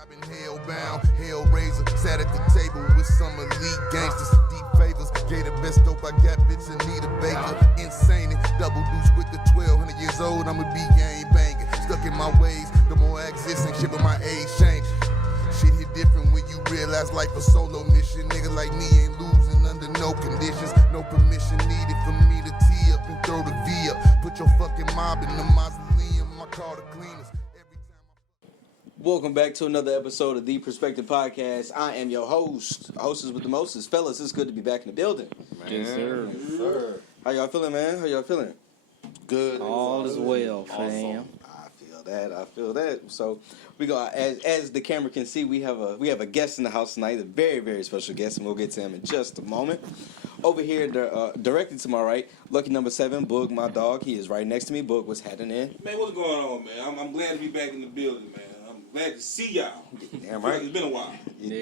I've been hell-bound, hell-raiser. Sat at the table with some elite gangsters. Deep favors, gave the best dope I got, bitch, Anita Baker. Insane, double deuce with the 1200 years old, I'm a B-game banger. Stuck in my ways, the more I exist and shit, but my age changed. Shit hit different when you realize life a solo mission. Nigga like me ain't losing under no conditions. No permission needed for me to tee up and throw the V up. Put your fucking mob in the mausoleum, I call the cleaners. Welcome back to another episode of The Perspective Podcast. I am your host, hostess with the mostest. Fellas, it's good to be back in the building. Man. Yes, sir. Yes, sir. How y'all feeling, man? How y'all feeling? Good. All is well, fam. I feel that. So we go as the camera can see, we have a guest in the house tonight, a very, very special guest, and we'll get to him in just a moment. Over here, directly to my right, lucky number 7, Boog, my dog. He is right next to me. Boog, what's happening? Man, what's going on, man? I'm glad to be back in the building, man. I'm glad to see y'all. Damn right. It's been a while. It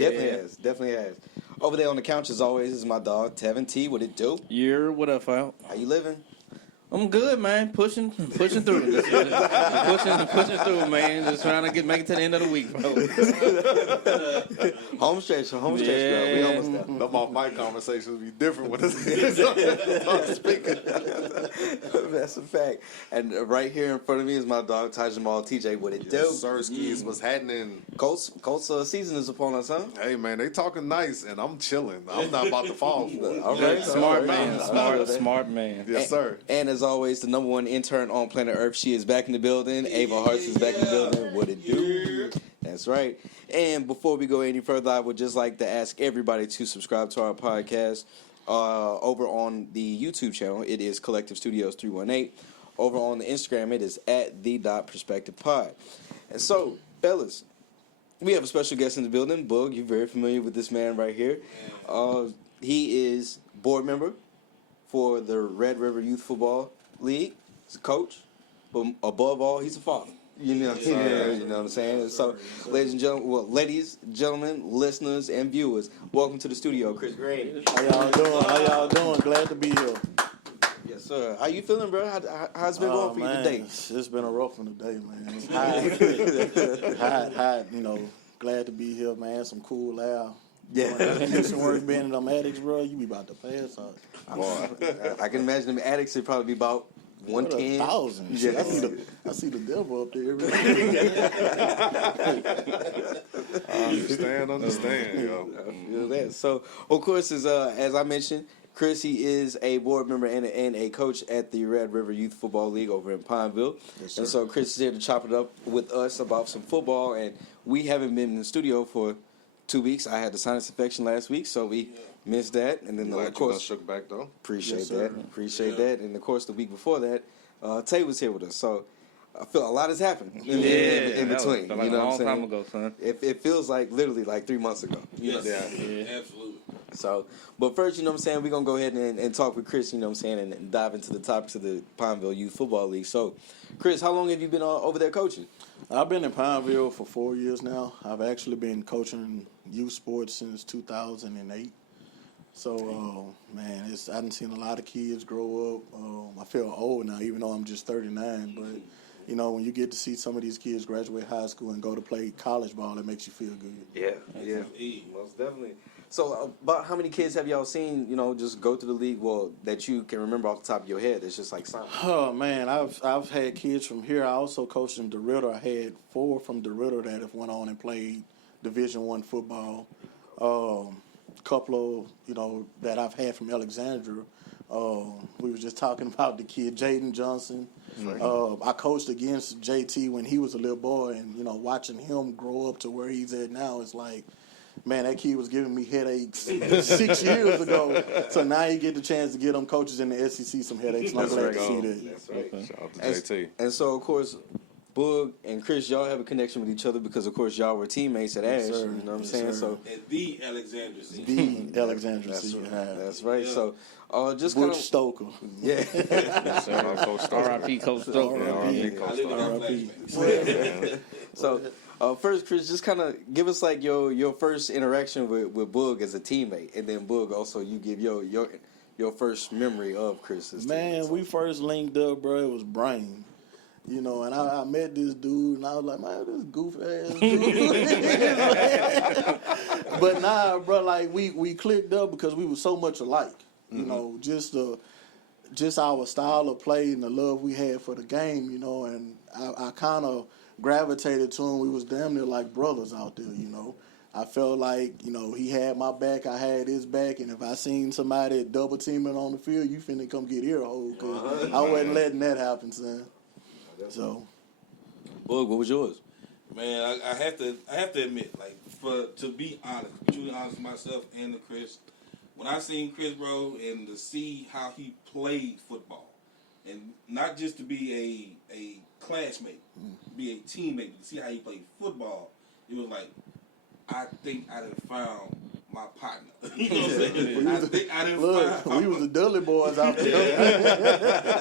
definitely has. Over there on the couch, as always, is my dog, Tevin T. What it do? Yeah, what up, fam? How you living? I'm good, man. Pushing through. Pushing through, man. Just trying to make it to the end of the week, bro. home stretch, bro. We almost there. No, my mic conversations be different with us. Speaking. That's a fact. And right here in front of me is my dog, Ty Jamal TJ. What it do? Sir, skis, what's happening? Colts season is upon us, huh? Hey, man, they talking nice, and I'm chilling. I'm not about to fall for it. All right. Smart man. Smart man. Yes, sir. And as always, the number one intern on planet Earth, she is back in the building. Ava Hartz is back in the building. What it do? That's right. And before we go any further, I would just like to ask everybody to subscribe to our podcast over on the YouTube channel. It is Collective Studios 318. Over on the Instagram, it is at @the.perspectivepod. And so, fellas, we have a special guest in the building. Boog, you're very familiar with this man right here. He is board member for the Red River Youth Football League. He's a coach, but above all, he's a father. You know what I'm saying? So, ladies, gentlemen, listeners, and viewers, welcome to the studio, Chris Green. How y'all doing? Glad to be here. Yes, sir. How you feeling, bro? How's it been going for you today? It's been a rough one today, man. It's hot, glad to be here, man. Some cool air. Yeah. You some work being in them attics, bro, you be about to pass out. Boy, I can imagine them attics would probably be about 110. 1,000. Yeah. I see the devil up there every I understand, yo. I feel that. So, of course, as I mentioned, Chris, he is a board member and a coach at the Red River Youth Football League over in Pineville. Yes, sir. And so Chris is here to chop it up with us about some football, and we haven't been in the studio for 2 weeks. I had the sinus infection last week, so we missed that. And then, of course, shook back, though. Appreciate Yes, that. Appreciate that. And, of course, the week before that, Tay was here with us. So I feel a lot has happened in between. Like you know what I'm saying? a long time ago, son. It feels like literally like 3 months ago. Yes. Yeah. Absolutely. So, but first, you know what I'm saying, we're going to go ahead and talk with Chris, you know what I'm saying, and dive into the topics of the Pineville Youth Football League. So, Chris, how long have you been over there coaching? I've been in Pineville for 4 years now. I've actually been coaching youth sports since 2008. So, man, I done seen a lot of kids grow up. I feel old now, even though I'm just 39. But, when you get to see some of these kids graduate high school and go to play college ball, it makes you feel good. Yeah, most definitely. So, about how many kids have y'all seen, just go through the league, that you can remember off the top of your head? It's just like something. Oh, man, I've had kids from here. I also coached in DeRidder. I had 4 from DeRidder that have went on and played Division I football. Couple of, that I've had from Alexandria. We were just talking about the kid, Jaden Johnson. I coached against JT when he was a little boy, and, watching him grow up to where he's at now, it's like, man, that kid was giving me headaches 6 years ago. So now you get the chance to get them coaches in the SEC some headaches. And I'm glad to see that. That's right. Shout out to JT. And so, of course, Boog and Chris, y'all have a connection with each other because, of course, y'all were teammates at Ash. Sir. You know what I'm saying? Sir. So At the Alexandria City. The Alexandria Senior High. that's right. Yeah. So, just Butch kind of Stoker. yeah. Coach Stoker. R.I.P. Coach Stoker. R.I.P. I Coach live in Stoker. that flashback. So, first, Chris, just kind of give us like your first interaction with Boog as a teammate, and then Boog also you give your first memory of Chris as Man, teammate. we first linked up, bro. It was Brain. You know, and I met this dude, and I was like, man, this goofy ass dude. But nah, bro, like we clicked up because we were so much alike. You know, just our style of play and the love we had for the game. You know, and I kind of gravitated to him. We was damn near like brothers out there. You know, I felt like, you know, he had my back, I had his back, and if I seen somebody double teaming on the field, you finna come get ear hole, because I wasn't letting that happen, son. So, Bug, what was yours? Man, I have to admit, like, to be honest, truly honest with myself and to Chris, when I seen Chris, bro, and to see how he played football, and not just to be a classmate, be a teammate, but to see how he played football, it was like, I think I done found my partner. You know what I'm saying? I think I done found... we was the Dudley boys out there.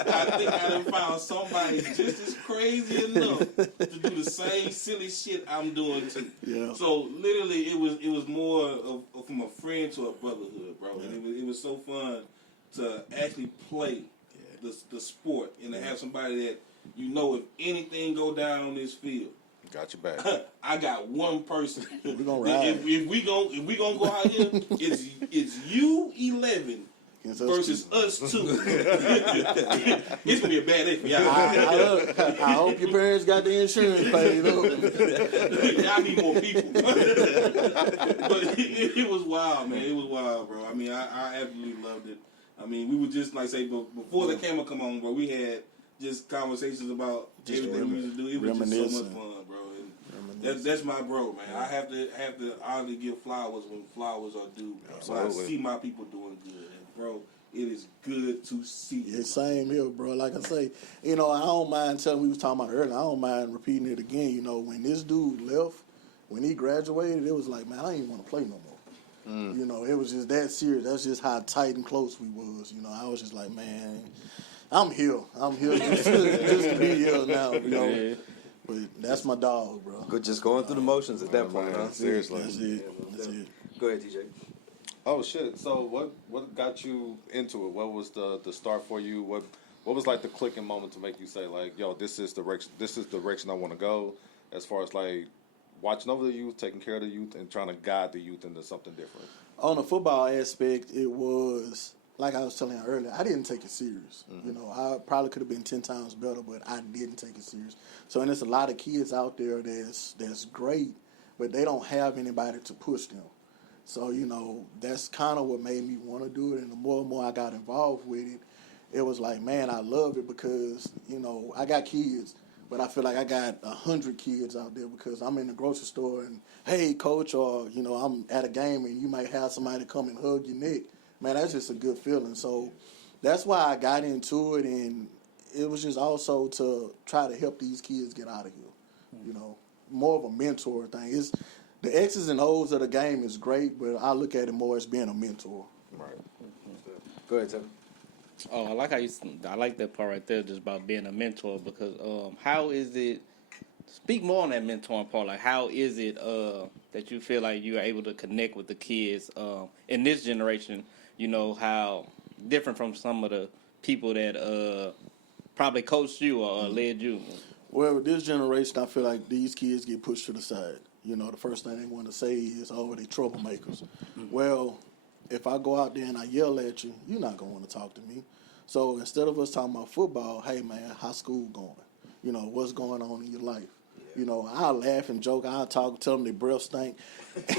I think I done found somebody just as crazy enough to do the same silly shit I'm doing too. Yeah. So literally, it was more of from a friend to a brotherhood, bro. Yeah. And it was so fun to actually play the sport and to have somebody that, you know, if anything go down on this field, Got your back. I got one person. We gonna ride. If we gonna go out here, it's you 11 versus us 2. It's gonna be a bad day for y'all. I hope your parents got the insurance paid up. I need more people. But it was wild, man. It was wild, bro. I mean, I absolutely loved it. I mean, we would just like say before the camera come on, bro. We had just conversations about just everything we used to do. It was just so much fun, bro. And that's my bro, man. I have to honestly give flowers when flowers are due. So I see my people doing good, and bro, it is good to see. It's same here, bro. Like I say, you know, I don't mind telling. We was talking about earlier. I don't mind repeating it again. You know, when this dude left, when he graduated, it was like, man, I didn't want to play no more. You know, it was just that serious. That's just how tight and close we was. You know, I was just like, man, I'm here. Just to be here now. You know. Yeah. But that's my dog, bro. Just going through the motions at that point, huh? Seriously. That's it. That's it. Go ahead, TJ. Oh shit! So what got you into it? What was the start for you? What was like the clicking moment to make you say like, yo, this is the direction I want to go, as far as like watching over the youth, taking care of the youth, and trying to guide the youth into something different? On the football aspect, it was like I was telling you earlier. I didn't take it serious. You know, I probably could have been 10 times better, but I didn't take it serious. So, and there's a lot of kids out there that's great, but they don't have anybody to push them. So, you know, that's kind of what made me want to do it. And the more and more I got involved with it, it was like, man, I love it because, you know, I got kids, but I feel like I got 100 kids out there because I'm in the grocery store and, hey, coach, or, you know, I'm at a game and you might have somebody come and hug your neck. Man, that's just a good feeling. So that's why I got into it, and it was just also to try to help these kids get out of here. You know, more of a mentor thing. It's the X's and O's of the game is great, but I look at it more as being a mentor. Right. Go ahead, Tim. Oh, I like I like that part right there, just about being a mentor. Because how is it? Speak more on that mentoring part. Like, how is it that you feel like you are able to connect with the kids in this generation? You know, how different from some of the people that probably coached you or led you. Well, with this generation, I feel like these kids get pushed to the side. You know, the first thing they want to say is, oh, they troublemakers. Well, if I go out there and I yell at you, you're not going to want to talk to me. So instead of us talking about football, hey, man, how's school going? You know, what's going on in your life? You know, I'll laugh and joke. I'll talk, tell them their breath stink. But,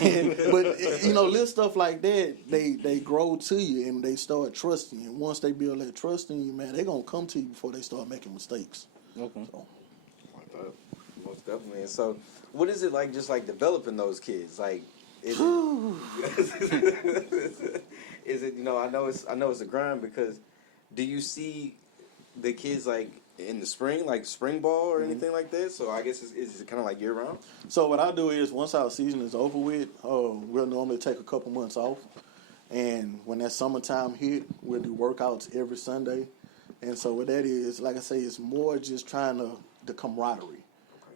you know, little stuff like that, they grow to you and they start trusting you. And once they build that trust in you, man, they're going to come to you before they start making mistakes. Okay. So. Most definitely. And so, what is it like, just like developing those kids? Like, is it, you know, I know it's a grind, because do you see the kids like in the spring, like spring ball or anything like that? So I guess is it kind of like year round? So what I do is once our season is over with, we'll normally take a couple months off. And when that summertime hit, we'll do workouts every Sunday. And so what that is, like I say, it's more just trying the camaraderie.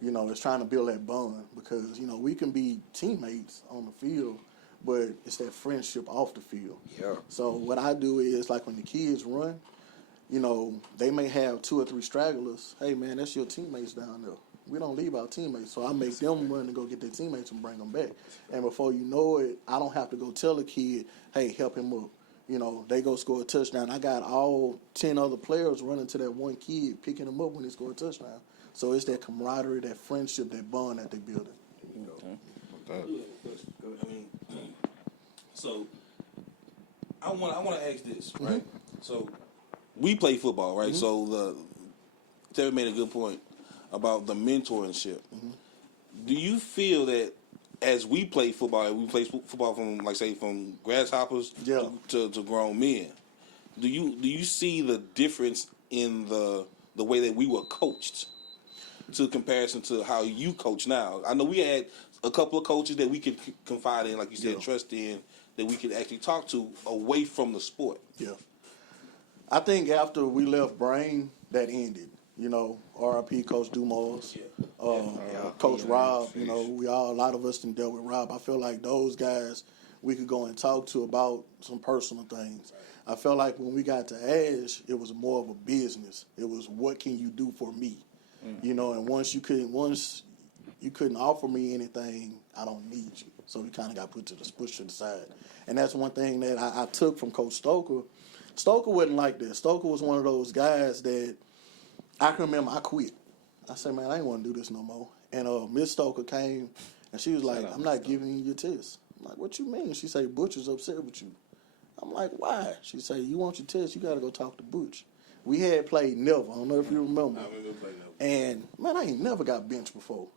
You know, it's trying to build that bond because, you know, we can be teammates on the field, but it's that friendship off the field. Yeah. So what I do is, like when the kids run, you know, they may have 2 or 3 stragglers. Hey, man, that's your teammates down there. We don't leave our teammates. So I make them run and go get their teammates and bring them back. And before you know it, I don't have to go tell a kid, hey, help him up. You know, they go score a touchdown. I got all 10 other players running to that one kid, picking him up when he score a touchdown. So it's that camaraderie, that friendship, that bond that they building. You know. I mean, so I want to ask this, right? So we play football, right? So Terry made a good point about the mentorship. Do you feel that as we play football, we play football from, like, say, from grasshoppers to grown men, do you see the difference in the way that we were coached to comparison to how you coach now? I know we had a couple of coaches that we could confide in, like you said, trust in, that we could actually talk to away from the sport. Yeah. I think after we left Brain, that ended. You know, RIP Coach Dumas, Coach Rob. You know, a lot of us done dealt with Rob. I feel like those guys we could go and talk to about some personal things. I felt like when we got to Ash, it was more of a business. It was, what can you do for me? You know, and once you couldn't offer me anything, I don't need you. So we kind of got pushed to the side. And that's one thing that I took from Coach Stoker. Stoker wasn't like that. Stoker was one of those guys that I can remember I quit. I said, man, I ain't want to do this no more. And Miss Stoker came, and she was like, I'm not giving you your test. I'm like, what you mean? She said, Butch is upset with you. I'm like, why? She said, you want your test, you got to go talk to Butch. We had played Never. I don't know if you remember. I remember playing Never. And, man, I ain't never got benched before.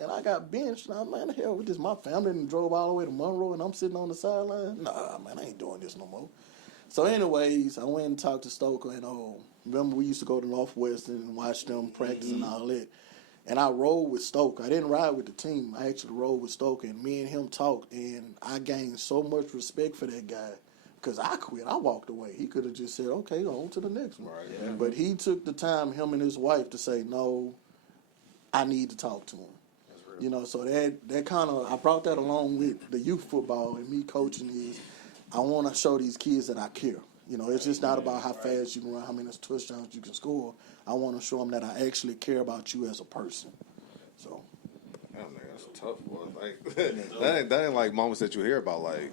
And I got benched. Now, man, the hell with this. My family and drove all the way to Monroe, and I'm sitting on the sideline. Nah, man, I ain't doing this no more. So, anyways, I went and talked to Stoker, and remember we used to go to Northwestern and watch them practice and all that. And I rode with Stoker. I didn't ride with the team. I actually rode with Stoker, and me and him talked, and I gained so much respect for that guy because I quit. I walked away. He could have just said, okay, on to the next one. Right, yeah. But he took the time, him and his wife, to say, no, I need to talk to him. You know, so that kind of, I brought that along with the youth football and me coaching is, I want to show these kids that I care. You know, it's just not about how fast you can run, how many touchdowns you can score. I want to show them that I actually care about you as a person. So, man, that's tough, boy. Like that ain't like moments that you hear about like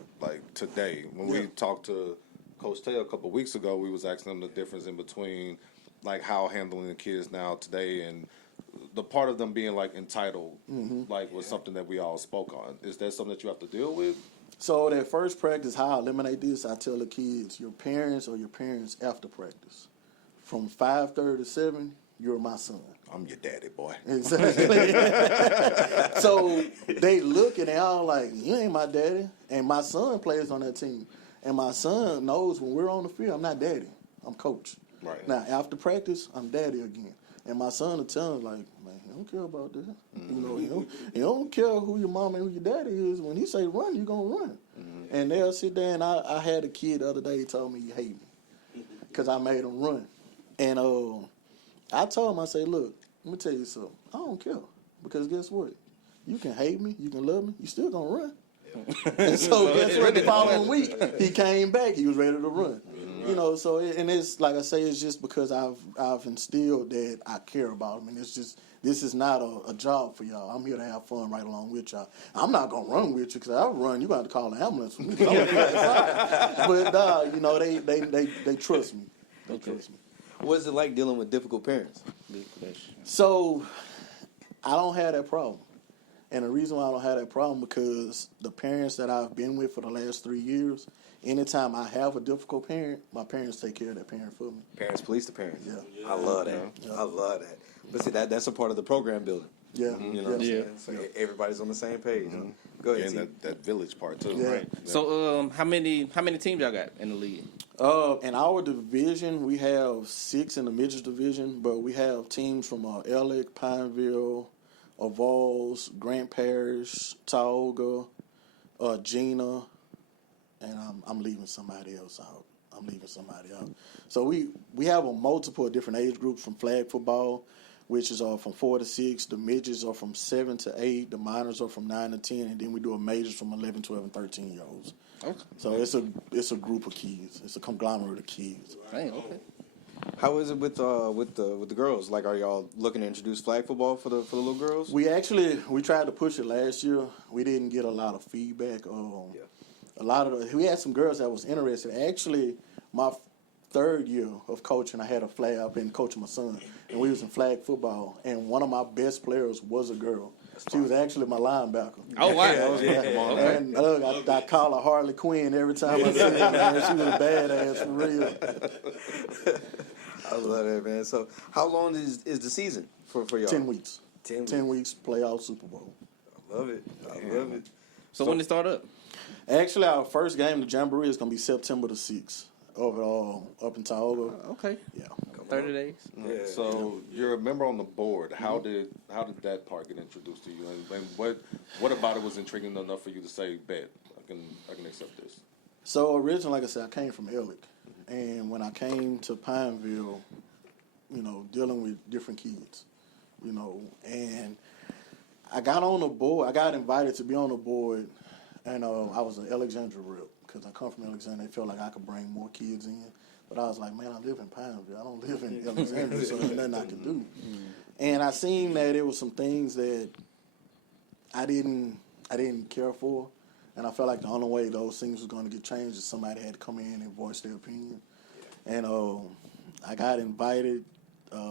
today. When we talked to Coach Tay a couple of weeks ago, we was asking them the difference in between like how handling the kids now today and the part of them being like entitled, like was something that we all spoke on. Is that something that you have to deal with? So that first practice, how I eliminate this, I tell the kids, your parents or your parents after practice. From 5:30 to 7, you're my son. I'm your daddy, boy. Exactly. So they look and they all like, you ain't my daddy. And my son plays on that team. And my son knows when we're on the field, I'm not daddy. I'm coach. Right. Now, after practice, I'm daddy again. And my son will tell him, like, man, he don't care about that. You know, he don't care who your mom and who your daddy is. When he say run, you going to run. And they'll sit there, and I had a kid the other day, he told me he hate me because I made him run. And I told him, I say, look, let me tell you something. I don't care because guess what? You can hate me, you can love me, you still going to run. And so guess what? The following week, he came back. He was ready to run. You know, so and it's like I say, it's just because I've instilled that I care about him, and it's just this is not a job for y'all. I'm here to have fun right along with y'all. I'm not gonna run with you because I run. You got to call an ambulance for me. But you know, they trust me. They trust me. What's it like dealing with difficult parents? So I don't have that problem. And the reason why I don't have that problem because the parents that I've been with for the last 3 years, anytime I have a difficult parent, my parents take care of that parent for me. Parents police the parents. Yeah. I love that. Yeah. I love that. But see, that's a part of the program building. Yeah. You know what I'm saying? So everybody's on the same page. Huh? Go ahead, And that village part too. Yeah. Right. So, how many teams y'all got in the league? In our division, we have 6 in the midget division, but we have teams from Ellick, Pineville, Vols, Grant Parish, Tioga, Gina, and I'm leaving somebody else out. So we have a multiple different age groups from flag football, which is from 4 to 6. The midgets are from 7 to 8. The minors are from 9 to 10, and then we do a majors from 11, 12, and 13-year-olds. Okay. So it's a group of kids. It's a conglomerate of kids. Dang, okay. How is it with the girls? Like, are y'all looking to introduce flag football for the little girls? We tried to push it last year. We didn't get a lot of feedback. We had some girls that was interested. Actually, my third year of coaching, I had a flag. I've been coaching my son, and we was in flag football. And one of my best players was a girl. She was actually my linebacker. Oh, wow. And look, I call her Harley Quinn every time I see her, man. She was a badass for real. I love that, man. So, how long is the season for y'all? 10 weeks. 10 weeks, playoff Super Bowl. I love it. I love it. So when it start up? Actually, our first game, the Jamboree, is going to be September the 6th up in Tioga. Okay. Yeah. 30 days. Yeah. So you're a member on the board. How did that part get introduced to you, and what about it was intriguing enough for you to say, "Bet I can accept this"? So originally, like I said, I came from Ellick, and when I came to Pineville, dealing with different kids, and I got on the board. I got invited to be on the board, and I was an Alexandria rep because I come from Alexandria. They felt like I could bring more kids in. But I was like, man, I live in Pineville. I don't live in Alexandria, so there's nothing I can do. And I seen that there was some things that I didn't care for, and I felt like the only way those things was going to get changed is somebody had to come in and voice their opinion. And I got invited.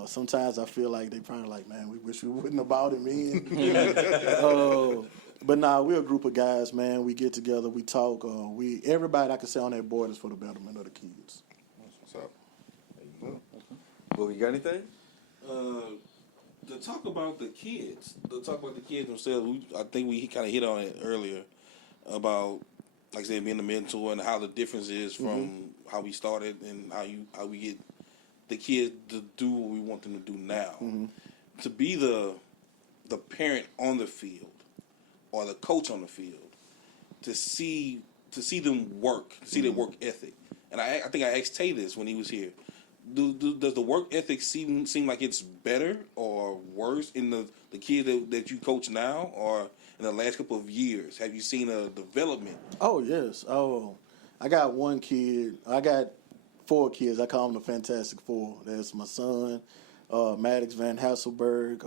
Sometimes I feel like they probably like, man, we wish we wouldn't have brought him in. But nah, we're a group of guys, man. We get together, we talk. Everybody I can say on that board is for the betterment of the kids. What's up? Well, you got anything? To talk about the kids themselves, I think we kind of hit on it earlier about, like I said, being a mentor and how the difference is from how we started and how we get the kids to do what we want them to do now. To be the parent on the field or the coach on the field, to see them work, see their work ethic. And I think I asked Tay this when he was here. Does the work ethic seem like it's better or worse in the kids that you coach now, or in the last couple of years? Have you seen a development? Oh, yes. Oh, I got one kid. I got 4 kids. I call them the Fantastic Four. That's my son, Maddox Van Hasselberg,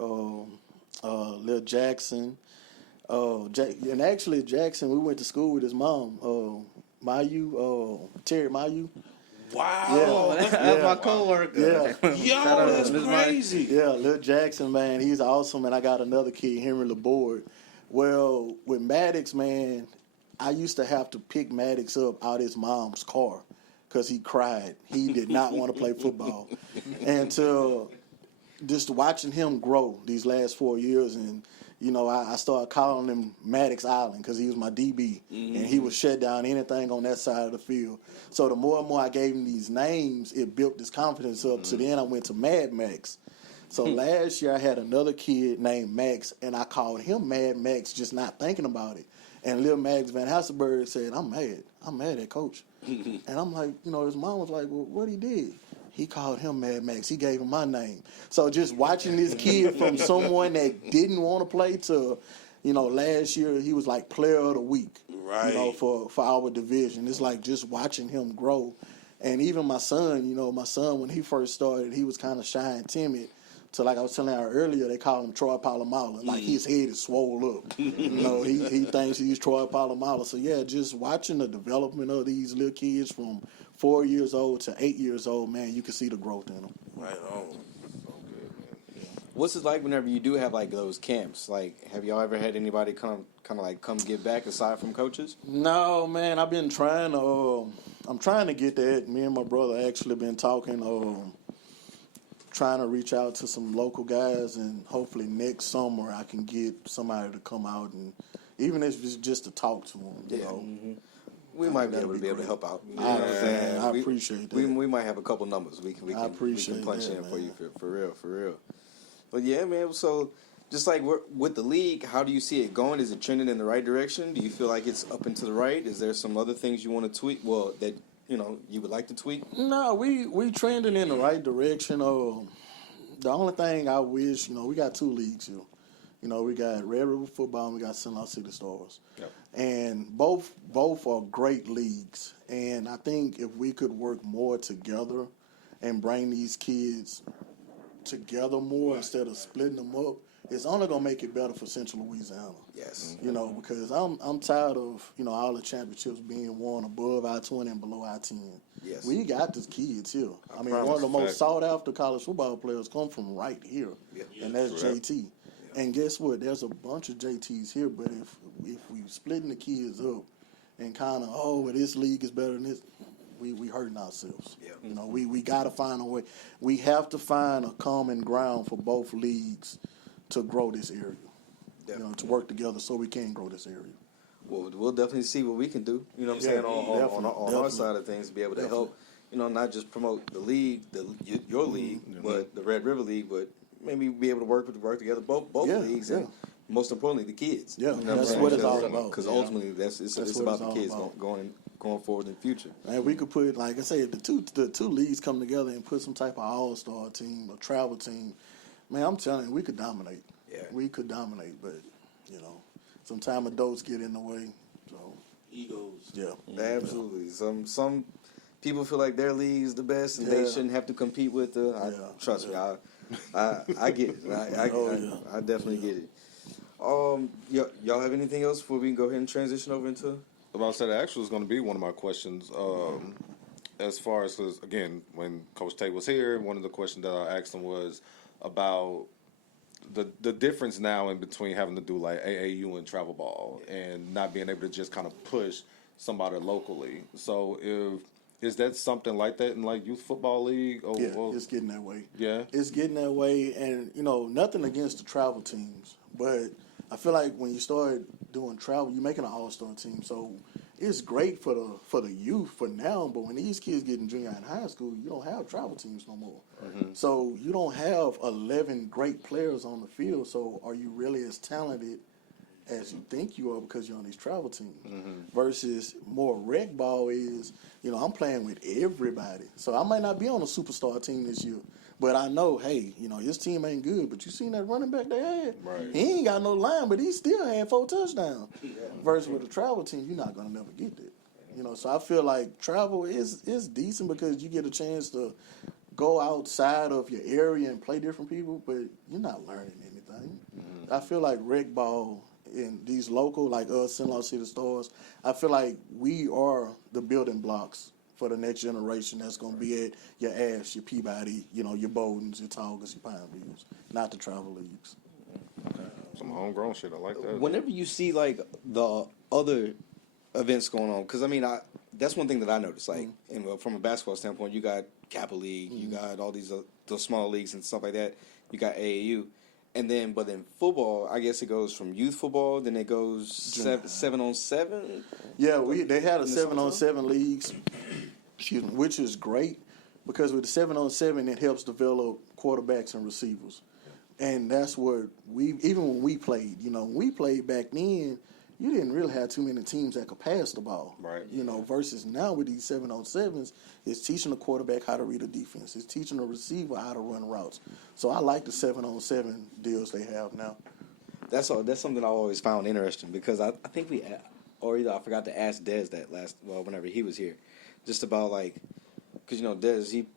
Lil Jackson. And actually, Jackson, we went to school with his mom, Terry Mayu. Wow, That's my coworker. Yeah. yo, that's crazy. Yeah, Lil Jackson, man, he's awesome. And I got another kid, Henry LaBorde. Well, with Maddox, man, I used to have to pick Maddox up out of his mom's car because he cried. He did not want to play football. And just watching him grow these last 4 years, and I started calling him Maddox Island because he was my DB, and he would shut down anything on that side of the field. So the more and more I gave him these names, it built this confidence up. So then I went to Mad Max. So last year I had another kid named Max, and I called him Mad Max, just not thinking about it. And Lil Max Van Hasselberg said, I'm mad at Coach. And I'm like, his mom was like, well, what he did? He called him Mad Max. He gave him my name. So just watching this kid from someone that didn't want to play to, last year he was like player of the week, right? For our division. It's like just watching him grow. And even my son, when he first started, he was kind of shy and timid. So like I was telling you earlier, they call him Troy Polamalu. Like his head is swole up. He thinks he's Troy Polamalu. So yeah, just watching the development of these little kids from 4 years old to 8 years old, man, you can see the growth in them. Right on. So good, man. What's it like whenever you do have like those camps? Like, have y'all ever had anybody come give back aside from coaches? No, man, I've been trying to. I'm trying to get that. Me and my brother actually been talking. Trying to reach out to some local guys, and hopefully next summer I can get somebody to come out, and even if it's just to talk to them, you know. We might be able to help out. You know what I'm saying? I appreciate that. We might have a couple numbers we can punch in for you for real. But yeah, man. So just like with the league, how do you see it going? Is it trending in the right direction? Do you feel like it's up and to the right? Is there some other things you want to tweak? Well, that you would like to tweak? No, we trending in the right direction. The only thing I wish, we got 2 leagues here. We got Red River Football and we got CenLa City Stars. Yep. And both are great leagues. And I think if we could work more together and bring these kids together more instead of splitting them up, it's only gonna make it better for Central Louisiana. Yes. You know, because I'm tired of, you know, all the championships being won above I-20 and below I-10. Yes. We got these kids here. I mean, promise one of the you, most fact. sought after college football players come from right here, and that's True that. JT. And guess what? There's a bunch of JTs here, but if we splitting the kids up and kind of, well, this league is better than this, we hurting ourselves. Yeah. You know, we got to find a way. We have to find a common ground for both leagues to grow this area. You know, to work together so we can grow this area. Well, we'll definitely see what we can do. You know what I'm Yeah, saying on our definitely. side of things, be able to help. You know, not just promote the league, your league, but the Red River League, but maybe be able to work together both Yeah, leagues, yeah. and most importantly, the kids. Yeah, You know that's I'm what saying? it's all about. Because Yeah. ultimately, it's That's what about it's the all kids about. going forward in the future. And we could put, like I said, the two leagues come together and put some type of all-star team, a travel team. Man, I'm telling you, we could dominate. Yeah. We could dominate, but, you know, sometimes adults get in the way. So, Egos. yeah. Absolutely. Some people feel like their league is the best and they Yeah. shouldn't have to compete with the. Yeah. Trust me, I get it. I definitely get it. Y'all have anything else before we can go ahead and transition over into? About to say that actually was going to be one of my questions. As far as, cause again, when Coach Tate was here, one of the questions that I asked him was about the difference now in between having to do like AAU and travel ball and not being able to just kind of push somebody locally. So is that something like that in like youth football league? Or, Yeah, it's getting that way. Yeah. It's getting that way, and, you know, nothing against the travel teams, but I feel like when you start doing travel, you're making an all-star team, so it's great for the youth for now, but when these kids get in junior and high school, you don't have travel teams no more. So you don't have 11 great players on the field, so are you really as talented as you think you are because you're on these travel teams? Versus more rec ball is, you know, I'm playing with everybody. So I might not be on a superstar team this year, but I know, hey, you know, his team ain't good, but you seen that running back they had? Right. He ain't got no line, but he still had 4 touchdowns. Versus with a travel team, you're not going to never get that. You know, so I feel like travel is decent because you get a chance to go outside of your area and play different people, but you're not learning anything. I feel like rec ball in these local, like us, CenLa City Stars, I feel like we are the building blocks for the next generation that's going to be at your Ash, your Peabody, you know, your Bowdens, your Tongas, your Pineviews, not the travel leagues. Some homegrown shit. I like that. Whenever you see like the other events going on, because I mean, that's one thing that I noticed. Like, from a basketball standpoint, you got Kappa League, you got all these the small leagues and stuff like that. You got AAU, and then football, I guess it goes from youth football, then it goes 7-on-7. Yeah, they had a In the 7-on-7 leagues, excuse me, which is great because with the 7-on-7 it helps develop quarterbacks and receivers, and that's what even when we played, you know, when we played back then, you didn't really have too many teams that could pass the ball, Right. You know, versus now with these 7-on-7s, it's teaching the quarterback how to read a defense, it's teaching the receiver how to run routes. So I like the 7-on-7 deals they have now. That's something I always found interesting because I think I forgot to ask Dez that whenever he was here, just about like, because you know Dez he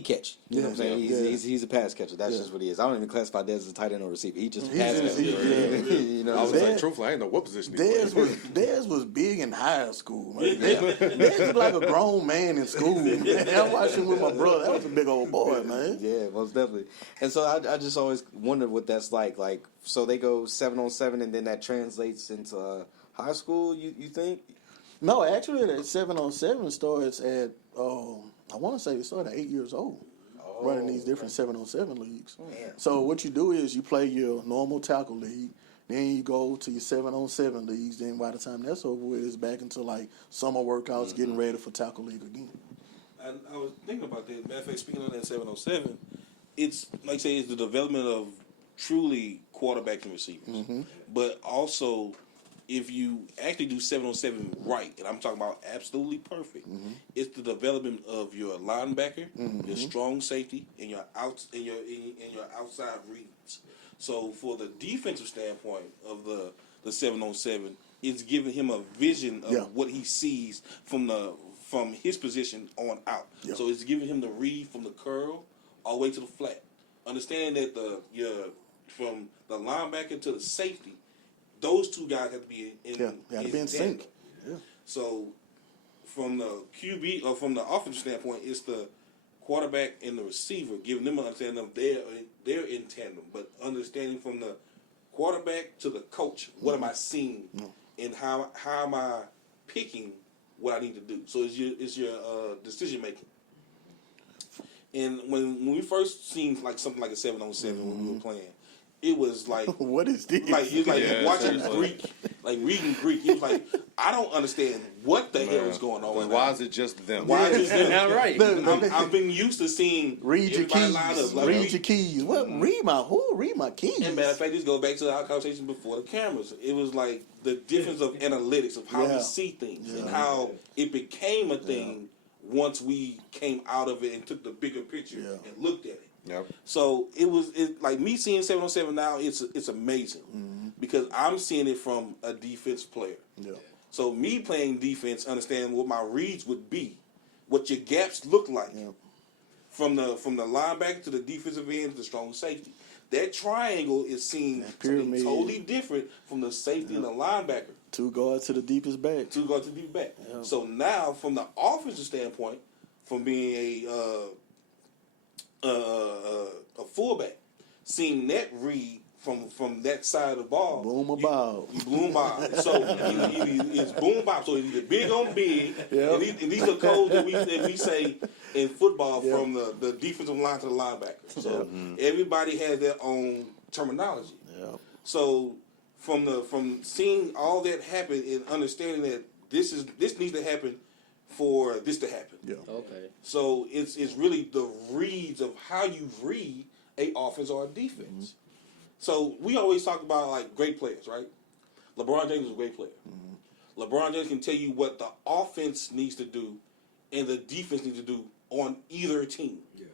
catch. You know what I'm saying? He's a pass catcher. That's just what he is. I don't even classify Dez as a tight end or receiver. He just pass catcher. You know I what I'm was saying? like, truthfully, I didn't know what position he played. Dez was big in high school. Man. Dez was like a grown man in school. Man. I watched him with my brother. That was a big old boy, man. Yeah, most definitely. And so I just always wondered what that's like. Like, so they go 7-on-7, and then that translates into high school. You think? No, actually, that 7-on-7 starts at I want to say it started at 8 years old, running these different 7-on-7 leagues. So what you do is you play your normal tackle league, then you go to your 7-on-7 leagues. Then by the time that's over with, it's back into like summer workouts, getting ready for tackle league again. I was thinking about that. Matter of fact, speaking of that 7-on-7, it's like I say, it's the development of truly quarterbacks and receivers, but also if you actually do 7-on-7 right, and I'm talking about absolutely perfect, it's the development of your linebacker, your strong safety, and your outside reads. So for the defensive standpoint of the 7-on-7, it's giving him a vision of what he sees from from his position on out. Yep. So it's giving him the read from the curl all the way to the flat. Understanding that from the linebacker to the safety, those two guys have to be in sync. Yeah. So from the QB or from the offensive standpoint, it's the quarterback and the receiver, giving them an understanding of they're in tandem, but understanding from the quarterback to the coach, what am I seeing, and how am I picking what I need to do? So it's your decision making. And when we first seen like something like a 7-on-7 when we were playing, it was like what is this? Like it's like watching Greek, like reading Greek. It was like I don't understand what the hell is going on. Well, why is it just them? Why is it them? All right. I've been used to seeing read your keys. line up. Like, read your keys. What? Read my keys. And matter of fact, this goes back to our conversation before the cameras. It was like the difference of analytics of how we see things and how it became a thing once we came out of it and took the bigger picture and looked at it. Yep. So it like me seeing 7-on-7 now. It's amazing because I'm seeing it from a defense player. Yeah. So me playing defense, understanding what my reads would be, what your gaps look like, from the linebacker to the defensive end to the strong safety. That triangle is seen something totally different from the safety and the linebacker. 2 guards to the deepest back. 2 guards to the deep back. Yeah. So now, from the offensive standpoint, from being a fullback, seeing that read from that side of the ball, boom bob. So it's boom bob. So it's either big on big, and these are codes that we say in football from the defensive line to the linebacker. So everybody has their own terminology. Yeah. So from seeing all that happen and understanding that this needs to happen for this to happen. Yeah. Okay. So it's really the reads of how you read a offense or a defense. So we always talk about like great players, right? LeBron James is a great player. LeBron James can tell you what the offense needs to do and the defense needs to do on either team. Yeah.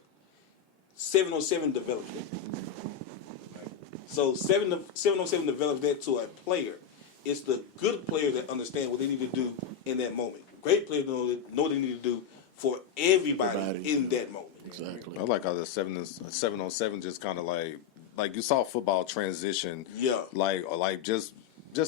7-on-7 develops that. So 7-on-7 develops that to a player. It's the good players that understand what they need to do in that moment. Great players know what they need to do for everybody in that moment. Exactly. I like how the 7-on-7 just kind of like you saw football transition. Yeah. Like just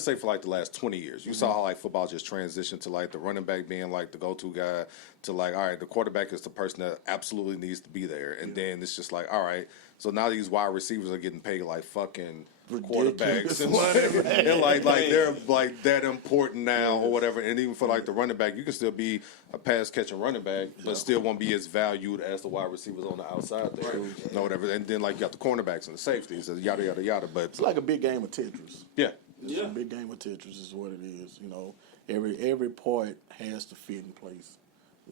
say for like the last 20 years, you saw how like football just transitioned to like the running back being like the go-to guy to like, all right, the quarterback is the person that absolutely needs to be there. And then it's just like, all right, so now these wide receivers are getting paid like fucking quarterbacks and whatever. And like they're like that important now or whatever. And even for like the running back, you can still be a pass catching running back, but still won't be as valued as the wide receivers on the outside there. No, whatever. And then like you got the cornerbacks and the safeties and yada yada yada. But it's like a big game of Tetris. Yeah. It's a big game of Tetris is what it is. You know, every part has to fit in place.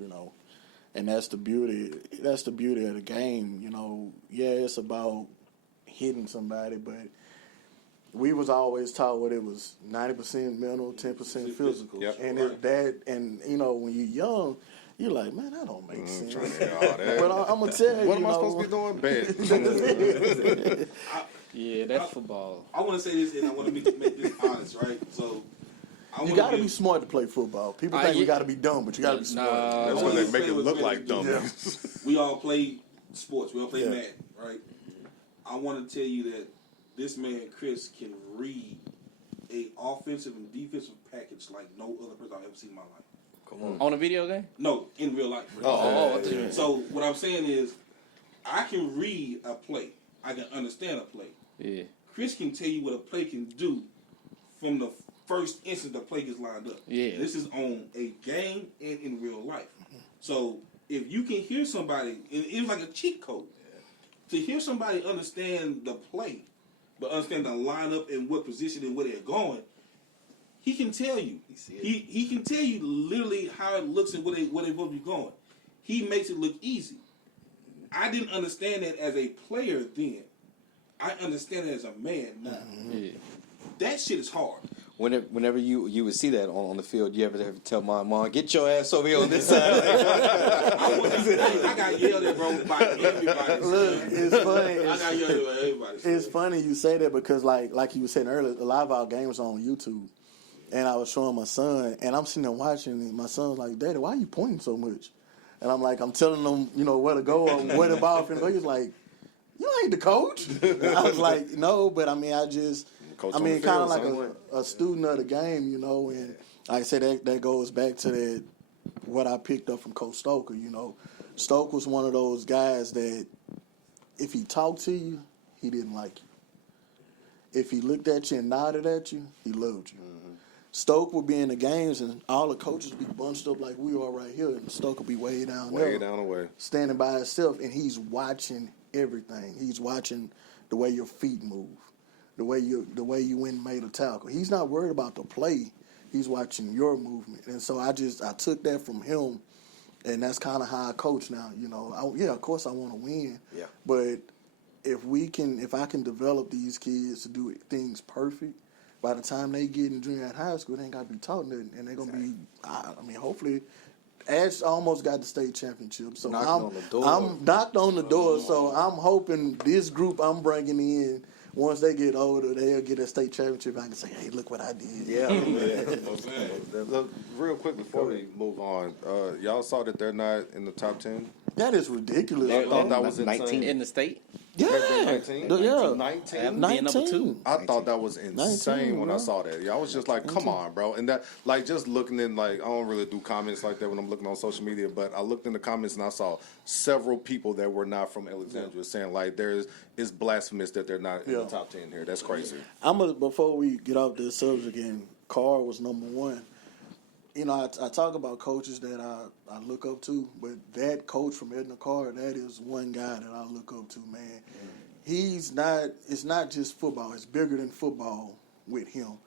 You know, and that's the beauty. That's the beauty of the game. You know, it's about hitting somebody, but we was always taught what it was 90% mental, 10% physical. Yep. And and you know, when you're young, you're like, man, that don't make sense. But I'm gonna tell you, what am I supposed to be doing? Bad. Yeah, that's football. I want to say this, and I want to make this honest, right? So you got to be smart to play football. People think you got to be dumb, but you got to be smart. That's when they make it look like dumb. Yeah. We all play sports. We all play Madden, right? I want to tell you that this man, Chris, can read a offensive and defensive package like no other person I've ever seen in my life. Come on. On a video game? No, in real life. So what I'm saying is, I can read a play. I can understand a play. Yeah. Chris can tell you what a play can do from the first instant the play gets lined up. Yeah. This is on a game and in real life. So if you can hear somebody, it's like a cheat code. To hear somebody understand the play, but understand the lineup and what position and where they're going, he can tell you. He can tell you literally how it looks and where they both be going. He makes it look easy. I didn't understand that as a player then. I understand it as a man now. Yeah. That shit is hard. Whenever you would see that on the field, you ever have to tell mom, get your ass over here on this side. I got yelled at, bro, by everybody. Look, it's funny. I got yelled at by everybody. It's funny you say that because like you were saying earlier, a lot of our games are on YouTube. And I was showing my son, and I'm sitting there watching, and my son's like, "Daddy, why are you pointing so much?" And I'm like, I'm telling him, where to go or where the ball finna go. He's like, "You ain't the coach." And I was like, "No, but I mean, kind of like a student of the game, and like I said, that goes back to that, what I picked up from Coach Stoker, Stoke was one of those guys that if he talked to you, he didn't like you. If he looked at you and nodded at you, he loved you. Mm-hmm. Stoke would be in the games and all the coaches would be bunched up like we are right here, and Stoke would be way down there. Way down the way. Standing by himself, and he's watching everything. He's watching the way your feet move, the way you went and made a tackle. He's not worried about the play. He's watching your movement. And so I took that from him, and that's kind of how I coach now. Of course I want to win. Yeah. But if I can develop these kids to do things perfect, by the time they get in junior and high school, they ain't got to be taught nothing, and they're going to be, hopefully, Ash almost got the state championship. So I'm knocked on the door, so I'm hoping this group I'm bringing in, once they get older, they'll get a state championship. I can say, "Hey, look what I did." Yeah. Look, real quick before we move on, y'all saw that they're not in the top 10? That is ridiculous. I thought that was 19 insane. in the state. Yeah. 19? Yeah. 19? Being number 2. I thought that was insane 19, when bro. I saw that. Yeah, I was just like, come on, bro. And that, like, just looking in, like, I don't really do comments like that when I'm looking on social media, but I looked in the comments and I saw several people that were not from Alexandria saying, like, it's blasphemous that they're not in the top 10 here. That's crazy. Before we get off this subject again, Carr was number 1. I talk about coaches that I look up to, but that coach from Edna Carr, that is one guy that I look up to, man. It's not just football. It's bigger than football with him.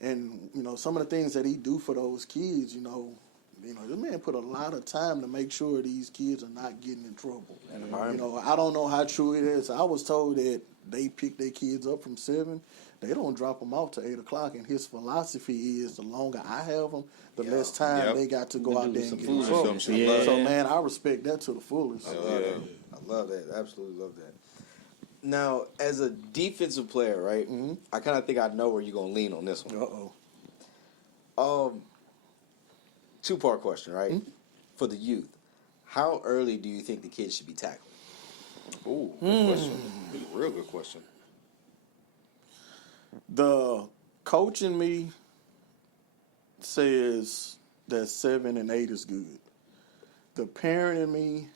And, some of the things that he do for those kids, this man put a lot of time to make sure these kids are not getting in trouble. I don't know how true it is. I was told that they pick their kids up from 7. They don't drop them off to 8 o'clock. And his philosophy is the longer I have them, the less time they got to go out there and get in trouble. Yeah. So, man, I respect that to the fullest. I love that. Absolutely love that. Now, as a defensive player, right, I kind of think I know where you're going to lean on this one. Uh-oh. 2-part question, right? For the youth, how early do you think the kids should be tackled? Ooh, good question. Real good question. The coach in me says that 7 and 8 is good. The parent in me,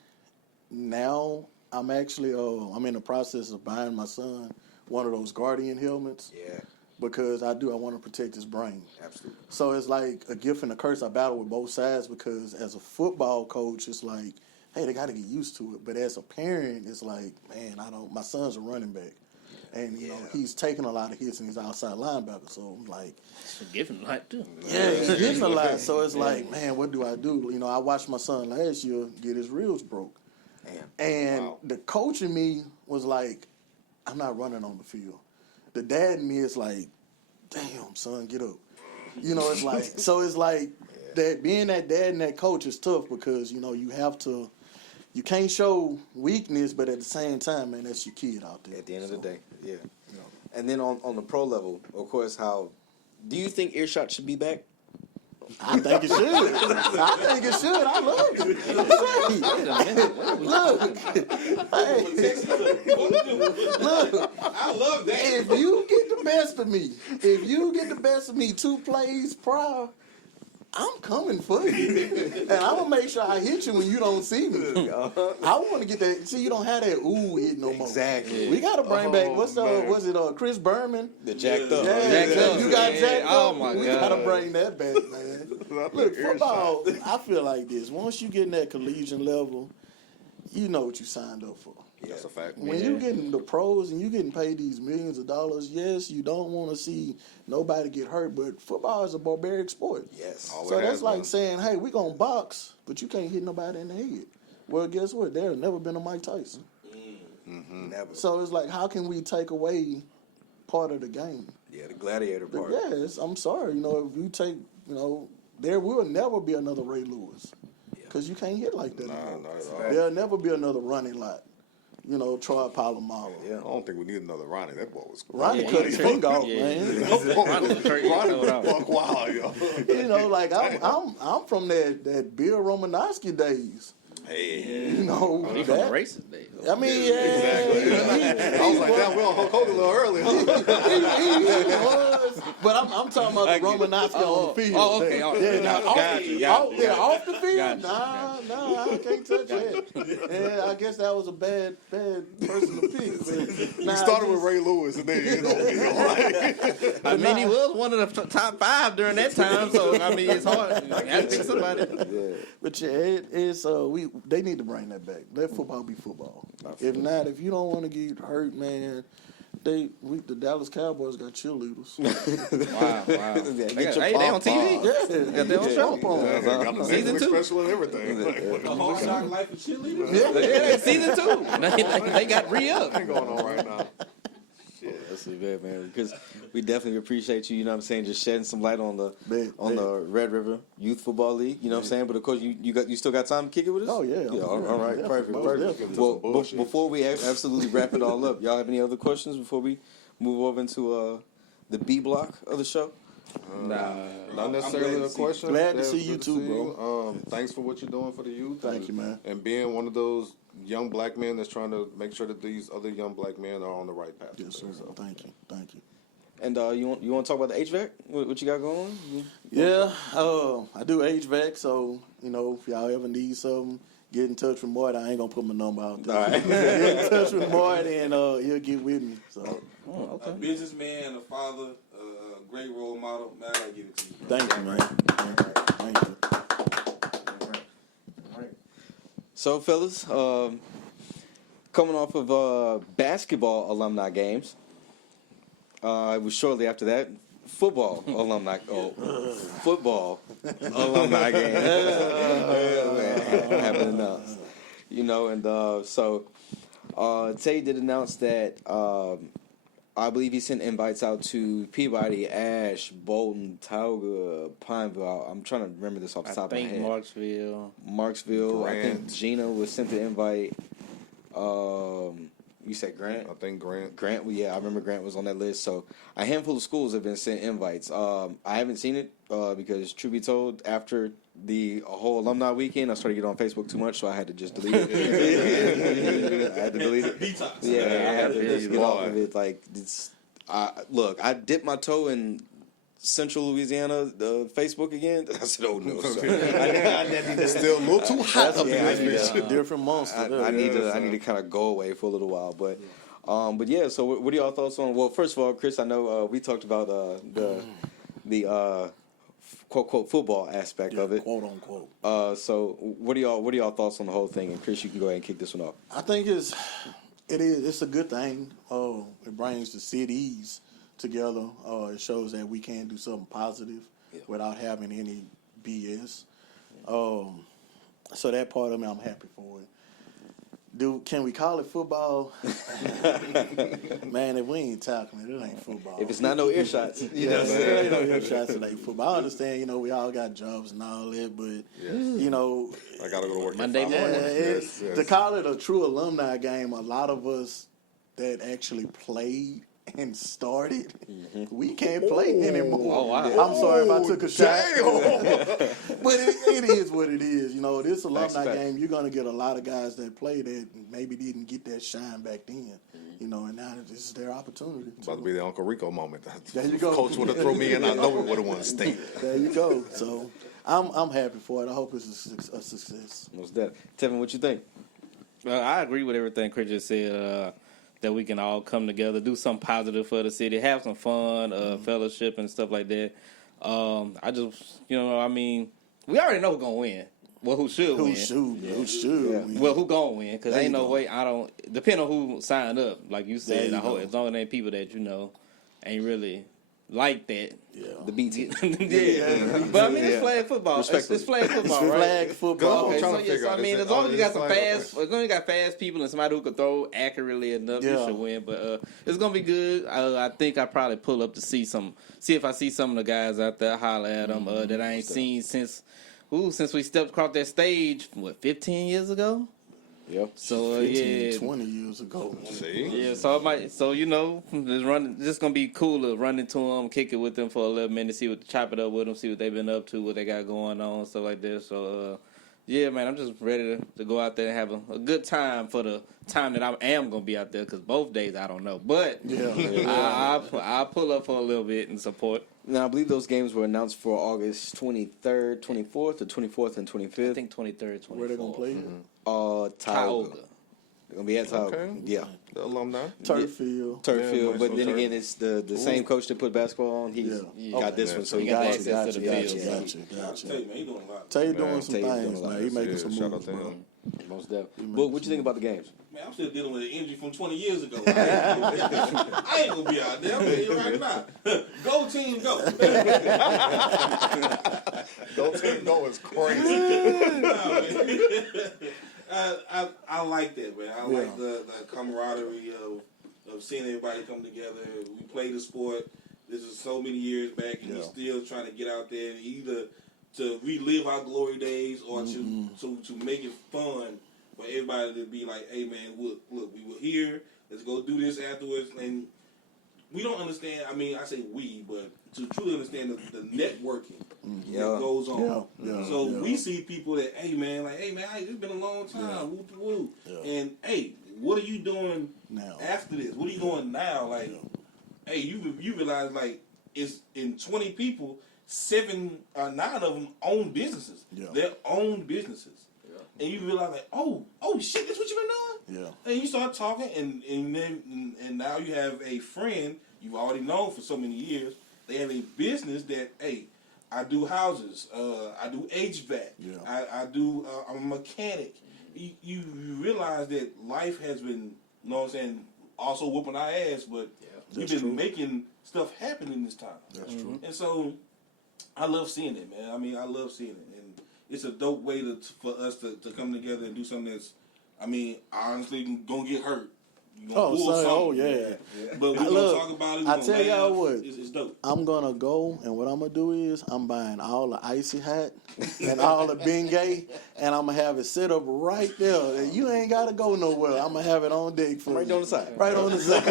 now I'm actually I'm in the process of buying my son one of those Guardian helmets. Yeah. Because I want to protect his brain. Absolutely. So it's like a gift and a curse. I battle with both sides because as a football coach, it's like, hey, they got to get used to it. But as a parent, it's like, man, my son's a running back. And, he's taking a lot of hits and he's outside linebacker. So I'm like, It's a gift a lot, too. yeah, he's getting a lot. So it's like, man, what do I do? I watched my son last year get his ribs broke. Damn. And the coach in me was like, I'm not running on the field. The dad in me is like, damn, son, get up. It's like, so it's like that being that dad and that coach is tough because, you can't show weakness, but at the same time, man, that's your kid out there. At the end of the day, yeah. And then on the pro level, of course, do you think Earshot should be back? I think it should. I love it. Look. I love that. If you get the best of me 2 plays prior, I'm coming for you. And I'm going to make sure I hit you when you don't see me. I want to get that. See, you don't have that ooh hit no more. Exactly. We got to bring back, was it Chris Berman? The jacked up. Yeah, you got jacked up. Oh, my we God. got to bring that back, man. Look, football, I feel like this. Once you get in that collegiate level, you know what you signed up for. That's a fact. When you getting the pros and you getting paid these millions of dollars, yes, you don't want to see nobody get hurt, but football is a barbaric sport. Yes. So that's like saying, hey, we're going to box, but you can't hit nobody in the head. Well, guess what? There's never been a Mike Tyson. Never. So it's like, how can we take away part of the game? Yeah, the gladiator But part. yes, I'm sorry. If you take, there will never be another Ray Lewis because you can't hit like that anymore. Not at all. There'll never be another running lot. Troy Polamalu. I don't think we need another Ronnie. That boy was Ronnie Yeah, cut he his was finger off, yeah. man. Ronnie was hurt. Ronnie was fuck wild, yo. Like I'm from that Bill Romanowski days. Hey. He from the That, racist days. I mean, yeah, I was like, damn, we on Hulk Hogan a little early, huh? he was. But I'm talking about the Romanowski on the field. Oh, okay. Off the field. Gotcha. Nah, I can't touch that. Yeah, I guess that was a bad person to pick. But, You started with Ray Lewis, and then like, I mean, he was one of the top 5 during that time, so I mean, it's hard. You have to pick somebody. But yeah, it's they need to bring that back. Let football be football. If not, if you don't want to get hurt, man, the Dallas Cowboys got cheerleaders. Wow. They on TV. Yeah, Got their own show. got the Season 2. special and everything. The whole shock life of cheerleaders. Yeah, season 2. They got re-up. What's going on right now? That's good, man. Because we definitely appreciate you. You know what I'm saying? Just shedding some light on the the Red River Youth Football League. You know what I'm saying? But of course, you still got time to kick it with us. Oh yeah. Yeah. All right. Yeah, Perfect. Well, before we absolutely wrap it all up, y'all have any other questions before we move over into the B block of the show? Not necessarily a question. Glad to see you too, bro. Thanks for what you're doing for the youth. Thank you, man. And being one of those young black men that's trying to make sure that these other young black men are on the right path. Yes, sir. Thank you. And you want to talk about the HVAC? What you got going on? Yeah, I do HVAC, so if y'all ever need something, get in touch with Marty. I ain't gonna put my number out there. All right. Get in touch with Marty, and he'll get with me. So A businessman, a father, a great role model. Man, I gotta give it to you. thank you, man. Thank you. So, fellas, coming off of basketball alumni games, it was shortly after that football alumni games. Happened enough, and so Tay did announce that I believe he sent invites out to Peabody, Ash, Bolton, Tauga, Pineville. I'm trying to remember this off the top of my head. Marksville. I think Gina was sent the invite. You said Grant? I think Grant. Grant, well, yeah, I remember Grant was on that list. So a handful of schools have been sent invites. I haven't seen it because, truth be told, after the whole alumni weekend, I started getting on Facebook too much, so I had to just delete it. I had to delete it. Detox. Yeah, I had to just get off of it. Like, look, I dipped my toe in Central Louisiana, Facebook again. I said, "Oh no, sir. It's still a little too hot up in this bitch. Different monster. I need to kind of go away for a little while." But yeah. So, what are y'all thoughts on? Well, first of all, Chris, I know we talked about the quote unquote football aspect of it, quote unquote. So, what are y'all thoughts on the whole thing? And Chris, you can go ahead and kick this one off. I think it's a good thing. It brings the cities together. It shows that we can do something positive without having any BS. So that part of me, I'm happy for it. Can we call it football? Man, if we ain't talking, it ain't football. If it's not no ear shots, ain't no ear shots, it ain't football. I understand, we all got jobs and all that, but I gotta go to work Monday morning. To call it a true alumni game, a lot of us that actually played and started, we can't play anymore. Oh, wow. I'm sorry if I took a shot. But it is what it is. This alumni game, you're going to get a lot of guys that play that maybe didn't get that shine back then. And now this is their opportunity. It's about to be the Uncle Rico moment. There you go. Coach would have thrown me in. I know we would have won state. There you go. So I'm happy for it. I hope it's a success. What's that? Tevin, what you think? I agree with everything Chris just said. That we can all come together, do something positive for the city, have some fun, fellowship and stuff like that. I just, we already know who's gonna win. Well, who should win? Who should win? Well, who gonna win? Because ain't no way. Depending on who signed up. Like you said, I hope as long as they ain't people that ain't really like that. Yeah. The B team. But I mean, it's flag football. It's flag football, right? Flag football. Okay, trying so to yes, figure out, I mean, is as it- long as you got is it some flag- fast, as long as you got fast people and somebody who can throw accurately enough, you should win. But it's gonna be good. I think I probably pull up to see if I see some of the guys out there, holler at them that I ain't seen since we stepped across that stage. 15 years ago? Yep. So 15, 20 years ago. See? Yeah, so it might, so just gonna be cool to run into them, kick it with them for a little minute, chop it up with them, see what they've been up to, what they got going on, stuff like this. So, yeah, man, I'm just ready to go out there and have a good time for the time that I am gonna be out there. Because both days I don't know, but I'll pull up for a little bit and support. Now I believe those games were announced for August 23rd, 24th, the 24th and 25th. I think 23rd, 24th. Where they gonna play? Tioga. They're gonna be at Tioga. Okay. Yeah. The alumni. Turf field. Turf Yeah, field, nice but little then turf. again, it's the same coach that put basketball on. He's got this one, so he got access Gotcha, to the field. gotcha. Tell you, man, he doing a lot. Tay Man, doing some Tay doing things, a lot. man. He making some Shout out moves, to bro. him. Most definitely. But what you think about the games? Man, I'm still dealing with an injury from 20 years ago. I ain't gonna be out there. I'm telling you right now. Go team, go. Go team, go is crazy. I like that, man. I like the camaraderie of seeing everybody come together. We played the sport. This is so many years back, and we're still trying to get out there and either to relive our glory days or to make it fun for everybody to be like, hey, man, look, we were here. Let's go do this afterwards. And we don't understand. I mean, I say we, but to truly understand the networking that goes on. We see people that, hey man, it's been a long time. Whoop, whoop. And hey, what are you doing now after this? What are you doing now? Like, hey, you realize like it's in 20 people, 9 of them own businesses. Their own businesses. And you realize like, oh shit, that's what you've been doing? And you start talking and now you have a friend you've already known for so many years. They have a business that, hey, I do houses, I do HVAC, I'm a mechanic. You realize that life has been, you know what I'm saying, also whooping our ass, but we've been making stuff happen in this time. That's true. And so I love seeing it, man. I mean, I love seeing it. And it's a dope way for us to come together and do something that's, I mean, honestly, gonna get hurt. But we're going to talk about it. I tell y'all what, it's dope. I'm going to go, and what I'm going to do is I'm buying all the icy hat and all the Bengay, and I'm going to have it set up right there. You ain't got to go nowhere. I'm going to have it on deck for Right you. on the side. Right on the side.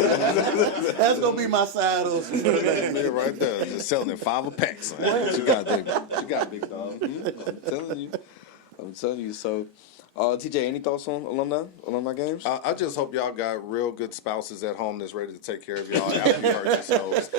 That's going to be my side hustle. Yeah, right there. Just selling 5 a pack, son. What you got, big dog? You got big dog. I'm telling you. So, TJ, any thoughts on alumni games? I just hope y'all got real good spouses at home that's ready to take care of y'all after you hurt yourselves.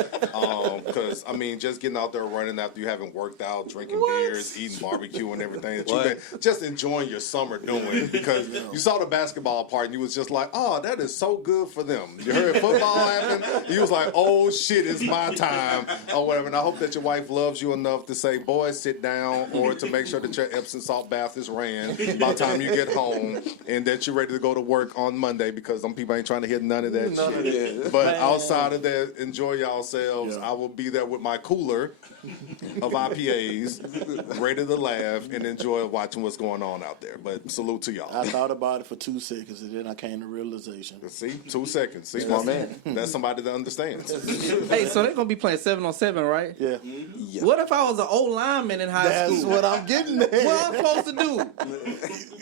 Because, I mean, just getting out there running after you haven't worked out, drinking beers, eating barbecue and everything that you've been just enjoying your summer doing. Because you saw the basketball part and you was just like, oh, that is so good for them. You heard football happen, you was like, oh, shit, it's my time, or whatever. And I hope that your wife loves you enough to say, boy, sit down, or to make sure that your Epsom salt bath is ran by the time you get home, and that you're ready to go to work on Monday, because some people ain't trying to hear none of that shit. But outside of that, enjoy yourselves. I will be there with my cooler of IPAs, ready to laugh and enjoy watching what's going on out there. But salute to y'all. I thought about it for 2 seconds, and then I came to realization. See, 2 seconds. See, Smart man. That's somebody that understands. Hey, so they're gonna be playing 7-on-7, right? Yeah. What if I was an old lineman in high That's school? what I'm getting at. What I'm supposed to do?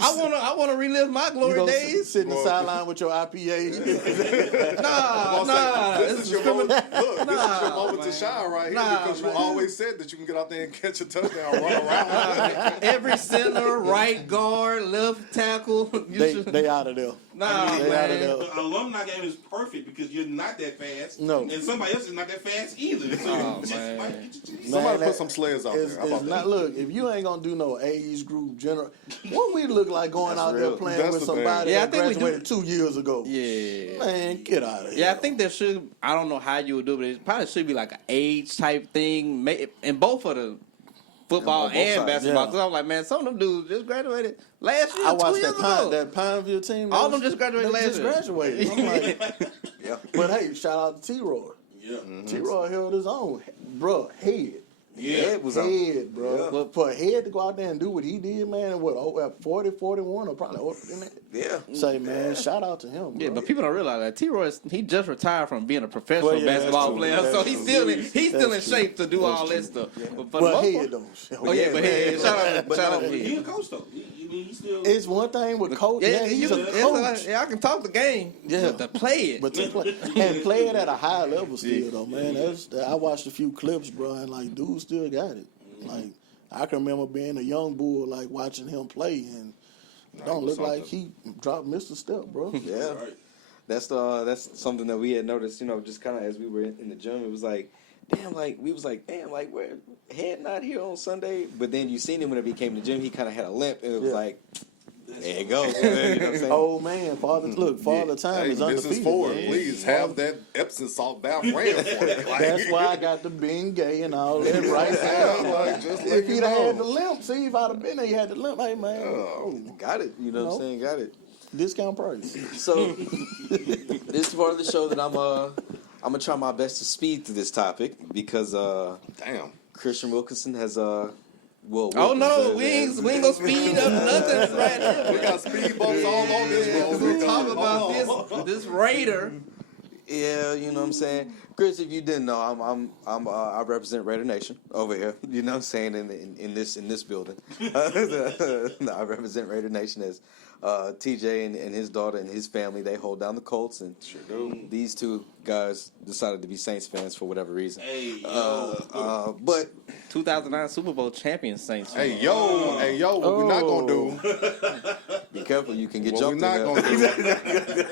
I wanna relive my glory days. Sit in the sideline with your IPA. Nah. This is your moment. Look, this is your moment man. to shine right here, because you man. always said that you can get out there and catch a touchdown, run around. Every center, right guard, left tackle. They out of there. Nah, They out of man. there. The alumni game is perfect because you're not that fast. No. And somebody else is not that fast either. So Oh, just man. might get your cheese. Somebody Man, put some sleds out It's there. How about not, that? look, if you ain't gonna do no age group general, what we look like going out there playing That's with the thing. somebody Yeah, I that think we do. graduated 2 years ago? Yeah. Man, get out of here. Yeah, I think there should. I don't know how you would do it, but it probably should be like an age type thing, in both of the football On both and sides, basketball. yeah. Because I'm like, man, some of them dudes just graduated last year. I 2 watched years ago. that Pineville team. All of them just graduated last just year. graduated. I'm like, but hey, shout out to T-Roy. Yeah. T-Roy held his own. Bruh, head. Yeah. head was out. Head, bro. Yeah. For a head to go out there and do what he did, man, and at 40, 41, or probably older than that. Yeah. Say, man, shout out to him, bro. Yeah, but people don't realize that T-Roy, he just retired from being a professional Well, yeah, basketball that's player, true. so he's still in That's true. shape to do all that stuff. But for the Well, most head, part, though. but shout out to He him. a coach though. He still. It's one thing with coach. Yeah, he's a coach. I can talk the game. Yeah. But to play it. But to play and play it at a high level still, though, man. I watched a few clips, bro, and like, dude still got it. Like, I can remember being a young bull, like watching him play, and it don't look like he missed a step, bro. Yeah. Right. That's something that we had noticed, just kind of as we were in the gym. It was like, damn, where Head not here on Sunday? But then you seen him whenever he came to the gym, he kind of had a limp, and it was like, there it goes. You know what I'm saying? Oh man, father time Hey, is this undefeated. is forward. Man. Please have that Epsom salt bath ran for it. Like, That's why I got the being gay and all that right Yeah, there. like, just If let he'd you have had know. the limp, see if I'd have been there, he had the limp. Hey man, Got it. You know what I'm No. saying? Got it. discount price. So this is part of the show that I'm gonna try my best to speed through this topic because Damn. Christian Wilkinson has Oh no, we ain't gonna speed up nothing right now. We got speed bumps all on this road. We'll talk about this Raider. Yeah, you know what I'm saying. Chris, if you didn't know, I represent Raider Nation over here. You know what I'm saying in this building. I represent Raider Nation as TJ and his daughter and his family. They hold down the Colts, and Sure do. these two guys decided to be Saints fans for whatever reason. Hey, But 2009 Super Bowl champion Saints. Hey yo, what we're not gonna do? be careful, you can get What we're jumped. not in gonna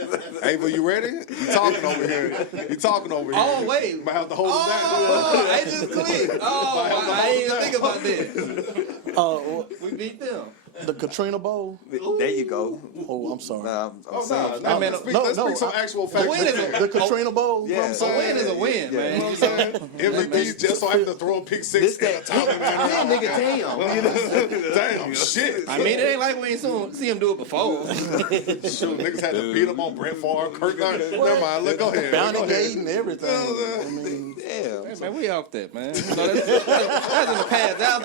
do? Ava, you ready? You talking over here? You talking over here? Oh, wait. Might have to hold him down. Oh, I just clicked. Oh, I ain't even think about that. We beat them. The Katrina Bowl. There you go. Oh, I'm sorry. I'm Oh, saying, no, mean, let's speak some actual facts. win is a- Right The Katrina Bowl. Yeah. I'm A win is a win, Yeah. man. You know what I'm saying? MVP just so I have to throw a pick six this at a time. that nigga damn. Damn, shit. I mean, it ain't like we ain't see him do it before. Shoot, niggas had to beat him on Brett Favre, Kirk. Never mind. Look, go ahead. Bounty Go ahead. gate and everything. I mean, Damn. Hey, man, we off that, man. So that's in the past. That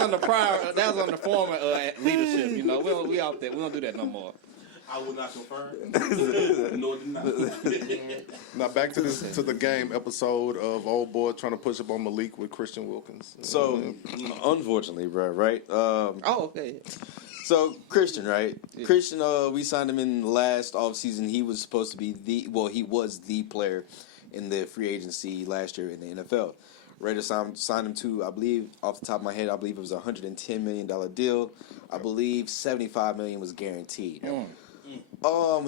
was on the former leadership. You know, we off that. We don't do that no more. I will not confirm. No, did not. Now back to the game episode of Old Boy trying to push up on Malik with Christian Wilkins. So, unfortunately, bro, right? Oh, okay. So Christian, right? Christian, we signed him in last offseason. He was supposed to be he was the player in the free agency last year in the NFL. Raiders signed him to, I believe, off the top of my head, I believe it was a $110 million deal. I believe $75 million was guaranteed.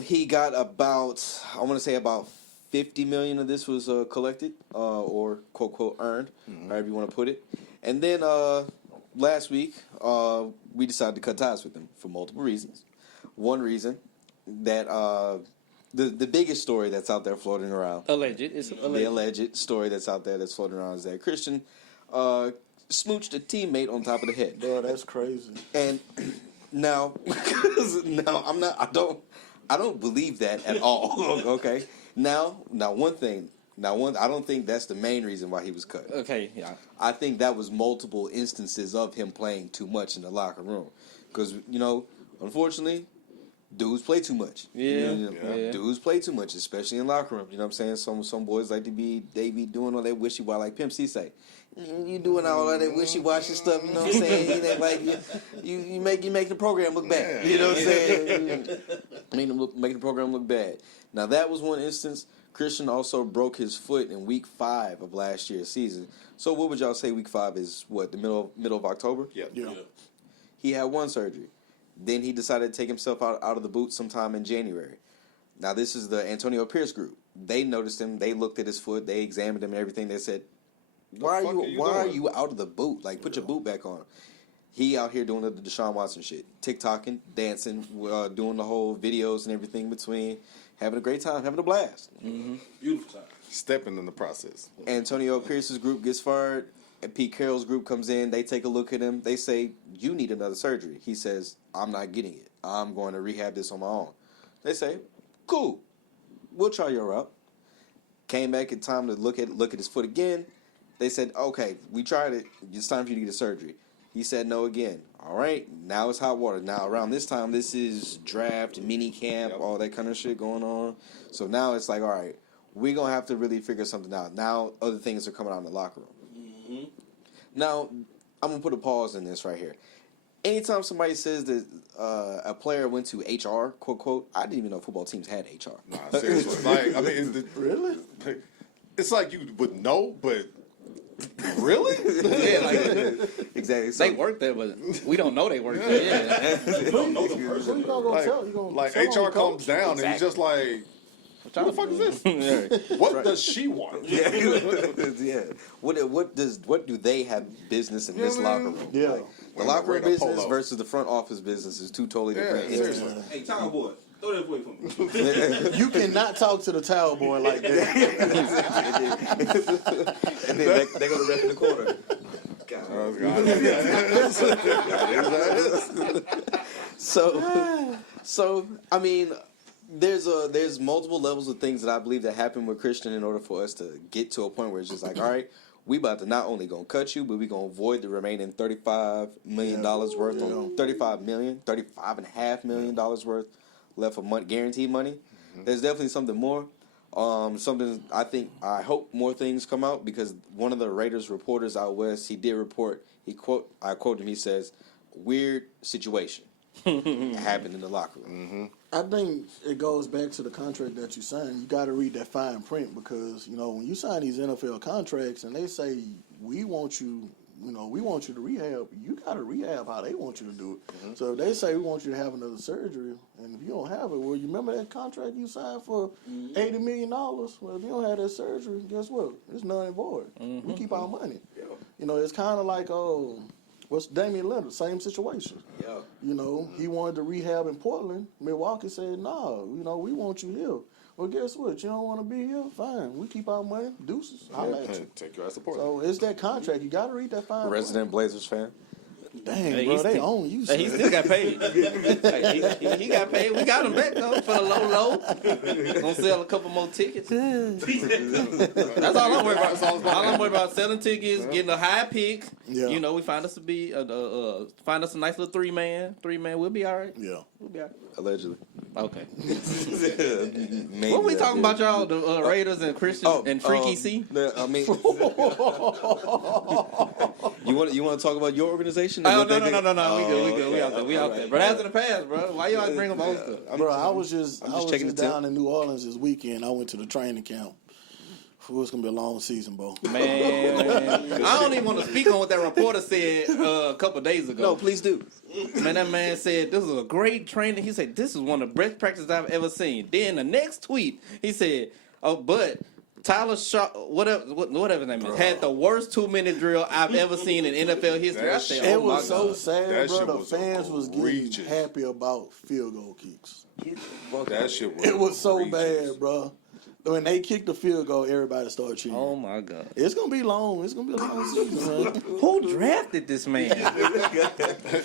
He got about, I want to say about $50 million of this was collected or quote unquote earned, however you want to put it. And then last week we decided to cut ties with him for multiple reasons. One reason that the biggest story that's out there floating around, the alleged story that's out there that's floating around is that Christian smooched a teammate on top of the head. bro, that's crazy. And now I don't believe that at all. Okay. Now one thing. I don't think that's the main reason why he was cut. Okay, yeah. I think that was multiple instances of him playing too much in the locker room. Because, unfortunately, dudes play too much. Yeah. Dudes play too much, especially in locker room. You know what I'm saying? Some boys like to be doing all that wishy-washy, like Pimp C say. You doing all of that wishy-washy stuff, you know what I'm saying? It ain't like you make the program look bad. You know what I'm saying? Making the program look bad. Now that was one instance. Christian also broke his foot in week 5 of last year's season. So what would y'all say week 5 is? What, the middle of October? Yeah. He had one surgery. Then he decided to take himself out of the boot sometime in January. Now this is the Antonio Pierce group. They noticed him. They looked at his foot. They examined him and everything. They said, why are you out of the boot? Like, put your boot back on. He out here doing the Deshaun Watson shit. TikToking, dancing, doing the whole videos and everything in between. Having a great time, having a blast. Mm-hmm. Beautiful time. Stepping in the process. Antonio Pierce's group gets fired. And Pete Carroll's group comes in. They take a look at him. They say, you need another surgery. He says, I'm not getting it. I'm going to rehab this on my own. They say, cool. We'll try your route. Came back in time to look at his foot again. They said, okay, we tried it. It's time for you to get a surgery. He said no again. All right, now it's hot water. Now around this time, this is draft, mini camp, all that kind of shit going on. So now it's like, all right, we're going to have to really figure something out. Now other things are coming out in the locker room. Mm-hmm. Now, I'm going to put a pause in this right here. Anytime somebody says that a player went to HR, quote, quote, I didn't even know football teams had HR. Nah, seriously. Like, I mean, Really? it's like you would know, but really? Yeah, like Exactly. they work there, but we don't know they work there. Yeah. You don't know the Who person. you gonna Like, tell? You gonna like tell on HR the comes coach? down and he's just like, what the fuck is this? What does she want? Yeah. Yeah. What do they have business in this locker room? Yeah. Like, the locker room Wearing a business polo. versus the front office business is two totally different Yeah, entities. seriously. Hey, towel boy, throw that away from me. You cannot talk to the towel boy like that. And then they go to ref in the corner. So I mean, there's multiple levels of things that I believe that happen with Christian in order for us to get to a point where it's just like, all right, we about to not only gonna cut you, but we gonna void the remaining $35 million worth on $35.5 million worth left of money, guaranteed money. Mm-hmm. There's definitely something more. Something I hope more things come out, because one of the Raiders reporters out west, he did report. I quote him. He says, "Weird situation happened in the locker room." I think it goes back to the contract that you signed. You got to read that fine print, because when you sign these NFL contracts and they say we want you to rehab, you got to rehab how they want you to do it. Mm-hmm. So if they say we want you to have another surgery, and if you don't have it, well, you remember that contract you signed for $80 million? Well, if you don't have that surgery, guess what? It's null and void. Mm-hmm. We keep our money. Yeah. It's kind of like what's Damian Lillard? Same situation. Yeah. He wanted to rehab in Portland. Milwaukee said, "No, we want you here." Well, guess what? You don't want to be here? Fine. We keep our money. Deuces. Holla at you. Take your ass to Portland. So it's that contract. You got to read that fine. Resident Blazers fan. Dang, Hey, bro, they still- own you. Hey, he still got paid. Hey, he got paid. We got him back though for the low. Gonna sell a couple more tickets. That's all I'm worried about. All I'm worried about, selling tickets, getting a high pick. Yeah. We find us a nice little three man. We'll be all right. Yeah. We'll be all right. Allegedly. Okay. Maybe What we that talking is. about, y'all? The Raiders and Christian and Freaky C. I mean, you want to talk about your organization? Oh, What they do? no. We good. okay. We out there. We out there. But that's in the past, bro. Why you always bring up old stuff? Bro, I was just checking the down in New Orleans this weekend. I went to the training camp. Ooh, it's gonna be a long season, bro. Man, I don't even want to speak on what that reporter said a couple days ago. No, please do. Man, that man said this was a great training. He said this is one of the best practices I've ever seen. Then the next tweet, he said, "Oh, but Tyler Shaw, whatever his name is, had the worst 2-minute drill I've ever seen in NFL history." I said, It "Oh my was so God." sad, That bro. shit The was fans was getting egregious. happy about field goal kicks. That shit was. It was so egregious. bad, bro. When they kicked the field goal, everybody started cheering. Oh my God. It's gonna be long. It's gonna be a long season, man. Who drafted this man?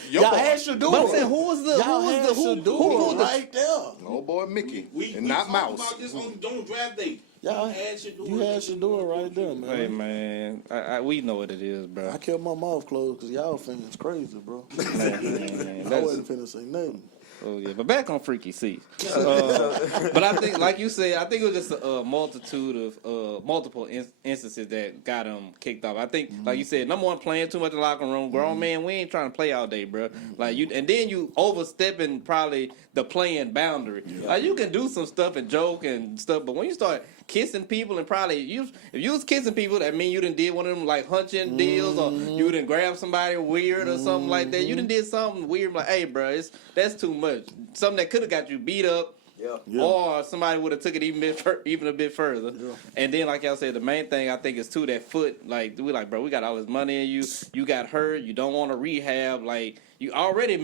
Yo, Y'all boy. had Shador. But I'm saying, who was Shador right there. Oh boy, Mickey, We and not talked Mouse. about this on draft day. Y'all, Shador. you had Shador right there, man. Hey man, we know what it is, bro. I kept my mouth closed because y'all fans crazy, bro. Man, I that's- wasn't finna say nothing. Oh yeah, but back on Freaky C. But I think, like you said, I think it was just a multitude of multiple instances that got him kicked off. I think, like you said, number one, playing too much in the locker room. Grown man, we ain't trying to play all day, bro. Like and then you overstepping probably the playing boundary. Like you can do some stuff and joke and stuff, but when you start kissing people and probably if you was kissing people, that mean you done did one of them like hunching deals, or you done grab somebody weird or something like that. You done did something weird, like, hey, bro, that's too much. Something that could have got you beat up. Yeah. Or somebody would have took it even a bit further. Yeah. And then, like y'all said, the main thing I think is too that foot. Like we like, bro, we got all this money in you. You got hurt. You don't want to rehab. Like you already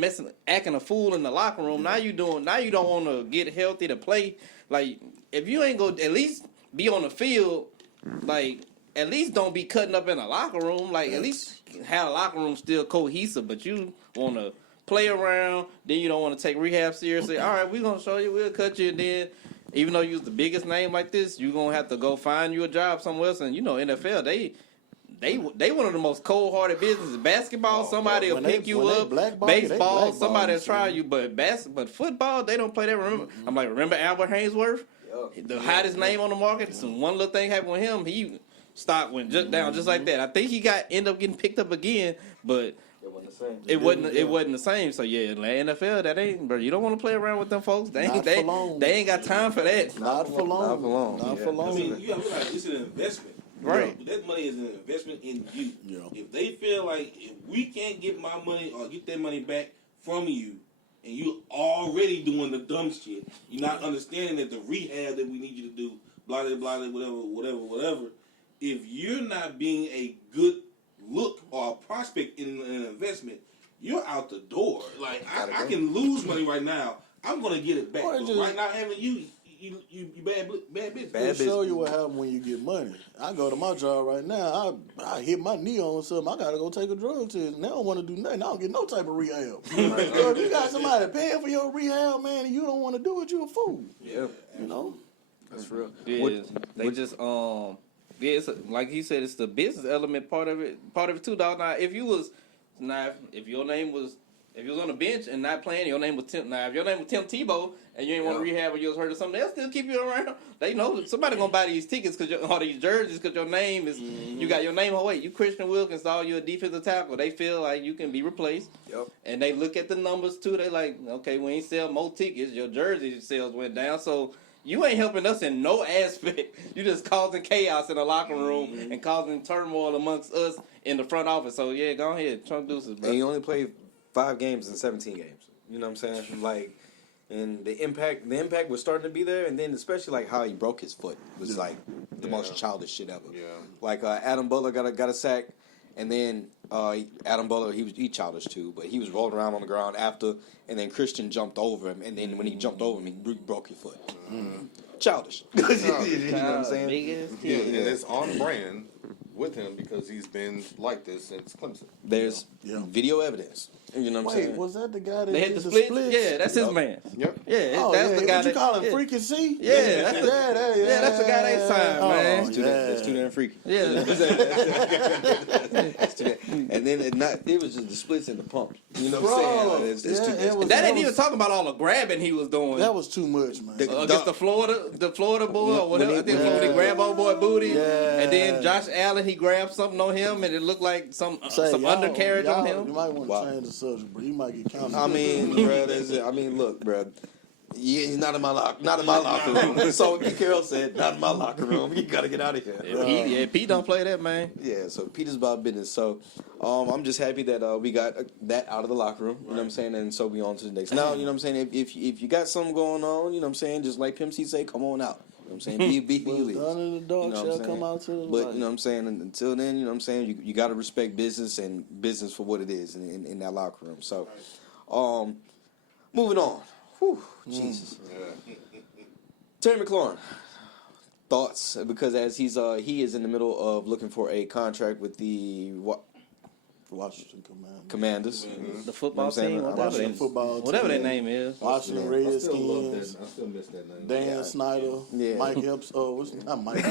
acting a fool in the locker room. Now you don't want to get healthy to play. Like if you ain't go at least be on the field. Like at least don't be cutting up in the locker room. Like at least have the locker room still cohesive. But you want to play around, then you don't want to take rehab seriously. All right, we're going to show you, we'll cut you, and then even though you're the biggest name like this, you're going to have to go find you a job somewhere else. And, NFL, They one of the most cold-hearted businesses. Basketball, somebody will pick you up. Baseball, somebody will try you. But football, they don't play that. Remember Albert Hainsworth? The hottest name on the market. So one little thing happened with him, he stock went just down just like that. I think he ended up getting picked up again, but it wasn't the same. So yeah, in the NFL, that ain't. Bro, you don't want to play around with them folks. They ain't got time for that. Not for long. I mean, you gotta realize it's an investment. Right. You know, that money is an investment in you. Yeah. If they feel like if we can't get my money or get that money back from you, and you already doing the dumb shit, you're not understanding that the rehab that we need you to do, blah blah blah, whatever. If you're not being a good look or a prospect in an investment, you're out the door. Like I can lose money right now. I'm gonna get it back. But right now, having you bad business. Bad show you what happens when you get money. I go to my job right now. I hit my knee on something. I gotta go take a drug test. And they don't want to do nothing. I don't get no type of rehab. So if you got somebody paying for your rehab, man, and you don't want to do it, you a fool. Yeah, you know. That's real. Yeah, they just it's like he said, it's the business element part of it too, dog. Now, if your name was on the bench and not playing, your name was Tim. Now, if your name was Tim Tebow and you ain't want to rehab or you was hurt or something, they'll still keep you around. They know somebody gonna buy these tickets or these jerseys because your name is you got your name. Oh wait, you Christian Wilkins, dog. You're a defensive tackle. They feel like you can be replaced. Yep. And they look at the numbers too. They like, okay, we ain't sell more tickets. Your jersey sales went down, so. You ain't helping us in no aspect. You just causing chaos in the locker room and causing turmoil amongst us in the front office. So yeah, go ahead, Trunk deuces, bro. And he only played 5 games in 17 games. You know what I'm saying? Like, and the impact was starting to be there, and then especially like how he broke his foot was like the most childish shit ever. Yeah. Like Adam Butler got a sack, and then Adam Butler he childish too, but he was rolling around on the ground after, and then Christian jumped over him, and then when he jumped over him, he broke his foot. Childish. You know what I'm saying? Yeah, and it's on brand with him because he's been like this since Clemson. There's video evidence. You know what I'm saying? Wait, was that the guy that They did hit the splits? split? Yeah, that's his man. Yep. Yeah, that's the guy. What you call him, Freaky C? Yeah, that's the guy they signed, man. That's too damn freaky. Yeah. And then it was just the splits and the pumps. You know what I'm saying? That ain't even talking about all the grabbing he was doing. That was too much, man. Against the Florida boy or whatever. I think they grabbed old boy booty. Yeah. And then Josh Allen, he grabbed something on him and it looked like some undercarriage on him. You might want to change the subject, bro. You might get counted. I mean, bro, look, bro. Yeah, he's not in my locker room. So Carroll said, not in my locker room. You gotta get out of here. Pete don't play that, man. Yeah, so Pete is about business. So I'm just happy that we got that out of the locker room. You know what I'm saying? And so we on to the next. Now, you know what I'm saying? If you got something going on, you know what I'm saying? Just like Pimp C say, come on out. You know what I'm saying? Be who you is. Done in the dark, you know shall come out to the light. But you know what I'm saying? Until then, you know what I'm saying? You got to respect business and business for what it is in that locker room. So, moving on. Whew, Jesus. Terry McLaurin, thoughts? Because as he is in the middle of looking for a contract with the Washington Commanders. The football team, whatever their name is. Washington Redskins. I still miss that name. Dan Snyder. Yeah. Mike Epps. What's not Mike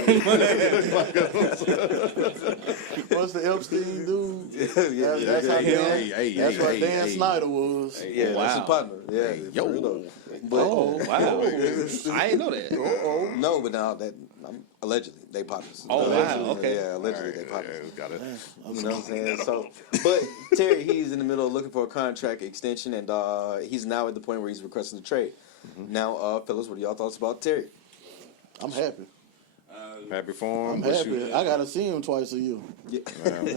What's the Epstein dude? That's what Dan Snyder was. Yeah, that's his partner. Yeah. Wow. I didn't know that. No, but now that allegedly they partners. Oh, wow. Okay. Yeah, allegedly they partners. Got it. You know what I'm saying? So, but Terry, he's in the middle of looking for a contract extension, and he's now at the point where he's requesting a trade. Now, fellas, what are y'all thoughts about Terry? I'm happy. Happy for him. I'm happy. I gotta see him twice a year. Yeah.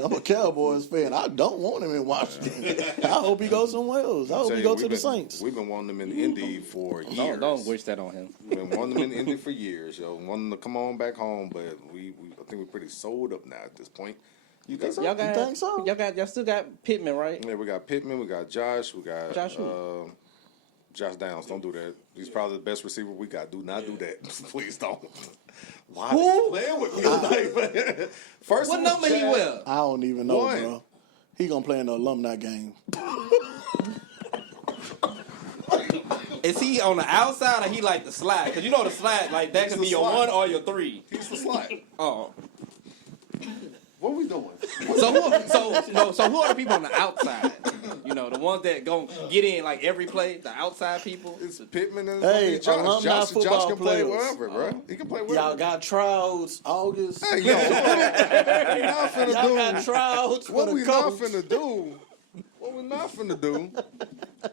I'm a Cowboys fan. I don't want him in Washington. I hope he goes somewhere else. I hope he goes to the Saints. We've been wanting him in Indy for years. Don't wish that on him. We've been wanting him in Indy for years, yo. Wanting him to come on back home, but I think we're pretty sold up now at this point. You think so? You think so? Y'all still got Pittman, right? Yeah, we got Pittman, we got Josh, we got Josh Downs. Don't do that. He's probably the best receiver we got. Do not do that. Please don't. Why are you playing with me? First, what number he wear? I don't even know, bro. He gonna play in the alumni game. Is he on the outside or he like the slide? Because you know the slide, like that could be your 1 or your 3. He's the slide. Oh. What we doing? So who are the people on the outside? You know, the ones that gonna get in like every play, the outside people. It's Pittman and Hey, Josh. alumni Josh football can play players. wherever, bro. He can play wherever. Y'all got trials August. Hey, yo, what we not finna Y'all got do? trials What for we the not coach. finna do? What we not finna do?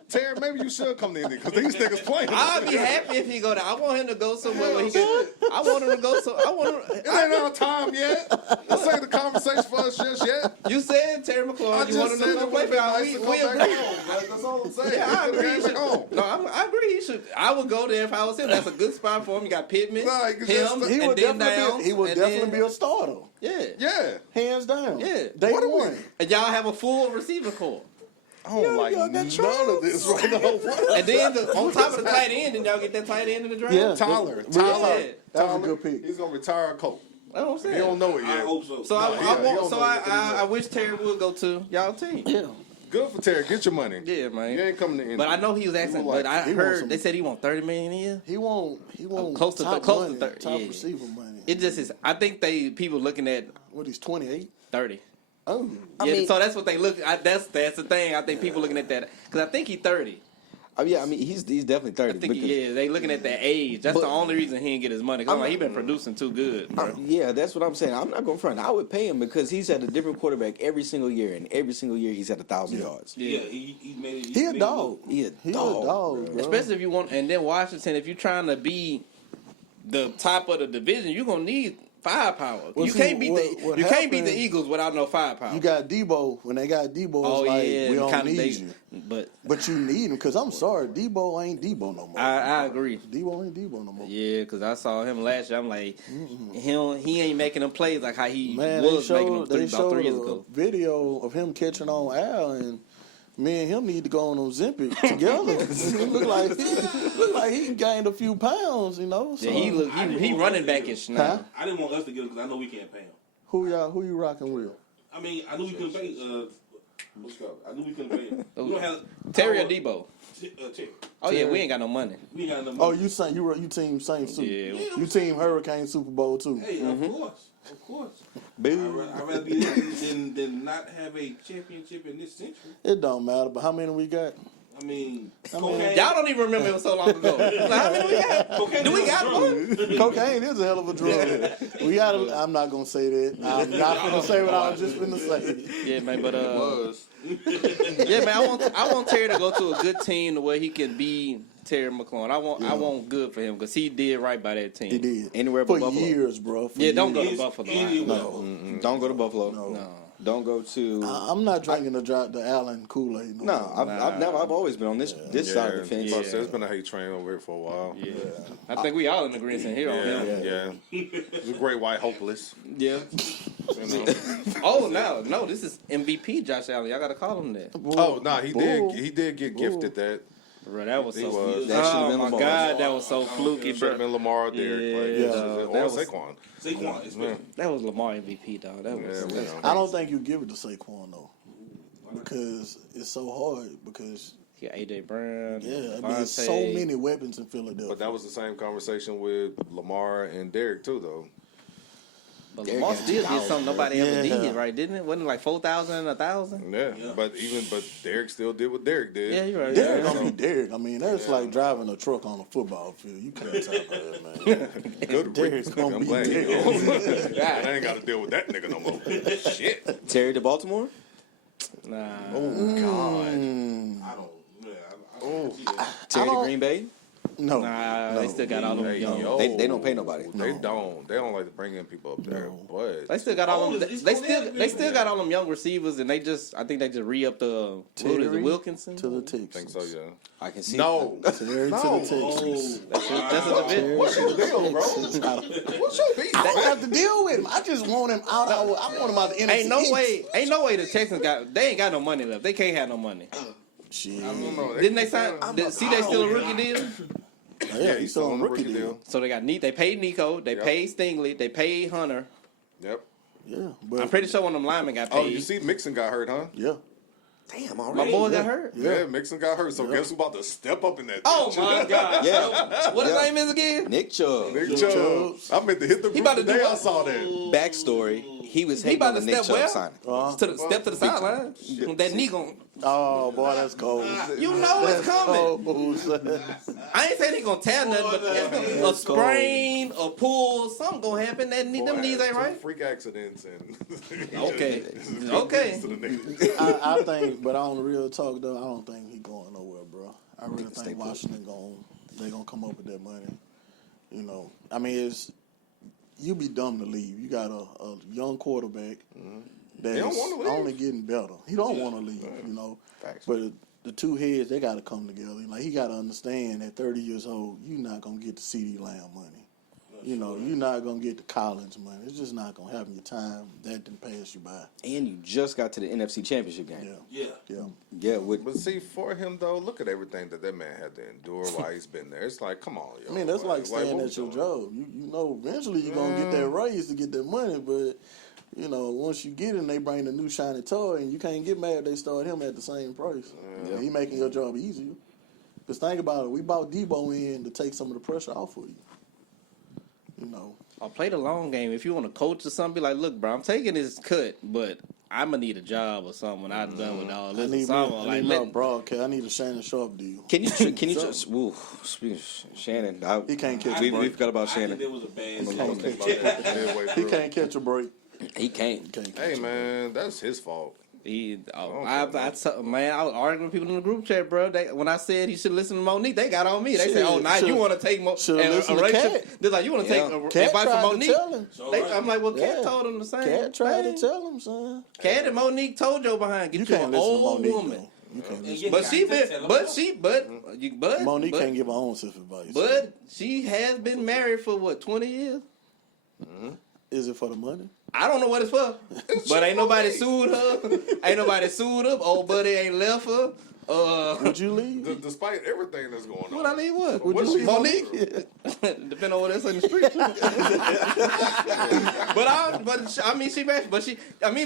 Terry, maybe you should come in there because these niggas playing. I'd be happy if he go there. I want him to go somewhere where he can. I want him to go so. I want him. It ain't our time yet. This ain't the conversation for us just yet. You said Terry McLaurin. I You want just him said to go it play would for be y'all. nice to We come agree. back home. But that's all I'm saying. Yeah, I agree. He He should. home. No, I agree. He should. I would go there if I was him. That's a good spot for him. You got Pittman, Nah, he could him, just- He and would then definitely Downs. be. He would and definitely then- be a starter, Yeah. Yeah. hands down. Yeah. Day What are we- one. And y'all have a full receiver core. I don't like y'all got none trials. of this right now. And then on top of the tight end, then y'all get that tight end in the draft. Yeah. Tyler. Yeah. That was a good pick. He's gonna retire a Colt. That's what I'm saying. He don't know it I yet. hope so. So Nah, he don't know yet, but he I will. wish Terry would go to y'all team. Yeah. Good for Terry. Get your money. Yeah, man. You ain't coming to Indy. But I know he was asking. You like- But I he wants heard some- they said he want $30 million a year. He won't Close to top close to money, 30, top yeah. receiver money. It just is. I think people looking at What, he's 28? 30. Oh. Yeah, so that's what they look. That's the thing. I think people looking at that because I think he's 30. Yeah, I mean he's definitely 30. I think because- they looking at that age. That's But- the only reason he didn't get his money. Cause he been producing too good. Bro. Yeah, that's what I'm saying. I'm not going front. I would pay him because he's had a different quarterback every single year, and every single year he's had 1,000 yards. Yeah, he made it. He a made it dog. look- He a He dog, a dog, bro. Especially if you want, and then Washington, if you're trying to be the top of the division, you're gonna need firepower. Well, you see, can't beat what you can't beat the happened- Eagles without no firepower. You got Debo. When they got Debo, it's like, we don't kinda need they- you. But But you need him, because I'm sorry, Debo ain't Debo no more. I agree. Debo ain't Debo no more. Yeah, because I saw him last year. I'm like, he ain't making them plays like how he Man, they was making them showed, they about showed 3 years a ago. video of him catching on Al, and me and him need to go on Ozempic together. It look like he gained a few pounds, you know. So. Yeah, he running backish now. Huh? I didn't want us to get him because I know we can't pay him. Who you rocking with? I mean, I knew we couldn't pay. What's up? I knew we couldn't pay him. We don't have Terry or Debo? Terry. Oh yeah, we ain't got no money. We ain't got enough Oh, money. you team Saints too. Yeah. You team Hurricane Super Bowl too. Hey, of course. Boo. I'd rather be there than not have a championship in this century. It don't matter, but how many we got? I mean, I mean, cocaine. Y'all don't even remember it was so long ago. Like, how many we got? Cocaine Do we is a got drug. one? Cocaine is a hell of a drug. We gotta. I'm not gonna say that. I'm not gonna say what I was just gonna say. Yeah, man, but was. yeah, man, I want Terry to go to a good team to where he can be Terry McLaurin. I want good for him because he did right by that team. He did Anywhere for but Buffalo. years, bro. For Yeah, don't go years. to Buffalo. Anywhere. Don't go to Buffalo. No. Don't go to. I'm not drinking the Allen Kool-Aid. No, I've always been on this side of the fence. Yeah. There's been a hate train over here for a while. Yeah. I think we all in agreement here on him. Yeah. He's a great white hopeless. Yeah. You know? Oh no, this is MVP Josh Allen. Y'all gotta call him that. Oh no, he did get gifted that. Bro, that was He so. was. That should've Oh been my Lamar. God, that was so fluky, Should bro. have been Lamar or Derek. Yeah, or that was- Saquon. Saquon, especially. That was Lamar MVP, dog. That was. Yeah, man. I don't think you give it to Saquon though, because it's so hard. Because Yeah, AJ Brown. yeah, I mean, Devontae. there's so many weapons in Philadelphia. But that was the same conversation with Lamar and Derek too, though. But Derek Lamar got still did 2,000. something nobody ever Yeah. did, right? Didn't it? Wasn't it like 4,000 and 1,000? Yeah, Yeah. but Derek still did what Derek did. Yeah, you're right. Derek Yeah. gonna be Derek. I mean, that's like driving a truck on a football field. You can't talk about that, man. Good Derek's riddance, gonna nigga. I'm be glad he Derek. gone. I ain't got to deal with that nigga no more. Shit. Terry to Baltimore. Nah. Oh God. I don't. Yeah, I don't see that. Terry to don't- Green Bay. No, Nah, they still got all them Hey, young. yo. They don't pay nobody. They don't. They don't like to bring in people up there. But They still got all them. It's They gonna still happen. got all them young receivers, and I think they just re-upped the what is it, Terry Wilkinson. to the I Texans. think so, yeah. I can see. No. Terry No. to the Texans. That's a division. What's your deal, bro? What's your beef? I don't have to deal with him. I just want him out. I want him out the NFC Ain't no East. way the Texans they ain't got no money left. They can't have no money. Shit. I don't know. Didn't they sign? See, they still a rookie deal. Yeah, he's still on the rookie deal. So they got They paid Nico. They Yep. paid Stingley. They paid Hunter. Yep. Yeah, but I'm pretty sure one of them linemen got Oh, paid. you see Mixon got hurt, huh? yeah. Damn, My already. boy got hurt. Yeah, Mixon got hurt. So guess who about to step up in that? Oh bitch? my God! Yeah. What his Yeah. name is again? Nick Chubb. Nick Chubb. I meant to hit the He group about to do today. I what? saw that. Backstory: he was He hating about on the to Nick step Chubb where? signing. Step to the sideline. That knee gon' Oh boy, that's cold. you know it's coming. Oh, son. I ain't saying he gonna tear nothing, but a sprain, a pull, something gonna happen. That knee, them knees ain't Two right. Freak accidents and Okay. Just Okay. to the nigga. I think, but on the real talk though, I don't think he going nowhere, bro. I really Stay think put. Washington they gonna come up with that money. You know, I mean, you be dumb to leave. You got a young quarterback that's don't wanna leave. only getting better. He don't want to leave, you know. Facts. But the two heads, they got to come together. Like he got to understand at 30 years old, you're not gonna get the CD Lamb money. You know, you're not gonna get the Collins money. It's just not gonna happen. Your time that didn't pass you by. And you just got to the NFC Championship game. Yeah, Yeah. yeah. Yeah, with But see, for him though, look at everything that man had to endure while he's been there. It's like, come on, yo. I mean, that's like staying what at your we doing? job. You know, eventually you're going to get that raise to get that money, but, you know, once you get it and they bring the new shiny toy, and you can't get mad if they start him at the same price. Yeah. He making your job easier. Because think about it, we bought Debo in to take some of the pressure off of you. You know. Or play the long game. If you want to coach or something, be like, look, bro, I'm taking this cut, but I'm gonna need a job or something when I'm done with all I this. need, or something. I Like, need my let, broadcast. I need a Shannon Sharp deal. can you just speaking of Shannon? He can't catch we a break. forgot about I think Shannon. there was a bad He mistake can't about catch that. Midway He through. can't catch a break. He can't. He can't catch Hey a break. man, that's his fault. he, I was arguing with people in the group chat, bro. When I said he should listen to Monique, they got on me. They said, "Oh, now you want to take should've listened to Cat. They're like, you want to Yeah. take Cat advice from tried to Monique?" tell him. I'm like, well, Cat Yeah. told him the same. Cat tried thing. to tell him, son. Cat and Monique told your behind, get You you can't an listen to old Monique, woman. though. You can't And listen. you But got she to been, tell her but so. she, but you, but Monique but, can't give her own self-advice. But she has been married for what, 20 years? Is it for the money? I don't know what it's for, but ain't nobody sued her. Ain't nobody sued her. Old buddy ain't left her. Would you leave? Despite everything that's going on. What I leave what? Would you leave Monique? Depending on what that's in the street.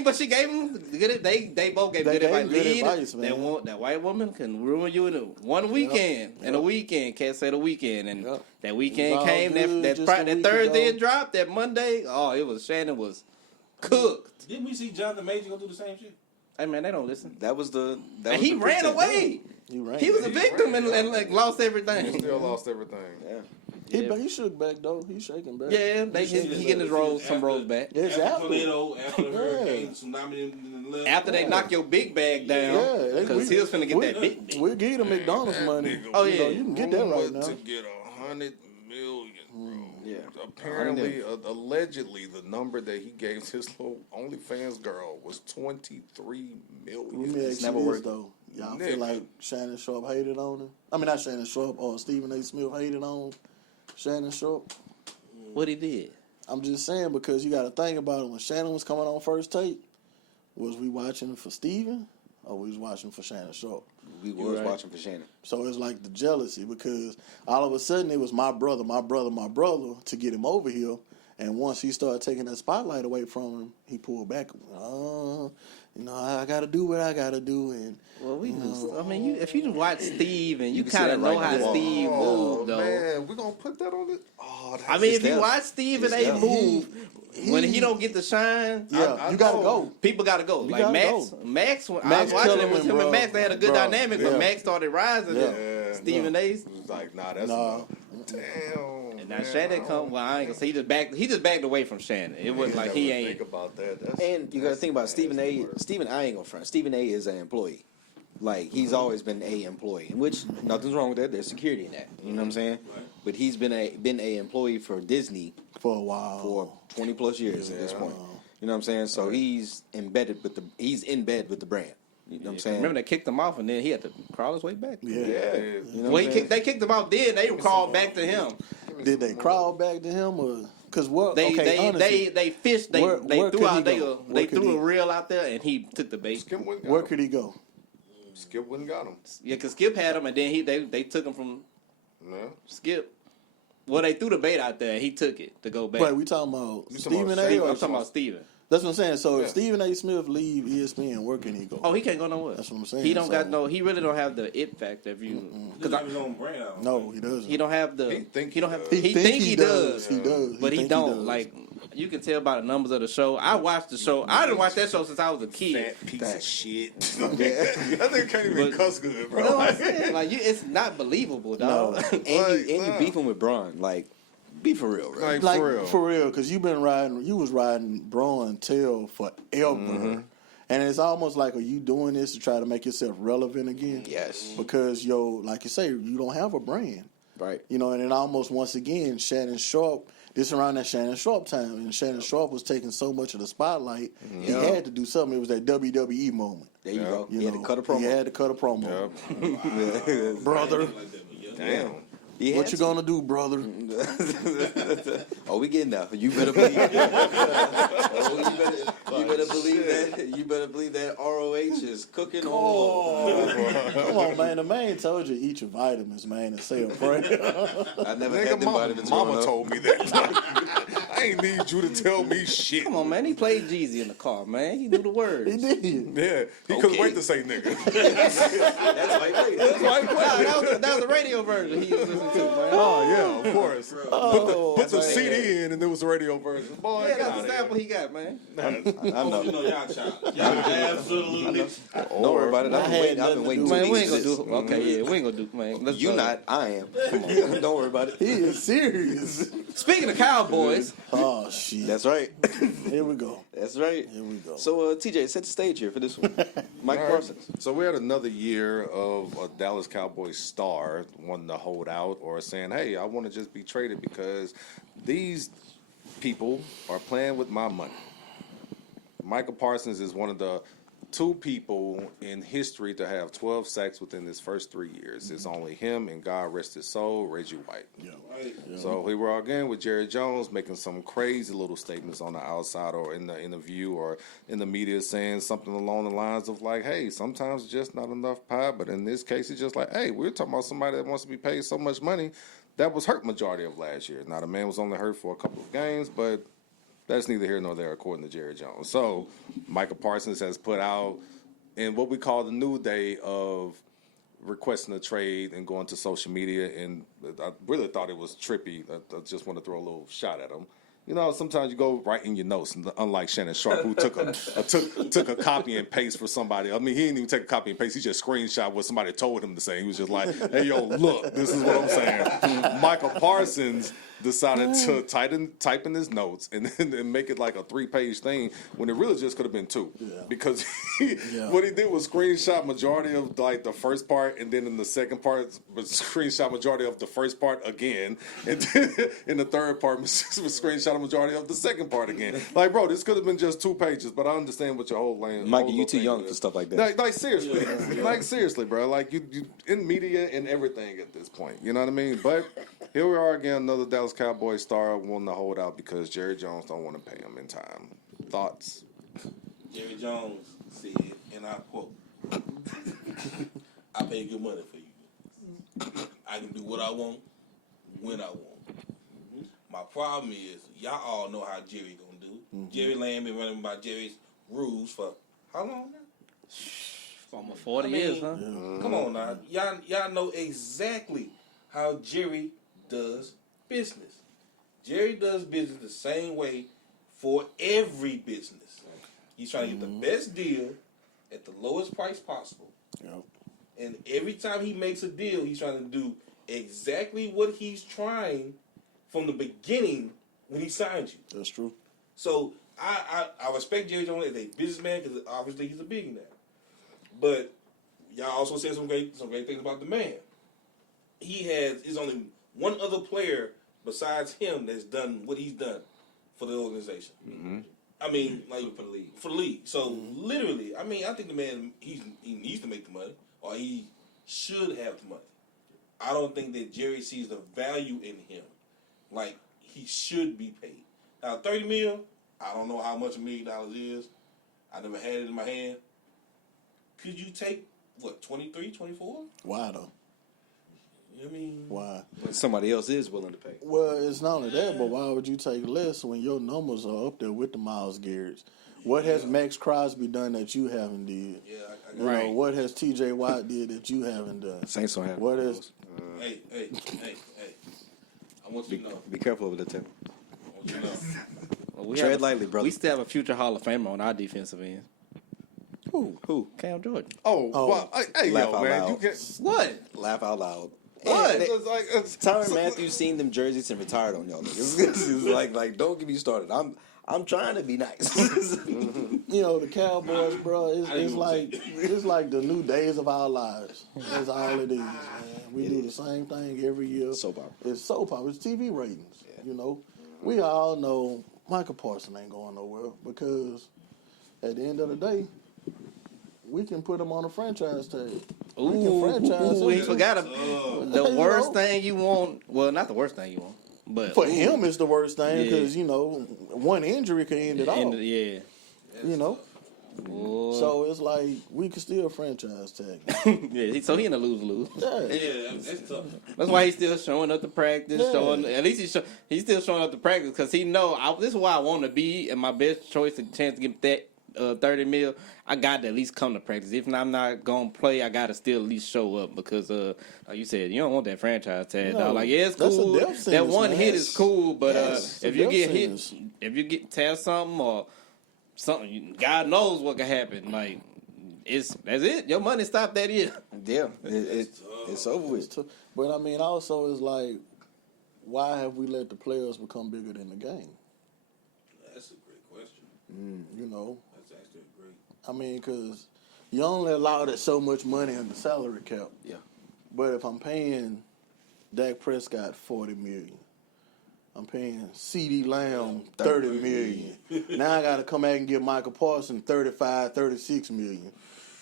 but she gave him good. They both gave They good advice. gave good Lead, advice, man. that white woman can ruin you in one weekend. In a weekend, can't say the weekend, and Yep. that weekend all came. good That just a week Thursday ago. it dropped. That Monday, Shannon was cooked. Didn't we see Jonathan Major go do the same shit? Hey man, they don't listen. That was the. That And was he the ran pretense. away. He ran. He was a victim and like lost He everything. still lost everything. Yeah. He shook back though. He's shaking back. Yeah, he getting his rolls, some rolls back. Yeah, it's After after. tornado, after the Yeah. hurricane, tsunami, and the After they knock your big bag down, Yeah, because he was finna get that big. We'll give you the McDonald's money. Oh, You know, yeah. you can get that right now. To get $100 million, bro. Yeah. Apparently, allegedly, the number that he gave his little OnlyFans girl was $23 Let million. me ask never you this worked. though. Y'all Nigga. feel like Shannon Sharp hated on him? I mean, not Shannon Sharp or Stephen A. Smith hated on Shannon Sharp. What he did? I'm just saying because you got to think about it. When Shannon was coming on First Take, was we watching for Stephen or we was watching for Shannon Sharp? We was right. watching for Shannon. So it's like the jealousy because all of a sudden it was my brother to get him over here. And once he started taking that spotlight away from him, he pulled back. I got to do what I got to do. And Well, if you watch Steve and you can see kind of that know right how there. Steve moved, though. Man, we're going to put that on it. Oh, that's I mean, if It's you them. watch Steve and It's they them. move, when he don't get the shine, yeah, I you got to know. go. people got to go. You Like gotta Max, go. when I Max was watching it killing with him, him and bro. Max, they had a good Bro, dynamic, yeah. but Max started rising. Yeah. Yeah, Stephen A. It was like, nah, that's Nah. enough. Damn. And now Shannon come. Well, I ain't gonna say he just backed away from Shannon. It wasn't like he ain't. Think about that. That's, And you got to think about Stephen A. Stephen, I ain't gonna front. Stephen A. is an employee. Like he's always been a employee, which nothing's wrong with that. There's security in that. You know what I'm saying? But he's been a employee for Disney For a while. for 20 plus years at this point. You know what I'm saying? So he's in bed with the brand. You know what I'm saying? Remember they kicked him off and then he had to crawl his way back. Yeah. You know Well, what I'm saying? they kicked him out. Then they crawled back to him. Did they crawl back to him or? Because what? They honestly, they fished. They where threw could out he go? they Where could threw he- a reel out there and he took the bait. Skip wouldn't got where him. could he go? Skip wouldn't got him. Yeah, because Skip had him and then they took him from No. Skip. Well, they threw the bait out there and he took it to go back. Wait, we talking about You talking Stephen about A. Steve? or I'm talking about Steven. That's what I'm saying. So Yeah. if Stephen A. Smith leave ESPN, where can he go? Oh, he can't go nowhere. That's what I'm saying. He don't So- got no. He really don't have the it factor. If you, Because I his own brand. I don't No, think. he doesn't. he don't have the. He think He don't he have. does. He think he does. He does. But he think don't. does. Like you can tell by the numbers of the show. I watched the show. I didn't watch that show since I was a kid. Fat piece of shit. That nigga can't even But- cuss good, bro. You know what I'm saying? Like it's not believable, dog. No. And you beefing with Braun. Like, be for real, bro. Like for real. because you was riding Braun tail forever, and it's almost like, are you doing this to try to make yourself relevant again? Yes. Because like you say, you don't have a brand, Right. you know, and it almost once again, Shannon Sharp. This around that Shannon Sharp time, and Shannon Sharp was taking so much of the spotlight, he had to do something. It was that WWE moment. There you go. You He had know, to cut a promo. He had to cut a promo, brother. Like that, but yeah. Damn. He What had you to. gonna do, brother? Oh, we getting there. You better believe. You better believe that. You better believe that ROH is cooking on. Come on, man. The man told you to eat your vitamins, man, and say a prayer. I never had Nigga, them vitamins. mama growing up. told me that. I ain't need you to tell me shit. Come on, man. He played Jeezy in the car, man. He knew the words. He did. Yeah, he couldn't wait to say nigga. That's why he played. That was the radio version he was listening to, man. Oh yeah, of course. Put the why- CD in, and there was the radio version. Boy, Yeah, get that's outta the here. sample he got, man. I know. You know, y'all child. Y'all absolutely. Don't worry about it. I had I've been waiting nothing 2 Man, we ain't weeks gonna for do. this. Okay, yeah, we ain't gonna do. Man, let's You go. not. I am. Come on. Don't worry about it. He is serious. Speaking of Cowboys, Oh shit. That's right. Here we go. That's right. Here we go. So, TJ, set the stage here for this one. Mike Parsons. So we had another year of a Dallas Cowboys star wanting to hold out or saying, hey, I want to just be traded because these people are playing with my money. Michael Parsons is one of the 2 people in history to have 12 sacks within his first 3 years. It's only him and God rest his soul, Reggie White. Yeah. Right. So we were again with Jerry Jones making some crazy little statements on the outside or in the interview or in the media saying something along the lines of like, hey, sometimes it's just not enough pie. But in this case, it's just like, hey, we're talking about somebody that wants to be paid so much money that was hurt majority of last year. Now, the man was only hurt for a couple of games, but that's neither here nor there according to Jerry Jones. So Michael Parsons has put out in what we call the new day of requesting a trade and going to social media, and I really thought it was trippy. I just want to throw a little shot at him. You know, sometimes you go right in your notes, and unlike Shannon Sharp, who took a copy and paste for somebody. I mean, he didn't even take a copy and paste. He just screenshot what somebody told him to say. He was just like, hey, yo, look, this is what I'm saying. Michael Parsons decided to type in his notes and then make it like a 3-page thing when it really just could have been 2. Yeah. Because what he did was screenshot majority of like the first part, and then in the second part was screenshot majority of the first part again, and then in the third part was screenshot a majority of the second part again. Like, bro, this could have been just 2 pages, but I understand what your whole lane. Mikey, you too young for stuff like that. Like seriously, like seriously, bro. Like you in media and everything at this point. You know what I mean? But here we are again, another Dallas Cowboys star wanting to hold out because Jerry Jones don't want to pay him in time. Thoughts? Jerry Jones said, and I quote, I pay good money for you. I can do what I want, when I want. My problem is, y'all all know how Jerry gonna do. Jerry Lamb been running by Jerry's rules for how long now? almost 40 I mean, years, huh? Come on now. Y'all know exactly how Jerry does business. Jerry does business the same way for every business. He's trying to get the best deal at the lowest price possible. Yep. And every time he makes a deal, he's trying to do exactly what he's trying from the beginning when he signed you. That's true. So I respect Jerry Jones as a businessman because obviously he's a billionaire. But y'all also said some great things about the man. Is only one other player besides him that's done what he's done for the organization. Mm-hmm. I mean, like for the league. So literally, I mean, I think the man he needs to make the money, or he should have the money. I don't think that Jerry sees the value in him, like he should be paid. Now, $30 million, I don't know how much $1 million is. I never had it in my hand. Could you take what 23, 24? Why though? I mean, Why? When somebody else is willing to pay. Well, it's not only that, but why would you take less when your numbers are up there with the Myles Garrett's? What has Max Crosby done that you haven't did? yeah, You know, what has T.J. Watt did that you haven't done? Saints don't have What those. is? hey. I want you to know. Be careful with the table. I want you to know. Well, we Tread have lightly, brother. We still have a future Hall of Famer on our defensive end. Who? Cam Jordan. Oh, Oh. well, hey, Laugh yo, out man, loud. you get What? Laugh out loud. what? Hey, It's like, Tyrann Matthews seen them jerseys and retired on y'all niggas. It's like, don't get me started. I'm trying to be nice. You know, the Cowboys, bro. It's didn't like say it's like the new days of our lives. That's all it is, man. We do the same thing every year. Soap opera. It's soap opera. It's TV ratings. You know, we all know Michael Parsons ain't going nowhere because at the end of the day, we can put him on a franchise tag. We can franchise we him. forgot the You worst know? thing you want. Well, not the worst thing you want, but For him, it's the worst thing Yeah. because you know one injury can end it all. yeah. You know, Boy. so it's like we can still franchise tag. Yeah, so he in a lose-lose. Yeah. Yeah, that's tough. That's why he's still showing up to practice. Yeah. At least he's still showing up to practice because he know this is where I want to be, and my best choice and chance to get that 30 mil. I got to at least come to practice. If I'm not gonna play, I got to still at least show up because, like you said, you don't want that franchise tag. No, dog. Like, yeah, it's that's a cool. death That sentence, one man. hit is cool, but Yes, if it's a you death get sentence. hit, if you get tap something or something, God knows what can happen. Like, that's it. Your money stopped that year. Yeah, it's over with. But I mean, also it's like, why have we let the players become bigger than the game? That's a great question. You know, That's actually great. I mean, because you only allow that so much money in the salary cap. Yeah. But if I'm paying Dak Prescott $40 million, I'm paying C.D. Lamb $30 million. Now I got to come back and give Michael Parsons $35, $36 million.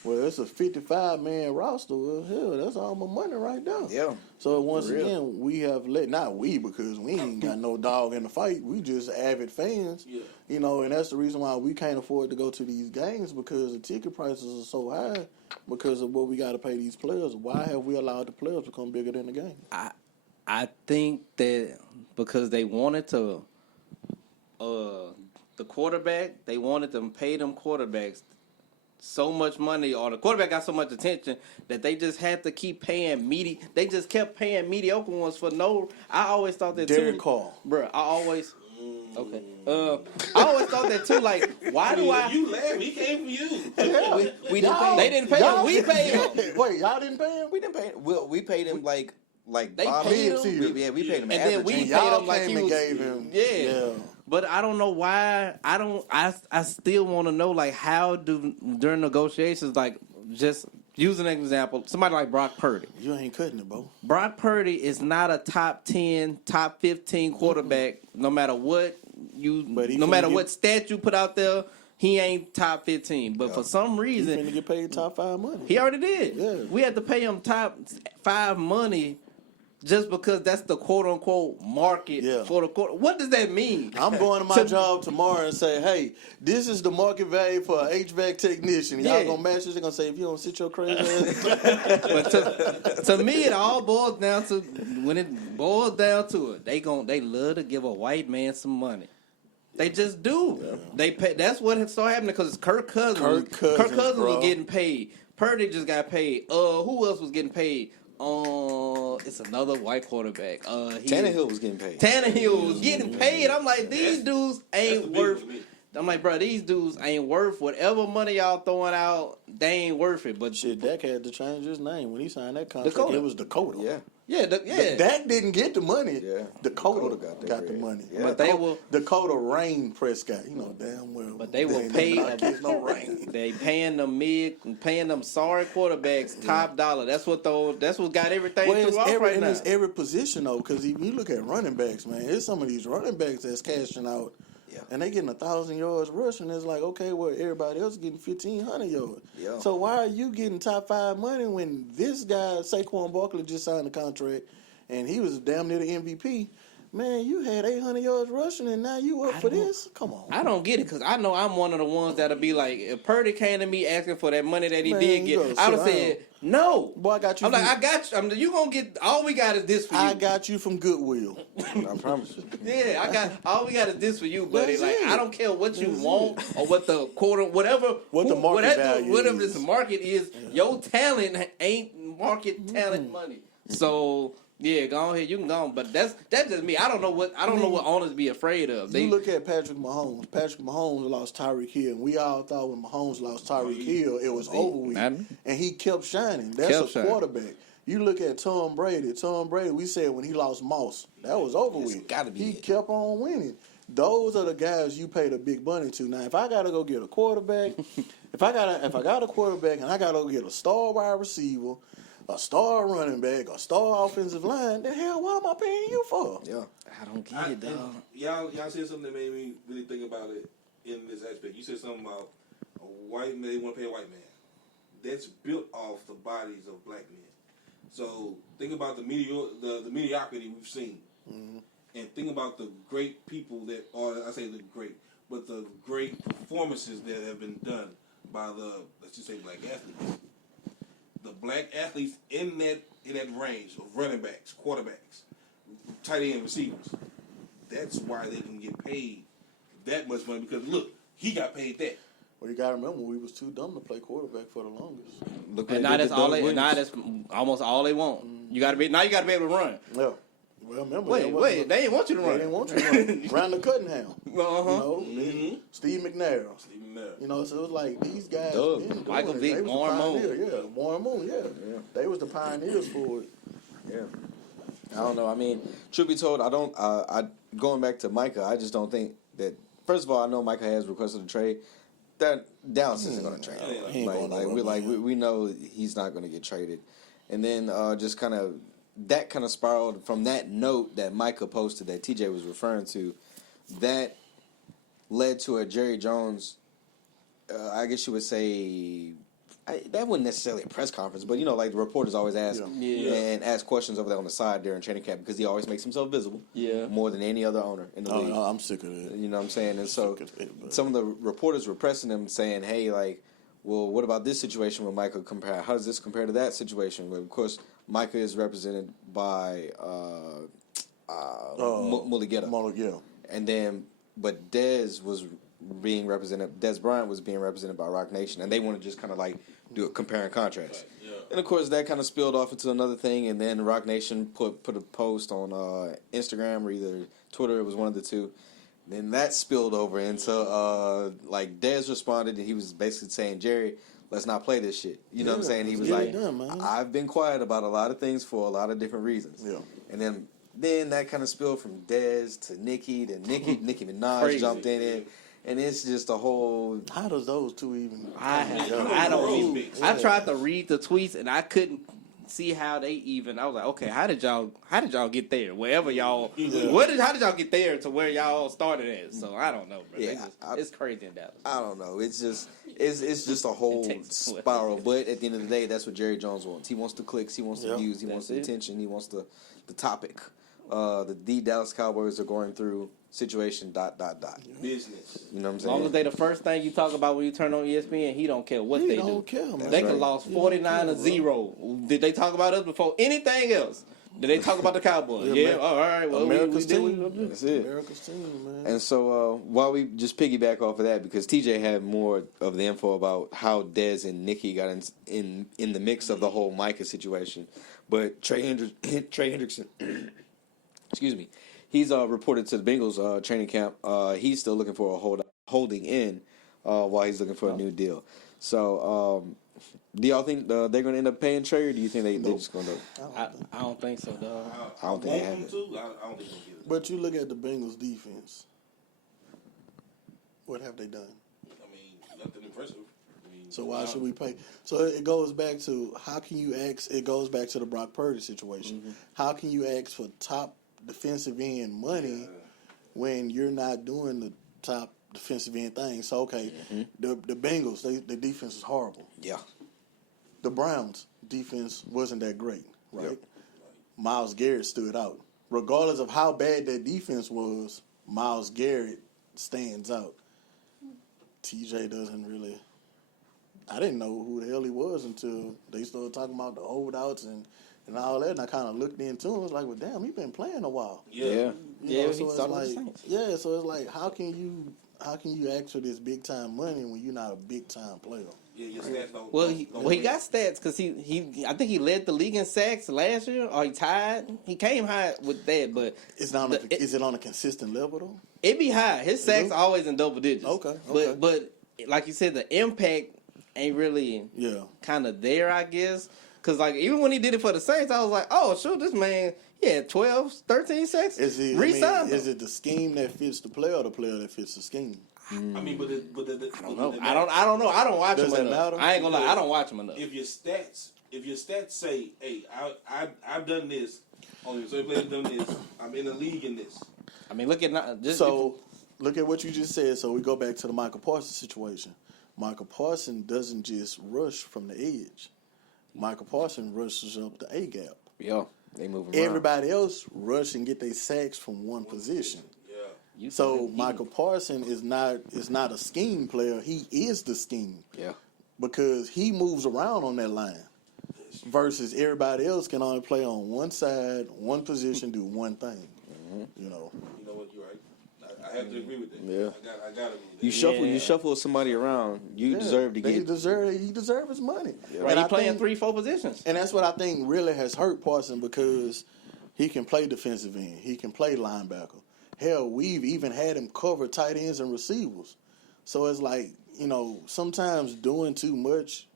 Well, it's a 55-man roster. Well, hell, that's all my money right now. Yeah. So once For real. again, we have not we, because we ain't got no dog in the fight. We just avid fans. Yeah. You know, and that's the reason why we can't afford to go to these games because the ticket prices are so high because of what we got to pay these players. Why have we allowed the players to become bigger than the game? I think that because they wanted to, the quarterback, they wanted to pay them quarterbacks so much money, or the quarterback got so much attention that they just had to keep paying They just kept paying mediocre ones for no. I always thought that Derek too, Carr. bro. I always thought that too. Like, why do I? You laugh. He came from you. We didn't pay. They didn't pay him. We paid him. Wait, y'all didn't pay him? We didn't pay. We paid him like They Bob paid Hicks. him? We paid him. And then we average. paid Y'all him like came he and was. gave him. Yeah. But I don't know why. I still want to know, like, how during negotiations, like, just use an example, somebody like Brock Purdy. You ain't cutting it, bro. Brock Purdy is not a top 10, top 15 quarterback. No matter what what stat you put out there, he ain't top 15. But for some He's reason, finna get paid top 5 money. he already did. Yeah. We had to pay him top 5 money just because that's the quote-unquote market for the quarter. What does that mean? I'm going to my job tomorrow and say, hey, this is the market value for an HVAC technician. Y'all gonna match this? They're gonna say, if you don't sit your crazy ass. But to me, it all boils down to when it boils down to it. They love to give a white man some money. They just do. Yeah. They pay. That's what started happening because Kirk Cousins. Kirk Cousins was getting paid. Purdy just got paid. Who else was getting paid? It's another white quarterback. Tannehill was getting paid. Tannehill was getting paid. I'm like, these dudes ain't worth. I'm like, bro, these dudes ain't worth whatever money y'all throwing out. They ain't worth it. But shit, Dak had to change his name when he signed that contract. Dakota. It was Dakota. Yeah. Dak didn't get the money. Yeah. Dakota got the money. Yeah. But they will. Dakota Rain Prescott. You know damn well. But they will pay. No rain. They paying them sorry quarterbacks top dollar. That's what got everything through off right now. It's every position though, because if you look at running backs, man, it's some of these running backs that's cashing out. Yeah. And they getting 1,000 yards rushing. It's like, okay, well, everybody else getting 1,500 yards. Yeah. So why are you getting top 5 money when this guy, Saquon Barkley, just signed a contract and he was damn near the MVP? Man, you had 800 yards rushing, and now you up for this? Come on. I don't get it because I know I'm one of the ones that'll be like, if Purdy came to me asking for that money that he Man, did you get, I would have said no. Boy, I got you. I'm like, I got you. You gonna get all we got is this for you. I got you from Goodwill. I promise you. Yeah, I got all we got is this for you, buddy. That's Like it. I don't care what you That's want or what the quarter, whatever, What the market value whatever is. this market is. Your talent ain't market talent money. So yeah, go ahead, you can go on. But that's just me. I don't know what owners be afraid of. You look at Patrick Mahomes. Patrick Mahomes lost Tyreek Hill, and we all thought when Mahomes lost Tyreek Hill, it was over with. And he kept shining. That's a quarterback. You look at Tom Brady. Tom Brady, we said when he lost Moss, that was over with. Gotta be he it. kept on winning. Those are the guys you pay the big money to. Now, if I gotta go get a quarterback, if I got a quarterback and I gotta go get a star wide receiver, a star running back, a star offensive line, the hell, what am I paying you for? Yeah. I don't get it, dog. Y'all said something that made me really think about it in this aspect. You said something about a white man, they want to pay a white man. That's built off the bodies of black men. So think about the mediocrity we've seen. Mm-hmm. And think about the great people I say the great, but the great performances that have been done by let's just say black athletes. The black athletes in that range of running backs, quarterbacks, tight end receivers. That's why they can get paid that much money because look, he got paid that. Well, you gotta remember we was too dumb to play quarterback for the longest. Look And what now they did that's to all. Doug Now Williams. that's almost all they want. You gotta be able to run. Yeah. Well, remember, Wait, they didn't want you to they run. didn't want you to run. Randall Cunningham. Uh-huh. Steve McNair. Even there. You know, so it was like these guys. Doug. been doing Michael it. Vick, They was the Warren Moon. pioneer, yeah, Warren Moon, yeah. They was the pioneers for it. Yeah. I don't know. I mean, truth be told, I going back to Micah, I just don't think that. First of all, I know Micah has requested a trade. That Dallas isn't going to trade him. He ain't going nowhere, man. We know he's not going to get traded. And then just kind of that kind of spiraled from that note that Micah posted that TJ was referring to. That led to a Jerry Jones. I guess you would say. That wasn't necessarily a press conference, but like the reporters always ask and ask questions over there on the side during training camp because he always makes himself visible more than any other owner in the league. No, I'm sick of it. You know what I'm saying? And so Sick of it, but- some of the reporters were pressing him saying, hey, like, well, what about this situation with Micah compare? How does this compare to that situation? Well, of course, Micah is represented by Mulligetta. And then, but Dez Bryant was being represented by Rock Nation, and they want to just kind of like do a compare and contrast. Right, yeah. And of course, that kind of spilled off into another thing, and then Rock Nation put a post on Instagram or either Twitter. It was one of the two. Then that spilled over into like Dez responded, and he was basically saying, Jerry, let's not play this shit. You know what I'm saying? He was like, I've been quiet about a lot of things for a lot of different reasons. Yeah. And then that kind of spilled from Dez to Nicki Minaj jumped in it. And it's just a whole. How does those two even? I don't even. I tried to read the tweets and I couldn't see how they even. I was like, okay, how did y'all get there? Wherever y'all, how did y'all get there to where y'all started at? So I don't know, bro. Yeah, it's crazy in Dallas. I don't know. It's just a whole spiral. But at the end of the day, that's what Jerry Jones wants. He wants the clicks. He wants the views. He wants the attention. He wants the topic. The Dallas Cowboys are going through situation ... Business. You know what I'm As saying? long as they the first thing you talk about when you turn on ESPN, he don't care what they do. He don't care, man. They could lost 49-0. Did they talk about us before anything else? Did they talk about the Cowboys? All right. Well, America's we did what we team. gonna do. That's it. America's team, man. And so while we just piggyback off of that, because TJ had more of the info about how Dez and Nicki got in the mix of the whole Micah situation, but Trey Hendrickson, excuse me, he's reported to the Bengals training camp. He's still looking for a holding in while he's looking for a new deal. So do y'all think they're going to end up paying Trey, or do you think they're just going to? I don't think so, dog. I don't think they have them it. to. I don't think they'll get it. But you look at the Bengals defense. What have they done? I mean, nothing impressive. So why should we pay? So it goes back to how can you ask? It goes back to the Brock Purdy situation. Mm-hmm. How can you ask for top defensive end money when you're not doing the top defensive end thing? So okay, the Bengals, the defense is horrible. Yeah. The Browns defense wasn't that great, right? Yep. Myles Garrett stood out. regardless of how bad that defense was, Myles Garrett stands out. TJ doesn't really. I didn't know who the hell he was until they started talking about the holdouts and all that, and I kind of looked into him. I was like, well, damn, he been playing a while. Yeah. You know, he so started it's with the like, Saints. yeah, so it's like, how can you ask for this big time money when you're not a big time player? Yeah, your stats don't. Well, don't he got stats because he I think he led the league in sacks last year, or he tied. He came high with that, but It's not. Is it on a consistent level though? it be high. His sacks do? always in double digits. Okay. But like you said, the impact ain't really Yeah. kind of there, I guess. Because like even when he did it for the Saints, I was like, oh, shoot, this man, he had 12, 13 sacks. Is it? Re-signed him. Is it the scheme that fits the player, or the player that fits the scheme? I mean, but I don't know. I don't know. I don't watch Does him it enough. matter? I ain't gonna lie. I don't watch him enough. if your stats say, hey, I've done this, only so players done this, I'm in the league in this. I mean, look at just So, look at what you just said. So we go back to the Michael Parsons situation. Michael Parsons doesn't just rush from the edge. Michael Parsons rushes up the A gap. Yeah, they move around. Everybody else rush and get their sacks from one position. Yeah. So Michael Parsons is not a scheme player. He is the scheme Yeah. because he moves around on that line. Versus everybody else can only play on one side, one position, do one thing. You know. You know what? You're right. I have to agree with that. Yeah. I got to agree with that. You shuffle somebody around, you Yeah, deserve to he get. deserve his money. right, And he I playing think- 3-4 positions. And that's what I think really has hurt Parsons because he can play defensive end. He can play linebacker. Hell, we've even had him cover tight ends and receivers. So it's like, sometimes doing too much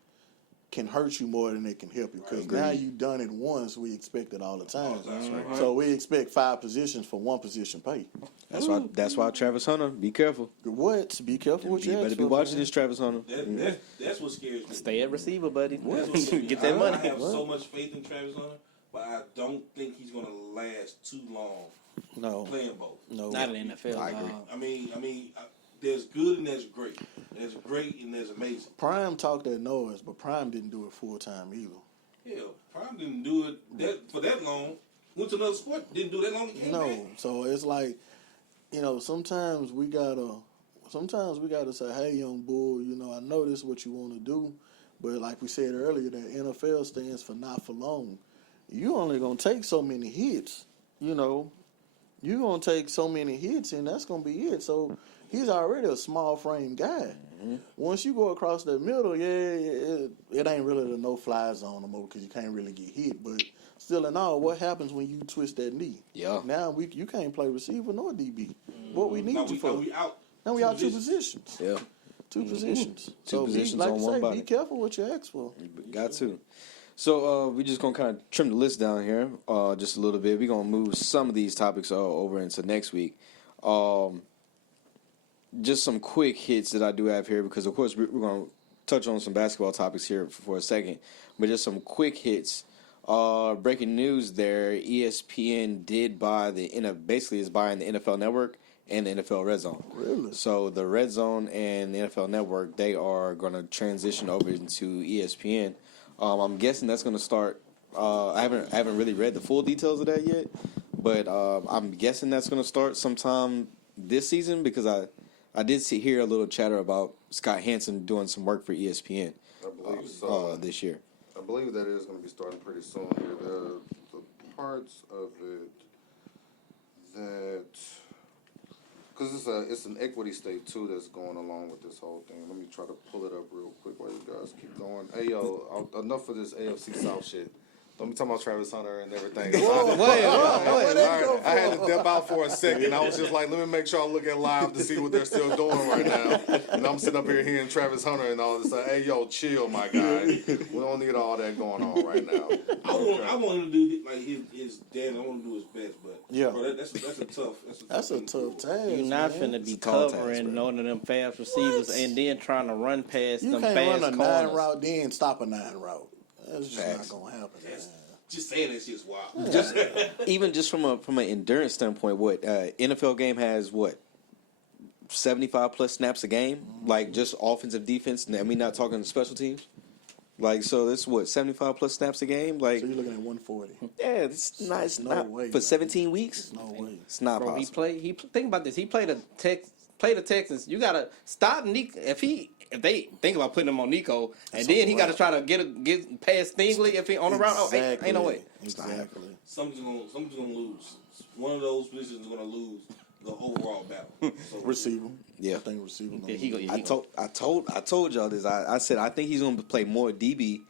can hurt you more than it can help you. Because now you've done it once, we expect it all the time. So we expect 5 positions for 1 position pay. That's why Travis Hunter, be careful. What? Be careful what you You ask better be for, watching man. this, Travis Hunter. That's what scares me. Stay at receiver, buddy. That's what scares me. Get that I money. have so much faith in Travis Hunter, but I don't think he's going to last too long No. playing both. No. Not in the NFL. I agree. I mean, there's good and there's great. There's great and there's amazing. Prime talked that noise, but Prime didn't do it full time either. Hell, Prime didn't do it for that long. Went to another sport, didn't do that long. Came back. No, so it's like, sometimes we gotta say, hey, young bull, I know this is what you want to do, but like we said earlier, that NFL stands for not for long. You only gonna take so many hits, You're gonna take so many hits, and that's gonna be it. So he's already a small frame guy. Once you go across the middle, it ain't really the no-fly zone no more because you can't really get hit. But still in all, what happens when you twist that knee? Yeah. Now you can't play receiver nor DB. What we need Now you for? we out. Now we out 2 positions. Yeah. 2 positions. Two So positions like on you one say, body. be careful what you ask for. Got to. So we just gonna kind of trim the list down here just a little bit. We're gonna move some of these topics over into next week. Just some quick hits that I do have here because of course we're gonna touch on some basketball topics here for a second, but just some quick hits. Breaking news there: ESPN did buy basically is buying the NFL Network and the NFL Redzone. Really? So the Redzone and the NFL Network, they are going to transition over into ESPN. I'm guessing that's going to start. I haven't really read the full details of that yet, but I'm guessing that's going to start sometime this season because I did hear a little chatter about Scott Hansen doing some work for ESPN I believe so. this year. I believe that is going to be starting pretty soon here. The parts of it that, because it's an equity stake too that's going along with this whole thing. Let me try to pull it up real quick while you guys keep going. Hey yo, enough of this AFC South shit. Don't be talking about Travis Hunter and everything. I had to dip out for a second. I was just like, let me make sure I look at live to see what they're still doing right now. And I'm sitting up here hearing Travis Hunter and all this. Like, hey, yo, chill, my guy. We don't need all that going on right now. I want him to do like his dad. I want him to do his best, but Yeah. bro, that's a tough. That's a tough task. You're not man. finna be a tall task, covering bro. none of them fast receivers and then trying to run past You them can't fast run a corners. 9 route then stop a 9 route. That's just Facts. not gonna happen. Man. Just saying that shit's wild. Just even just from an endurance standpoint, what NFL game has 75 plus snaps a game, like just offensive defense. And we're not talking special teams. Like, so that's what, 75 plus snaps a game? Like, So you're looking at 140. yeah, it's not. It's No not way, for man. 17 weeks. No way. It's not Bro, possible. think about this. He played the Texans. You gotta stop Nico if they think about putting him on Nico, and then he got to try to get past Stingley if he on the route. Oh, ain't no way. Exactly. Somebody's gonna lose. One of those positions is gonna lose the overall battle. So, Receiver. Yeah. I think receiver. Yeah, he I told y'all this. I said I think he's going to play more DB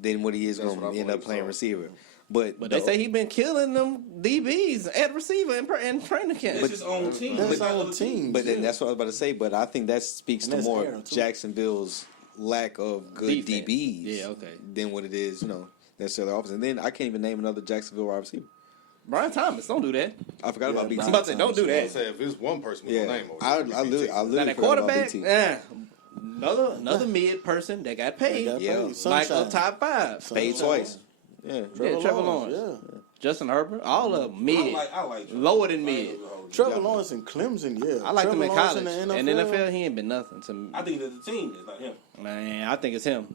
than what he is That's going what to I end up believe, playing so. receiver. But But they say he been killing them DBs at receiver in training camp. it's his own team. That's It's not our other team. But then that's what I was about to say. But I think that speaks And to that's more Aaron, too. Jacksonville's lack of good Defense. DBs. Yeah, okay. Than what it is, necessarily offense. And then I can't even name another Jacksonville wide receiver. Brian Thomas, don't do that. I forgot about BT. I'm about to say, don't do I that. say if it's one person with Yeah, no name over I it, literally Now forgot that about quarterback, BT. another mid person that got paid, Got Yeah. paid. like Sunshine. a top 5. Paid twice. Yeah. Trevor Lawrence. Yeah. Justin Herbert, all of them mid, I like Trevor. lower than mid. Trevor Lawrence in Clemson, yeah. I like Trevor him in Lawrence college. in the In NFL. NFL, he ain't been nothing to me. I think that the team is not him. Man, I think it's him.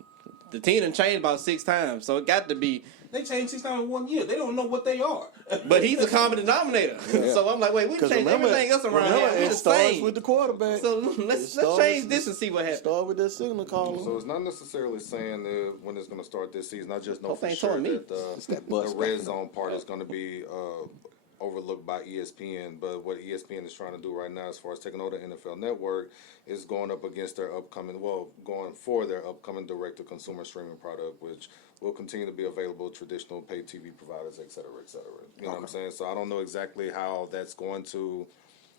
The team done changed about 6 times, so it got to be. They changed 6 times in 1 year. They don't know what they are. But he's the common denominator. So I'm like, wait, we Because changed everything else around here. We it the starts same. with the quarterback. So let's change this and see what happens. Start with that signal caller. So it's not necessarily saying that when it's going to start this season. I just know Hope for ain't sure telling me. that that the bus red back zone part is going to be overlooked by ESPN. But what ESPN is trying to do right now, as far as taking over the NFL Network, is going up against their going for their upcoming direct-to-consumer streaming product, which will continue to be available to traditional pay TV providers, et cetera, et cetera. You know what I'm saying? So I don't know exactly how that's going to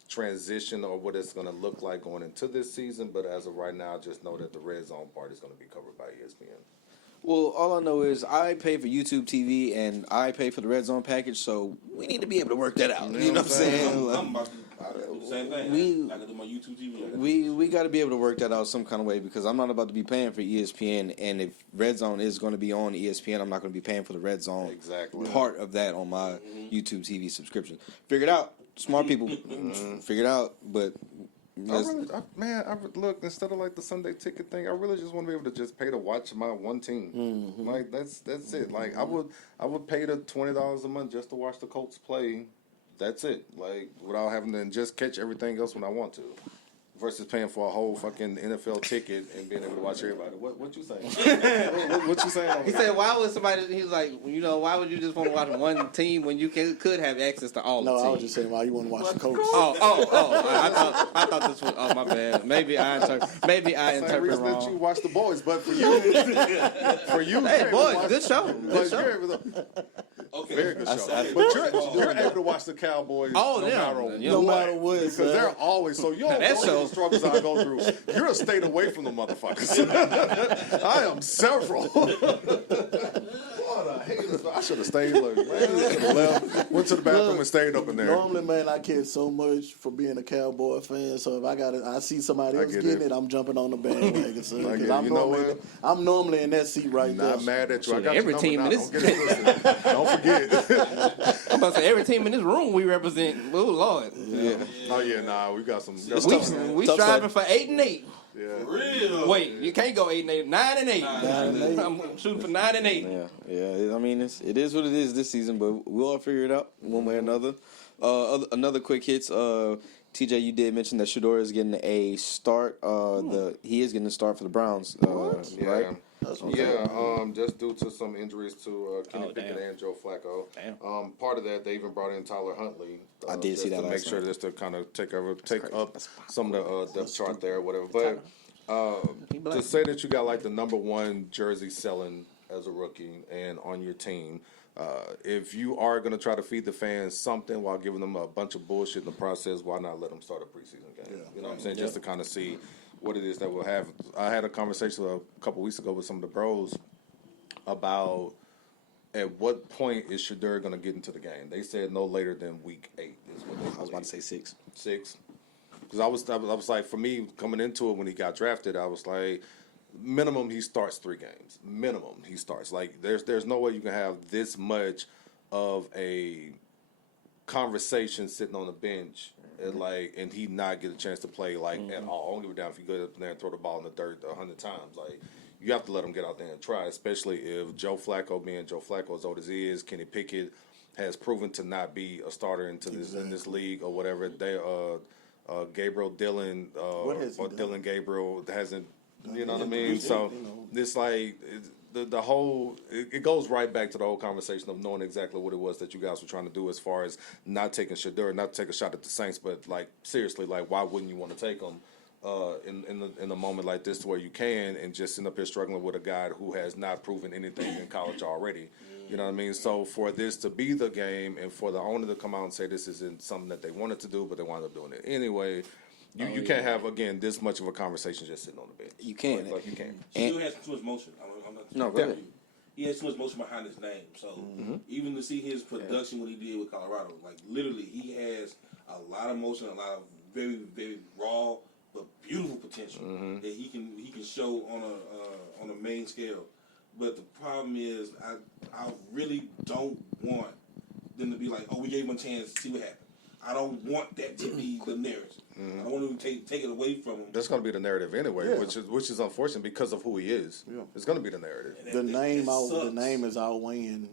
transition or what it's going to look like going into this season, but as of right now, just know that the red zone part is going to be covered by ESPN. Well, all I know is I pay for YouTube TV and I pay for the Red Zone package, so we need to be able to work that out. You know what I'm saying? I'm about to do the same thing. We- I can do my YouTube TV. We got to be able to work that out some kind of way because I'm not about to be paying for ESPN, and if Red Zone is going to be on ESPN, I'm not going to be paying for the Red Zone part of that on my YouTube TV subscription. Figure it out, smart people. Figure it out, but. Look, instead of like the Sunday ticket thing, I really just want to be able to just pay to watch my one team. Like that's it. Like I would pay the $20 a month just to watch the Colts play. That's it. Like without having to just catch everything else when I want to. Versus paying for a whole fucking NFL ticket and being able to watch everybody. What you saying? what you saying? He said, "Why would somebody?" He was like, why would you just want to watch one team when you could have access to all the No, teams? I was just saying why you want to watch the coach. I thought this was. Oh, my bad. Maybe I interpret reason that you wrong. watch the boys, but for you, Hey, boys, good show. Good show. Okay. Very good show. But you're able to watch the Cowboys Oh, no yeah. matter what. You No matter what, Because son. they're always so you don't that know show- the struggles I go through. You're a state away from the motherfuckers. I am several. What a hater. I should have stayed. Like, man, left, went to the bathroom and stayed up in there. Normally, man, I care so much for being a Cowboy fan. So if I see somebody else get getting it. it, I'm jumping on the bandwagon. son, I 'cause get it. I'm You know normally, what? I'm normally in that seat right there. Not mad at you. I Shit, got every your team number in now. this- Don't get it twisted. Don't forget. I'm about to say every team in this room we represent. Oh Lord, Oh yeah, nah, we got some. we Tough striving for 8 and 8. Yeah. Real. Wait, you can't go 8 and 8. 9 and 8. 9 and 8. I'm shooting for 9 and 8. Yeah. I mean, it is what it is this season, but we'll all figure it out one way or another. Another quick hits. TJ, you did mention that Shador is getting a start. He is getting a start for the Browns, right? That's what Just due to some injuries to Kenny Pickett damn. and Joe Flacco. Damn. Part of that, they even brought in Tyler Huntley. I did just see that to last make sure night. just to kind of take up some of the depth chart there, or whatever. But black. to say that you got like the number one jersey selling as a rookie and on your team. If you are going to try to feed the fans something while giving them a bunch of bullshit in the process, why not let them start a preseason game? Yeah. You know what I'm saying? Just to kind of see what it is that we'll have. I had a conversation a couple weeks ago with some of the bros about at what point is Shador going to get into the game. They said no later than week 8 is what they I was about to say 6. 6. Because I was like, for me, coming into it when he got drafted, I was like, minimum he starts 3 games. Minimum he starts. Like there's no way you can have this much of a conversation sitting on the bench and he not get a chance to play at all. I don't give a damn if you go up there and throw the ball in the dirt 100 times. Like you have to let him get out there and try, especially if Joe Flacco, being Joe Flacco as old as he is, Kenny Pickett has proven to not be a starter into this in this league or whatever. They Gabriel Dillon or Dylan Gabriel hasn't, you know what I mean? So it's like the whole it goes right back to the whole conversation of knowing exactly what it was that you guys were trying to do as far as not taking Shedeur, not to take a shot at the Saints, but like seriously, like why wouldn't you want to take them in a moment like this to where you can and just end up here struggling with a guy who has not proven anything in college already? You know what I mean? So for this to be the game and for the owner to come out and say this isn't something that they wanted to do, but they wound up doing it anyway, you can't have, again, this much of a conversation just sitting on the bench. You can't. Like you can't. He still has too much motion. I'm not No, go ahead. He has too much motion behind his name. So even to see his production, what he did with Colorado, like literally, he has a lot of motion, a lot of very, very raw but beautiful potential that he can show on a main scale. But the problem is, I really don't want them to be like, oh, we gave him a chance to see what happened. I don't want that to be the narrative. I don't want to take it away from him. That's going to be the narrative anyway, which is unfortunate because of who he is. Yeah. It's going to be the narrative. The name is outweighing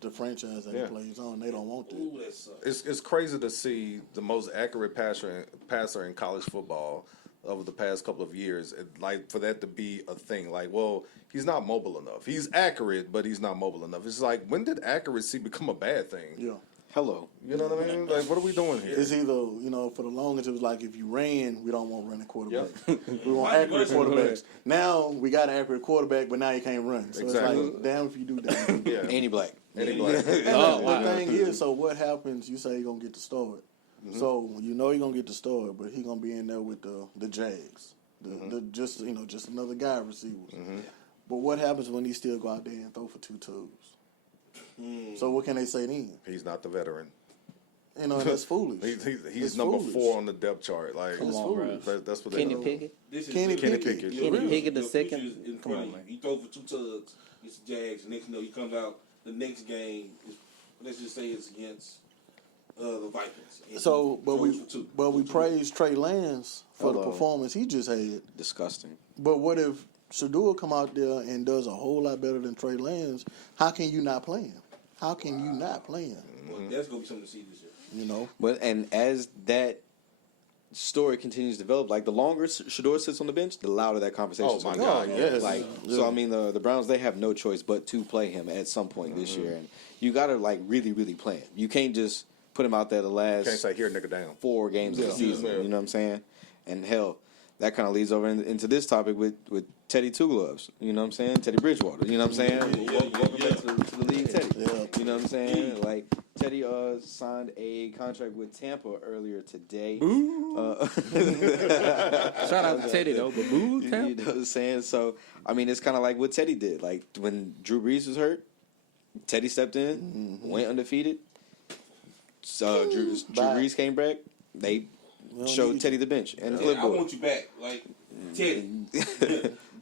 the franchise that he plays on. They don't want that. Ooh, that sucks. It's crazy to see the most accurate passer in college football over the past couple of years, like for that to be a thing. Like, well, he's not mobile enough. He's accurate, but he's not mobile enough. It's like, when did accuracy become a bad thing? Yeah. Hello. You know what I mean? Like, what are we doing here? It's either, for the longest, it was like if you ran, we don't want running quarterbacks. We want accurate quarterbacks. Now, we got an accurate quarterback, but now you can't run. So it's like, damn if you do that. Yeah. Any black. The thing is, so what happens, you say you're going to get the start. So, you're going to get the start, but he's going to be in there with the Jags. Just another guy receiver. But what happens when he still go out there and throw for 2 tubs? So what can they say then? He's not the veteran. That's foolish. He's number foolish. 4 on the depth chart. Like, Come on, bro. That's what Kenny they do. Pickett. Kenny Pickett. Kenny Pickett the second. Come on, man. He throws for 2 tugs. It's the Jags. Next, he comes out. The next game, let's just say it's against the Vikings. So, but we praise Trey Lance for the performance he just had. Disgusting. But what if Shedeur come out there and does a whole lot better than Trey Lance? How can you not play him? How can you not play him? Well, that's gonna be something to see this year. But and as that story continues to develop, like the longer Shedeur sits on the bench, the louder that conversation. Oh my God! Yes. Like so, I mean, the Browns, they have no choice but to play him at some point this year, and you got to like really, really play him. You can't just put him out there the last Can't say here, nigga, down. 4 games of the season. You know what I'm saying? And hell, that kind of leads over into this topic with Teddy Two Gloves. You know what I'm saying? Teddy Bridgewater. You know what I'm saying? Welcome to the league, Teddy. Yeah. You know what I'm saying? Like Teddy signed a contract with Tampa earlier today. Shout out to Teddy though, but boo, you know what I'm saying? So I mean, it's kind of like what Teddy did. Like when Drew Brees was hurt, Teddy stepped in, went undefeated. So Drew Brees came back. They showed Teddy the bench and the clipboard. I want you back, like Teddy.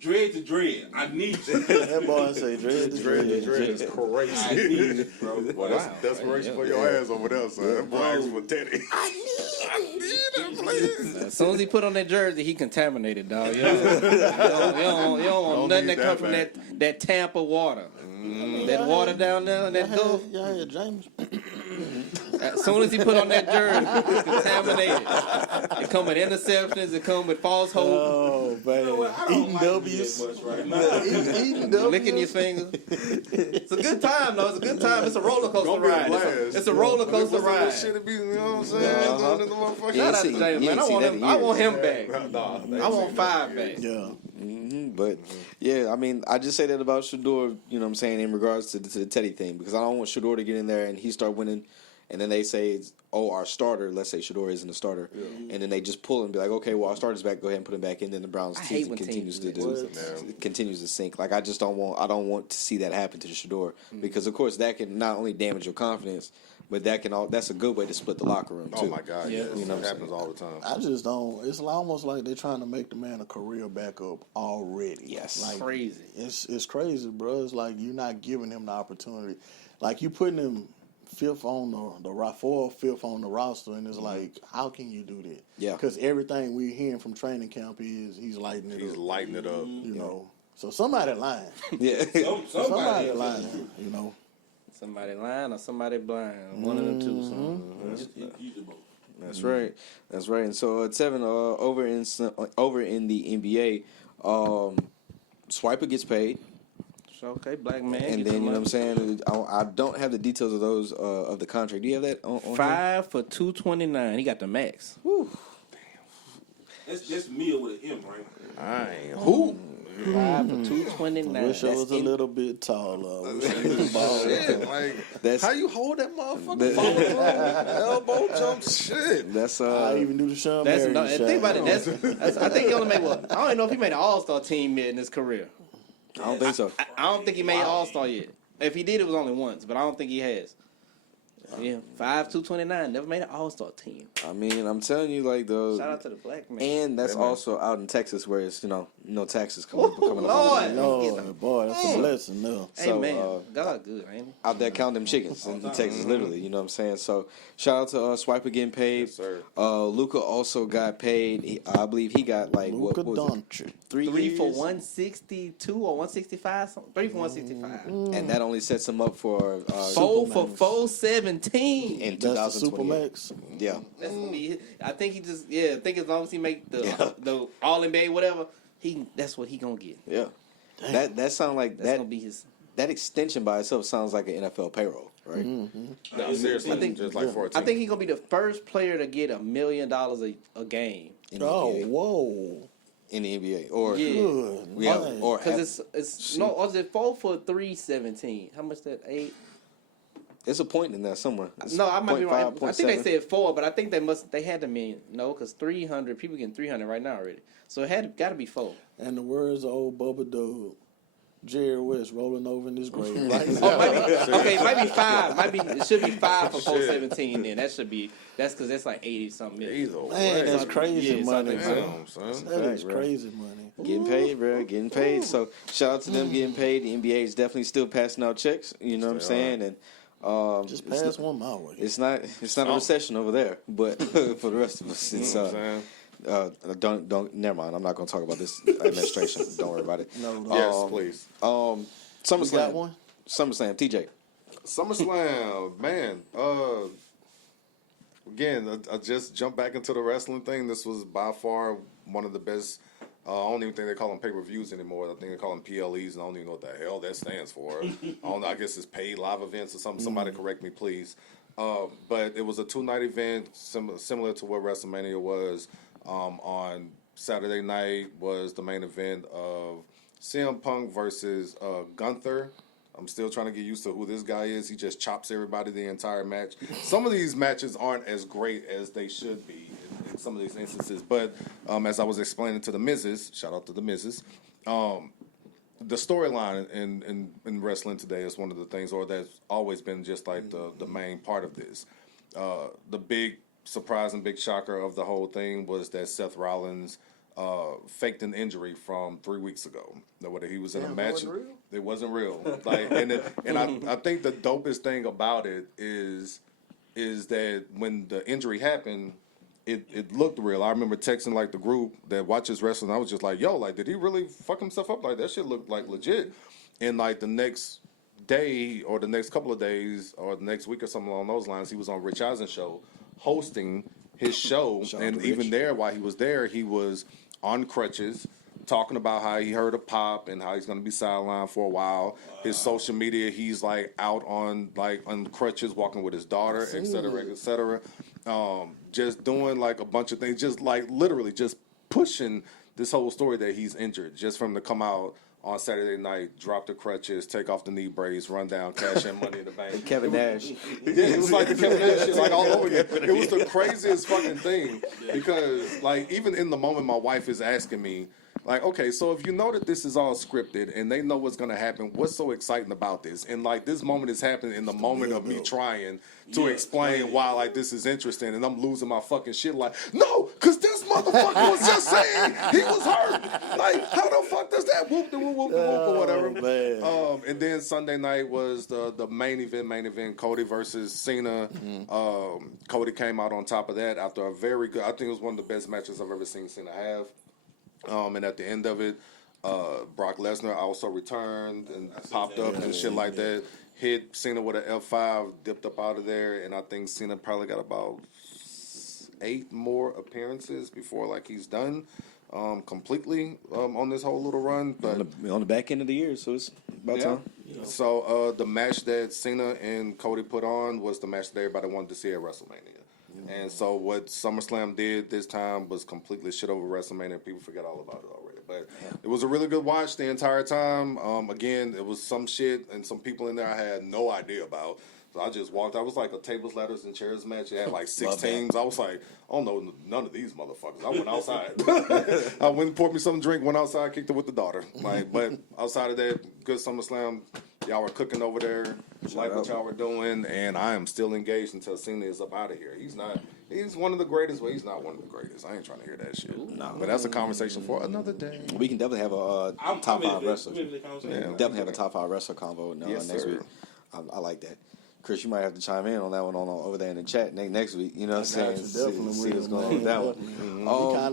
Dread to dread. I need you. That boy say dread to dread. Dread is crazy. I need you, bro. Well, that's desperation for your ass over there, son. That boy asked for Teddy. I need him, please. As soon as he put on that jersey, he contaminated, dog. You don't want nothing that comes from that Tampa water. That water down there, that Gulf. Y'all had James. As soon as he put on that jersey, it's contaminated. It come with interceptions. It come with false hope. Oh, man. Eating W's. Eating W's. Licking your fingers. It's a good time, though. It's a good time. It's a roller coaster ride. It's a roller coaster ride. Shit, you know what I'm saying? Shout out to James, man. I want him back. I want 5 back. Yeah. But yeah, I mean, I just say that about Shedeur, you know what I'm saying, in regards to the Teddy thing, because I don't want Shedeur to get in there and he start winning, and then they say, our starter, let's say Shedeur isn't a starter, and then they just pull him and be like, okay, well, our starter's back, go ahead and put him back in, then the Browns season continues to sink. Like, I don't want to see that happen to Shedeur, because of course that can not only damage your confidence, but that's a good way to split the locker room too. Oh my God, yeah. You know, it happens all the time. I just don't. It's almost like they're trying to make the man a career backup already. Yes, like, crazy. It's crazy, bro. It's like you're not giving him the opportunity. Like you putting him 4th on the 5th on the roster, and it's like, how can you do that? Yeah, because everything we're hearing from training camp is he's lighting it up. He's lighting it up. You know. So somebody lying. Yeah. Somebody lying. You know. Somebody lying or somebody blind. One of them two. So. Either both. That's right. That's right. And so Tevin, over in the NBA, Swipa gets paid. Okay, black man. And then, you know what I'm saying? I don't have the details of those of the contract. Do you have that on 5 for $229. He got the max. Woo. That's me with an M, right? Who? 5 for $229. I wish I was a little bit taller. I wish I was bald. Shit, like, That's- how you hold that motherfucker? Follow through, elbow jump, shit. That's I even do the Sean That's Marion no, shot. think about it. That's I think he only made what? I don't even know if he made an All-Star team yet in his career. I don't think so. I don't think he made All-Star yet. If he did, it was only once, but I don't think he has. Yeah, 5'2", never made an All-Star team. I mean, I'm telling you, like Shout out to the black man. and that's also out in Texas where it's no taxes coming up. Lord. Lord, boy, that's a blessing, no. Hey So, man, God good, ain't he? Out there counting them chickens in Texas, literally. You know what I'm saying? So shout out to Swipa getting paid. Yes, sir. Luka also got paid. I believe he got like Luka what was Doncic. it? 3 3 years? for 162 or 165, something. 3 for 165. And that only sets him up for 4 for 417. in That's the 2028. Supermax. Yeah. That's gonna be. I think he just. I think as long as he make the All NBA whatever, that's what he gonna get. Yeah. That sounds like That's gonna be his. that extension by itself sounds like an NFL payroll, right? No, seriously, I think- just like for a team. I think he's gonna be the first player to get $1 million a game. In the Oh, NBA. whoa. In the NBA. Or Yeah. Good. yeah, man. or Because it's no, or is it 4 for 317? How much that 8? it's a point in there somewhere. It's No, I might be 0.5, wrong. I think they 0.7. said 4, but I think they had to mean no, because 300 people getting 300 right now already. So it got to be 4. And the words of old Bubba Dub, Jerry West rolling over in his grave. Right Oh, now. it might be 5. It should be 5 for 417. Then that's because that's like 80 something million. Either Man, way. that's crazy Yeah, money. something Man. Damn, son. That is bro. crazy money. Getting paid, bro. Getting paid. So shout out to them getting paid. The NBA is definitely still passing out checks. You know what I'm They saying? And Just it's pass one my way. It's not a recession over there, but for the rest of us, it's You know what I'm saying? don't never mind. I'm not going to talk about this administration. Don't worry about it. No, Yes, please. You SummerSlam. got one? SummerSlam. TJ. SummerSlam, man. Again, I just jumped back into the wrestling thing. This was by far one of the best. I don't even think they call them pay-per-views anymore. I think they call them PLEs, and I don't even know what the hell that stands for. I don't know. I guess it's paid live events or something. Somebody correct me, please. But it was a 2-night event, similar to what WrestleMania was. On Saturday night was the main event of CM Punk versus Gunther. I'm still trying to get used to who this guy is. He just chops everybody the entire match. Some of these matches aren't as great as they should be in some of these instances. But as I was explaining to the Misses, shout out to the Misses, the storyline in wrestling today is one of the things, or that's always been just like the main part of this. The big surprise and big shocker of the whole thing was that Seth Rollins faked an injury from 3 weeks ago. Whether he was in a match, it wasn't real. Like, and I think the dopest thing about it is that when the injury happened, it looked real. I remember texting like the group that watches wrestling. I was just like, "Yo, like, did he really fuck himself up? Like, that shit looked like legit." And like the next day or the next couple of days or the next week or something along those lines, he was on Rich Eisen's show hosting his show. And even there, while he was there, he was on crutches, talking about how he heard a pop and how he's going to be sidelined for a while. His social media, he's like out on crutches, walking with his daughter, et cetera, et cetera. Just doing like a bunch of things, just like literally just pushing this whole story that he's injured, just from to come out on Saturday night, drop the crutches, take off the knee brace, run down, cash in Money in the Bank. Kevin Nash. Yeah, it was like the Kevin Nash shit, like all over again. It was the craziest fucking thing because, like, even in the moment, my wife is asking me, like, okay, so if you know that this is all scripted and they know what's going to happen, what's so exciting about this? And, like, this moment is happening in the moment of me trying to explain why, like, this is interesting, and I'm losing my fucking shit, like, no, because this motherfucker was just saying he was hurt. Like, how the fuck does that whoop-de-whoop, or whatever? Man. And then Sunday night was the main event, Cody versus Cena. Cody came out on top of that after a very good, I think it was one of the best matches I've ever seen Cena have. And at the end of it, Brock Lesnar also returned and I see popped that. up and shit like that. Hit Cena with an F5, dipped up out of there, and I think Cena probably got about 8 more appearances before like he's done completely on this whole little run. But on the back end of the year, so it's about yeah. time. So the match that Cena and Cody put on was the match that everybody wanted to see at WrestleMania. And so what SummerSlam did this time was completely shit over WrestleMania. People forget all about it already. But it was a really good watch the entire time. Again, it was some shit and some people in there I had no idea about. So I just walked. I was like a tables, ladders, and chairs match. It had like 6 teams. I was like, I don't know none of these motherfuckers. I went outside. I went and poured me some drink, went outside, kicked it with the daughter. Like, but outside of that, good SummerSlam. Y'all were cooking over there, like what y'all were doing, and I am still engaged until Cena is up out of here. He's one of the greatest, but he's not one of the greatest. I ain't trying to hear that shit. No. But that's a conversation for another day. We can definitely have a top 5 wrestler. Yeah. Definitely have a top 5 wrestler combo Yes, next sir. week. I like that. Chris, you might have to chime in on that one over there in the chat next week. You know what I'm saying? Definitely See what's will, going on with that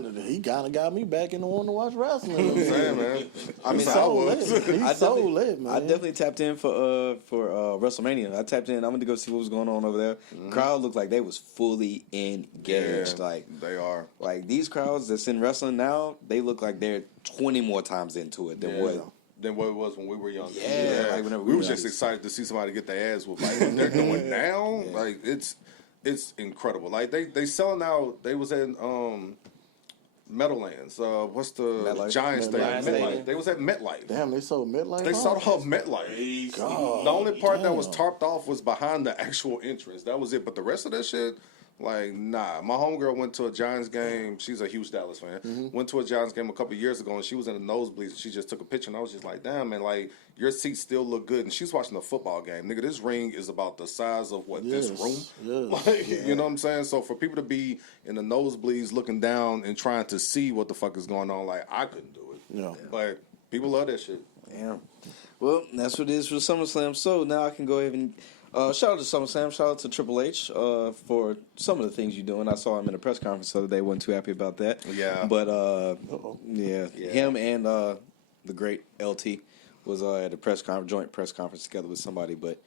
one. He kind of got me back into wanting to watch wrestling. I'm saying, man. I mean, He's so lit, man. I definitely tapped in for WrestleMania. I tapped in. I went to go see what was going on over there. Crowd looked like they was fully engaged. Yeah, like they are. Like these crowds that's in wrestling now, they look like they're 20 more times into it than what it was when we were younger. Yeah, like whenever we we were were just young. excited to see somebody get their ass whooped. Like what they're doing now, like it's incredible. Like they selling out. They was at Meadowlands. What's the MetLife. Giants thing? MetLife. MetLife. They was at MetLife. Damn, they sold MetLife. They sold off MetLife. God, The only part that was damn. tarped off was behind the actual entrance. That was it. But the rest of that shit, like, nah. My homegirl went to a Giants game. She's a huge Dallas fan. Went to a Giants game a couple years ago, and she was in the nosebleeds. She just took a picture, and I was just like, damn, man, like, your seats still look good. And she's watching a football game. Nigga, this ring is about the size of, this room? Yes. Like, you know what I'm saying? So for people to be in the nosebleeds looking down and trying to see what the fuck is going on, like, I couldn't do it. Yeah. But people love that shit. Damn. Well, that's what it is for SummerSlam. So now I can go ahead and shout out to SummerSlam. Shout out to Triple H for some of the things you're doing. I saw him in a press conference the other day. Wasn't too happy about that. Yeah. But him and the great LT was at a joint press conference together with somebody. But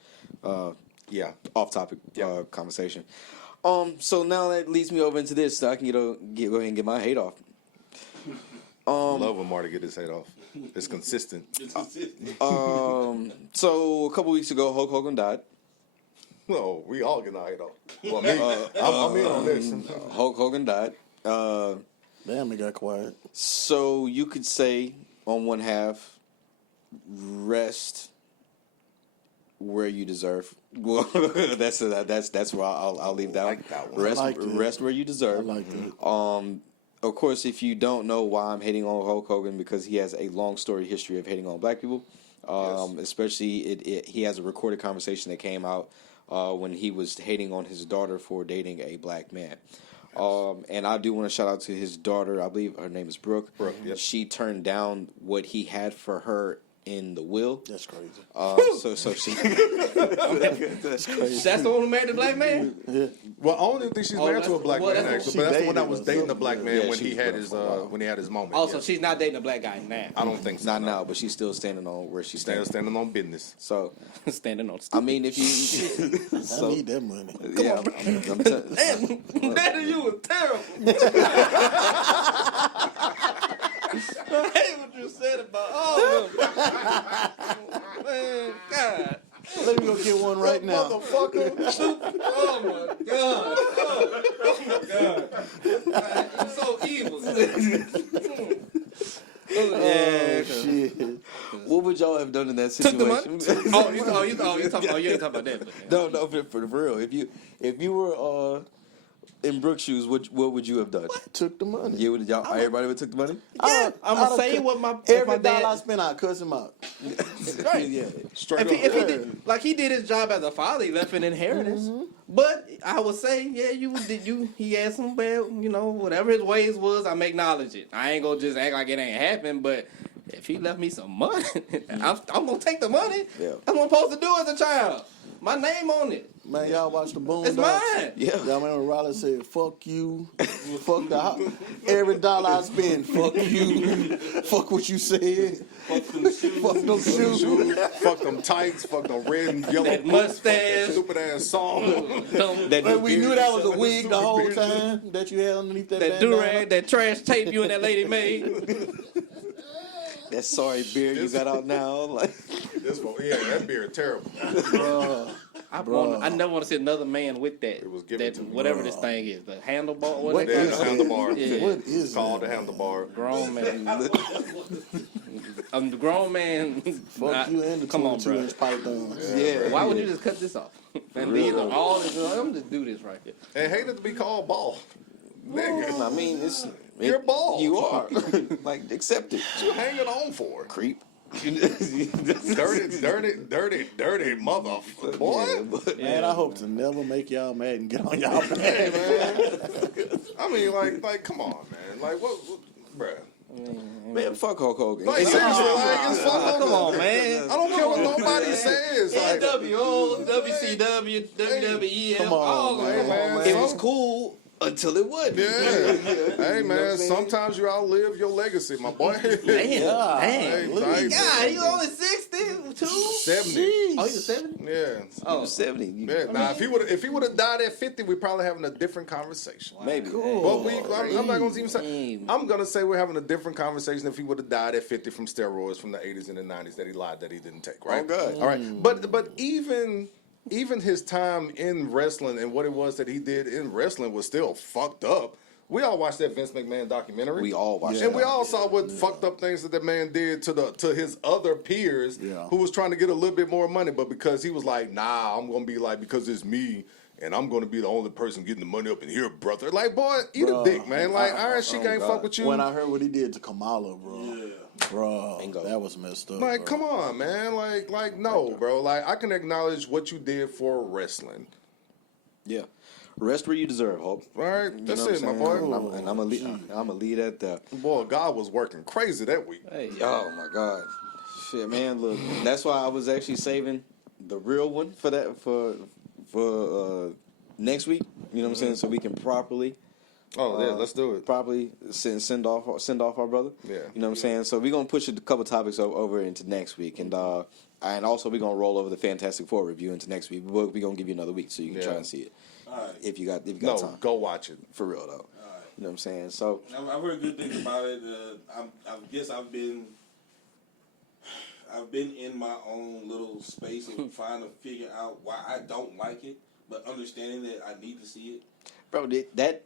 off topic conversation. So now that leads me over into this. So I can go ahead and get my hate off. Love when Marty get his head off. It's consistent. So a couple weeks ago, Hulk Hogan died. No, we all get our head off. Well, me, I'm in on this. Hulk Hogan died. Damn, it got quiet. So you could say on one half, rest where you deserve. Well, that's where I'll leave that. I like that one. Rest, I like it. rest where you deserve. I like that. Of course, if you don't know why I'm hating on Hulk Hogan, because he has a long story history of hating on black people. Especially he has a recorded conversation that came out when he was hating on his daughter for dating a black man. And I do want to shout out to his daughter. I believe her name is Brooke. Brooke, yep. She turned down what he had for her in the will. That's crazy. So she. That's crazy. That's the one who married the black man? Yeah. Well, I don't even think she's married to a black man, that's- actually. But that's the one that dated was or dating a something. black man Yeah, when she he was had with his him for a while. when he had his moment. Also, yes. she's not dating a black guy now. I don't think so. Not no. now, but she's still standing on where she's Standing standing. on business. So, Standing on I mean, if you. I need that money. Yeah, I'm Daddy, you was terrible. I hate what you said about all of them. Man, God. Let me go get one right now. Motherfucker. Oh, my God. Oh, my God. I'm so evil. Yeah. Shit. What would y'all have done in that Took the situation? money? You ain't talking about that. No, for real. If you were in Brooke's shoes, what would you have done? Took the money. You would everybody would took the money? Yeah, I'm I'd gonna say cut what my every dad. dollar I spent, I cuss him out. Right. Yeah. Straight If up. he did, like he did his job as a father, he left an inheritance. But I would say, yeah, he had some bad, whatever his ways was, I'm acknowledge it. I ain't gonna just act like it ain't happened, but if he left me some money, I'm gonna take the money. Yeah. That's what I'm supposed to do as a child. My name on it. Man, y'all watch the Boondocks? It's mine. Yeah. Y'all remember Riley said, "Fuck you, fuck the house. Every dollar I spend, fuck you, fuck what you said, Fuck them shoes. fuck them shoes." Fuck them tights, fuck the red and yellow That boots, fuck mustache. stupid ass song. But we knew that was a wig the whole time that you had underneath that That bandana. do-rag, that trash tape you and that lady made. That sorry beard you got out now. Like, That beard terrible. I never want to see another man with that. It was given to me. Whatever this thing is, the handlebar. What Yeah, is the handlebar. Yeah. What is It's called that? the handlebar. Grown man. The grown man. Fuck you and the come on, bro. 22-inch pythons. yeah. Why would you just cut this off? And leave all this. I'm just do this right here. And hated to be called bald. Nigga, I mean, You're bald. You are. Like, accept it. what you hanging on for? Creep. Dirty mother. Boy. Yeah, but- Man, I hope to never make y'all mad and get on y'all back. Hey, man. I mean, like, come on, man. Like, what bruh. Man, fuck Hulk Hogan. Like, seriously, like, it's fuck Hogan. Come on, man. I don't care what nobody says. Like, NWO, WCW, WWE, Come on, all of man. them. man. It was cool until it wasn't. yeah. Hey, man, sometimes you outlive your legacy, my boy. Damn. Hey, Damn. God, you only 62? 70. Oh, you was 70? Yeah. Oh, 70. Yeah. Now, if he would have died at 50, we'd probably having a different conversation. Maybe. But I'm not gonna even say. I'm gonna say we're having a different conversation if he would have died at 50 from steroids from the 80s and the 90s that he lied that he didn't take. Right? Oh, God. All right. But even his time in wrestling and what it was that he did in wrestling was still fucked up. We all watched that Vince McMahon documentary. We all watched and that. we all saw what fucked up things that that man did to his other peers who was trying to get a little bit more money, but because he was like, nah, I'm gonna be like, because it's me. And I'm gonna be the only person getting the money up in here, brother. Like, boy, eat a dick, man. Like, Iron Sheik ain't fuck with you. When I heard what he did to Kamala, bro. Bro, Bingo. that was messed up. Like, bro. come on, man. Like, no, bro. Like, I can acknowledge what you did for wrestling. Yeah. Rest where you deserve, Hulk. All right, You that's know what it, my I'm boy. saying? And I'm a lead at that. Boy, God was working crazy that week. Hey, Oh my God, shit, man! Look, that's why I was actually saving the real one for that for next week. You know what I'm saying? So we can properly Oh, yeah, let's do it. properly send off our brother. Yeah. You know what I'm saying? So we're gonna push a couple topics over into next week, and also we're gonna roll over the Fantastic Four review into next week. We're gonna give you another week so you can try and see it All right. if you got No, time. go watch it. For real though. You know what I'm saying? So I've heard good things about it. I guess I've been in my own little space of trying to figure out why I don't like it, but understanding that I need to see it. bro, that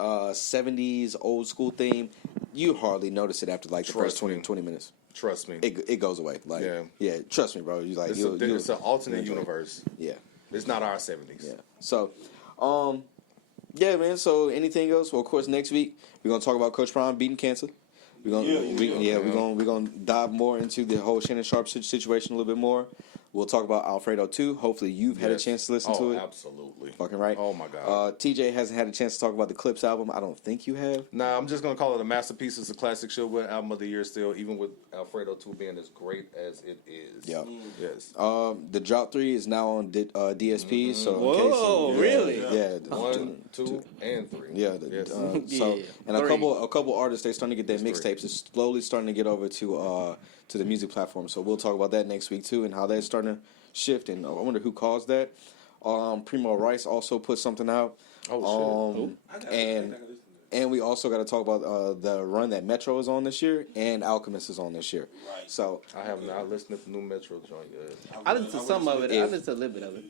70s old school theme, you hardly notice it after like the first Trust me. 20 minutes. Trust me. It goes away. Like yeah, trust me, bro. You like It's you'll an alternate enjoy it. universe. Yeah. It's not our 70s. Yeah. So, yeah, man. So, anything else? Well, of course, next week we're gonna talk about Coach Prime beating cancer. We're gonna dive more into the whole Shannon Sharp situation a little bit more. We'll talk about Alfredo too. Hopefully, you've had a chance to listen to it. Absolutely. Fucking right. Oh my God. TJ hasn't had a chance to talk about the Clips album. I don't think you have. Nah, I'm just gonna call it a masterpiece. It's a classic Sugar album of the year still, even with Alfredo 2 being as great as it is. Yeah. Yes. The Drop 3 is now on DSP. So, Whoa, in case really? Yeah. 1, 2, and 3. Yeah, Yes. so and Three. a couple artists, they starting to get their mixtapes. It's slowly starting to get over to the music platform. So we'll talk about that next week too, and how that's starting to shift. And I wonder who caused that. Primo Rice also put something out. Oh shit. And we also got to talk about the run that Metro is on this year, and Alchemist is on this year. Right. So I have not listened to the new Metro joint yet. I listened to some of it. I listened to a little bit of it.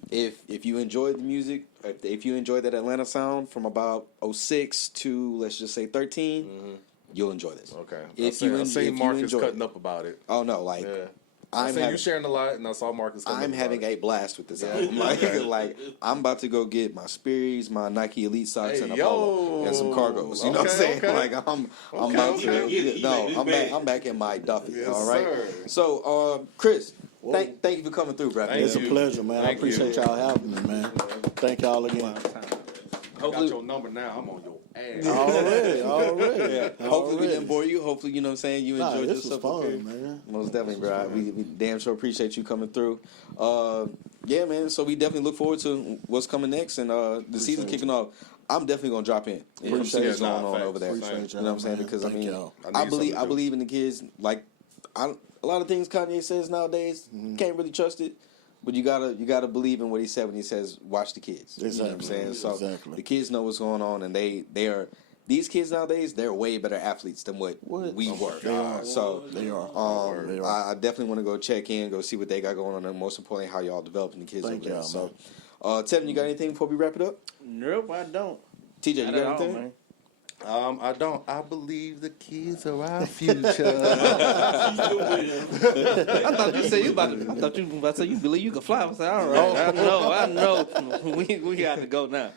if you enjoyed the music, if you enjoyed that Atlanta sound from about 06 to let's just say 13, you'll enjoy this. Okay. If I seen you Marcus enjoy cutting it. up about it. Oh no, like Yeah. I seen you sharing a lot, and I saw Marcus cutting up I'm about having it. a blast with this album. Like I'm about to go get my Sperry's, my Nike Elite socks, and a polo and some cargos. You know what I'm saying? Okay. Like I'm about to. Okay. No, I'm back in my Duffy. Yes, all right. sir. So, Chris, thank you for coming through, bro. Thank It's a you. pleasure, man. I Thank appreciate you. y'all having me, man. Thank y'all again. got your number now. I'm on your ass. Already. Hopefully we didn't bore you. Hopefully, you know what I'm saying, you enjoyed this was yourself. fun, Okay? man. Most definitely, bro. We damn sure appreciate you coming through. Yeah, man. So we definitely look forward to what's coming next, and the season kicking off. I'm definitely gonna drop in. From see what's going on over there. You know what I'm saying? Because Thank y'all. I believe in the kids. Like a lot of things Kanye says nowadays, can't really trust it. But you gotta believe in what he said when he says watch the kids. Exactly. You know what I'm saying? So Exactly. the kids know what's going on, and they are. These kids nowadays, they're way better athletes than what we were. They are. So They are. They are. I definitely want to go check in, go see what they got going on, and most importantly, how y'all developing the kids Thank over there. y'all, So, Tevin, you got anything before we wrap it up? Nope, I don't. TJ, you Not got at all, anything? man. I don't. I believe the kids are our future. I thought you said you about to. I thought you about to say you believe you can fly. I said, all right, I know. We got to go now.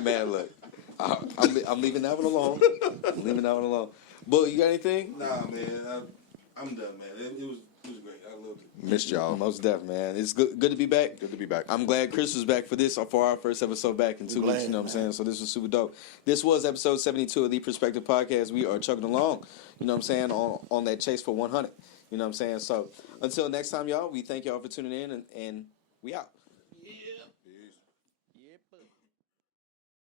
Man, look, I'm leaving that one alone. But you got anything? Nah, man. I'm done, man. It was great. I loved it. Missed y'all. Most deaf, man. It's good to be back. Good to be back. I'm glad Chris was back for our first episode back in 2 weeks. You know what I'm saying? So this was super dope. This was episode 72 of the Perspective Podcast. We are chugging along, you know what I'm saying, on that chase for 100. You know what I'm saying? So until next time, y'all, we thank y'all for tuning in, and we out.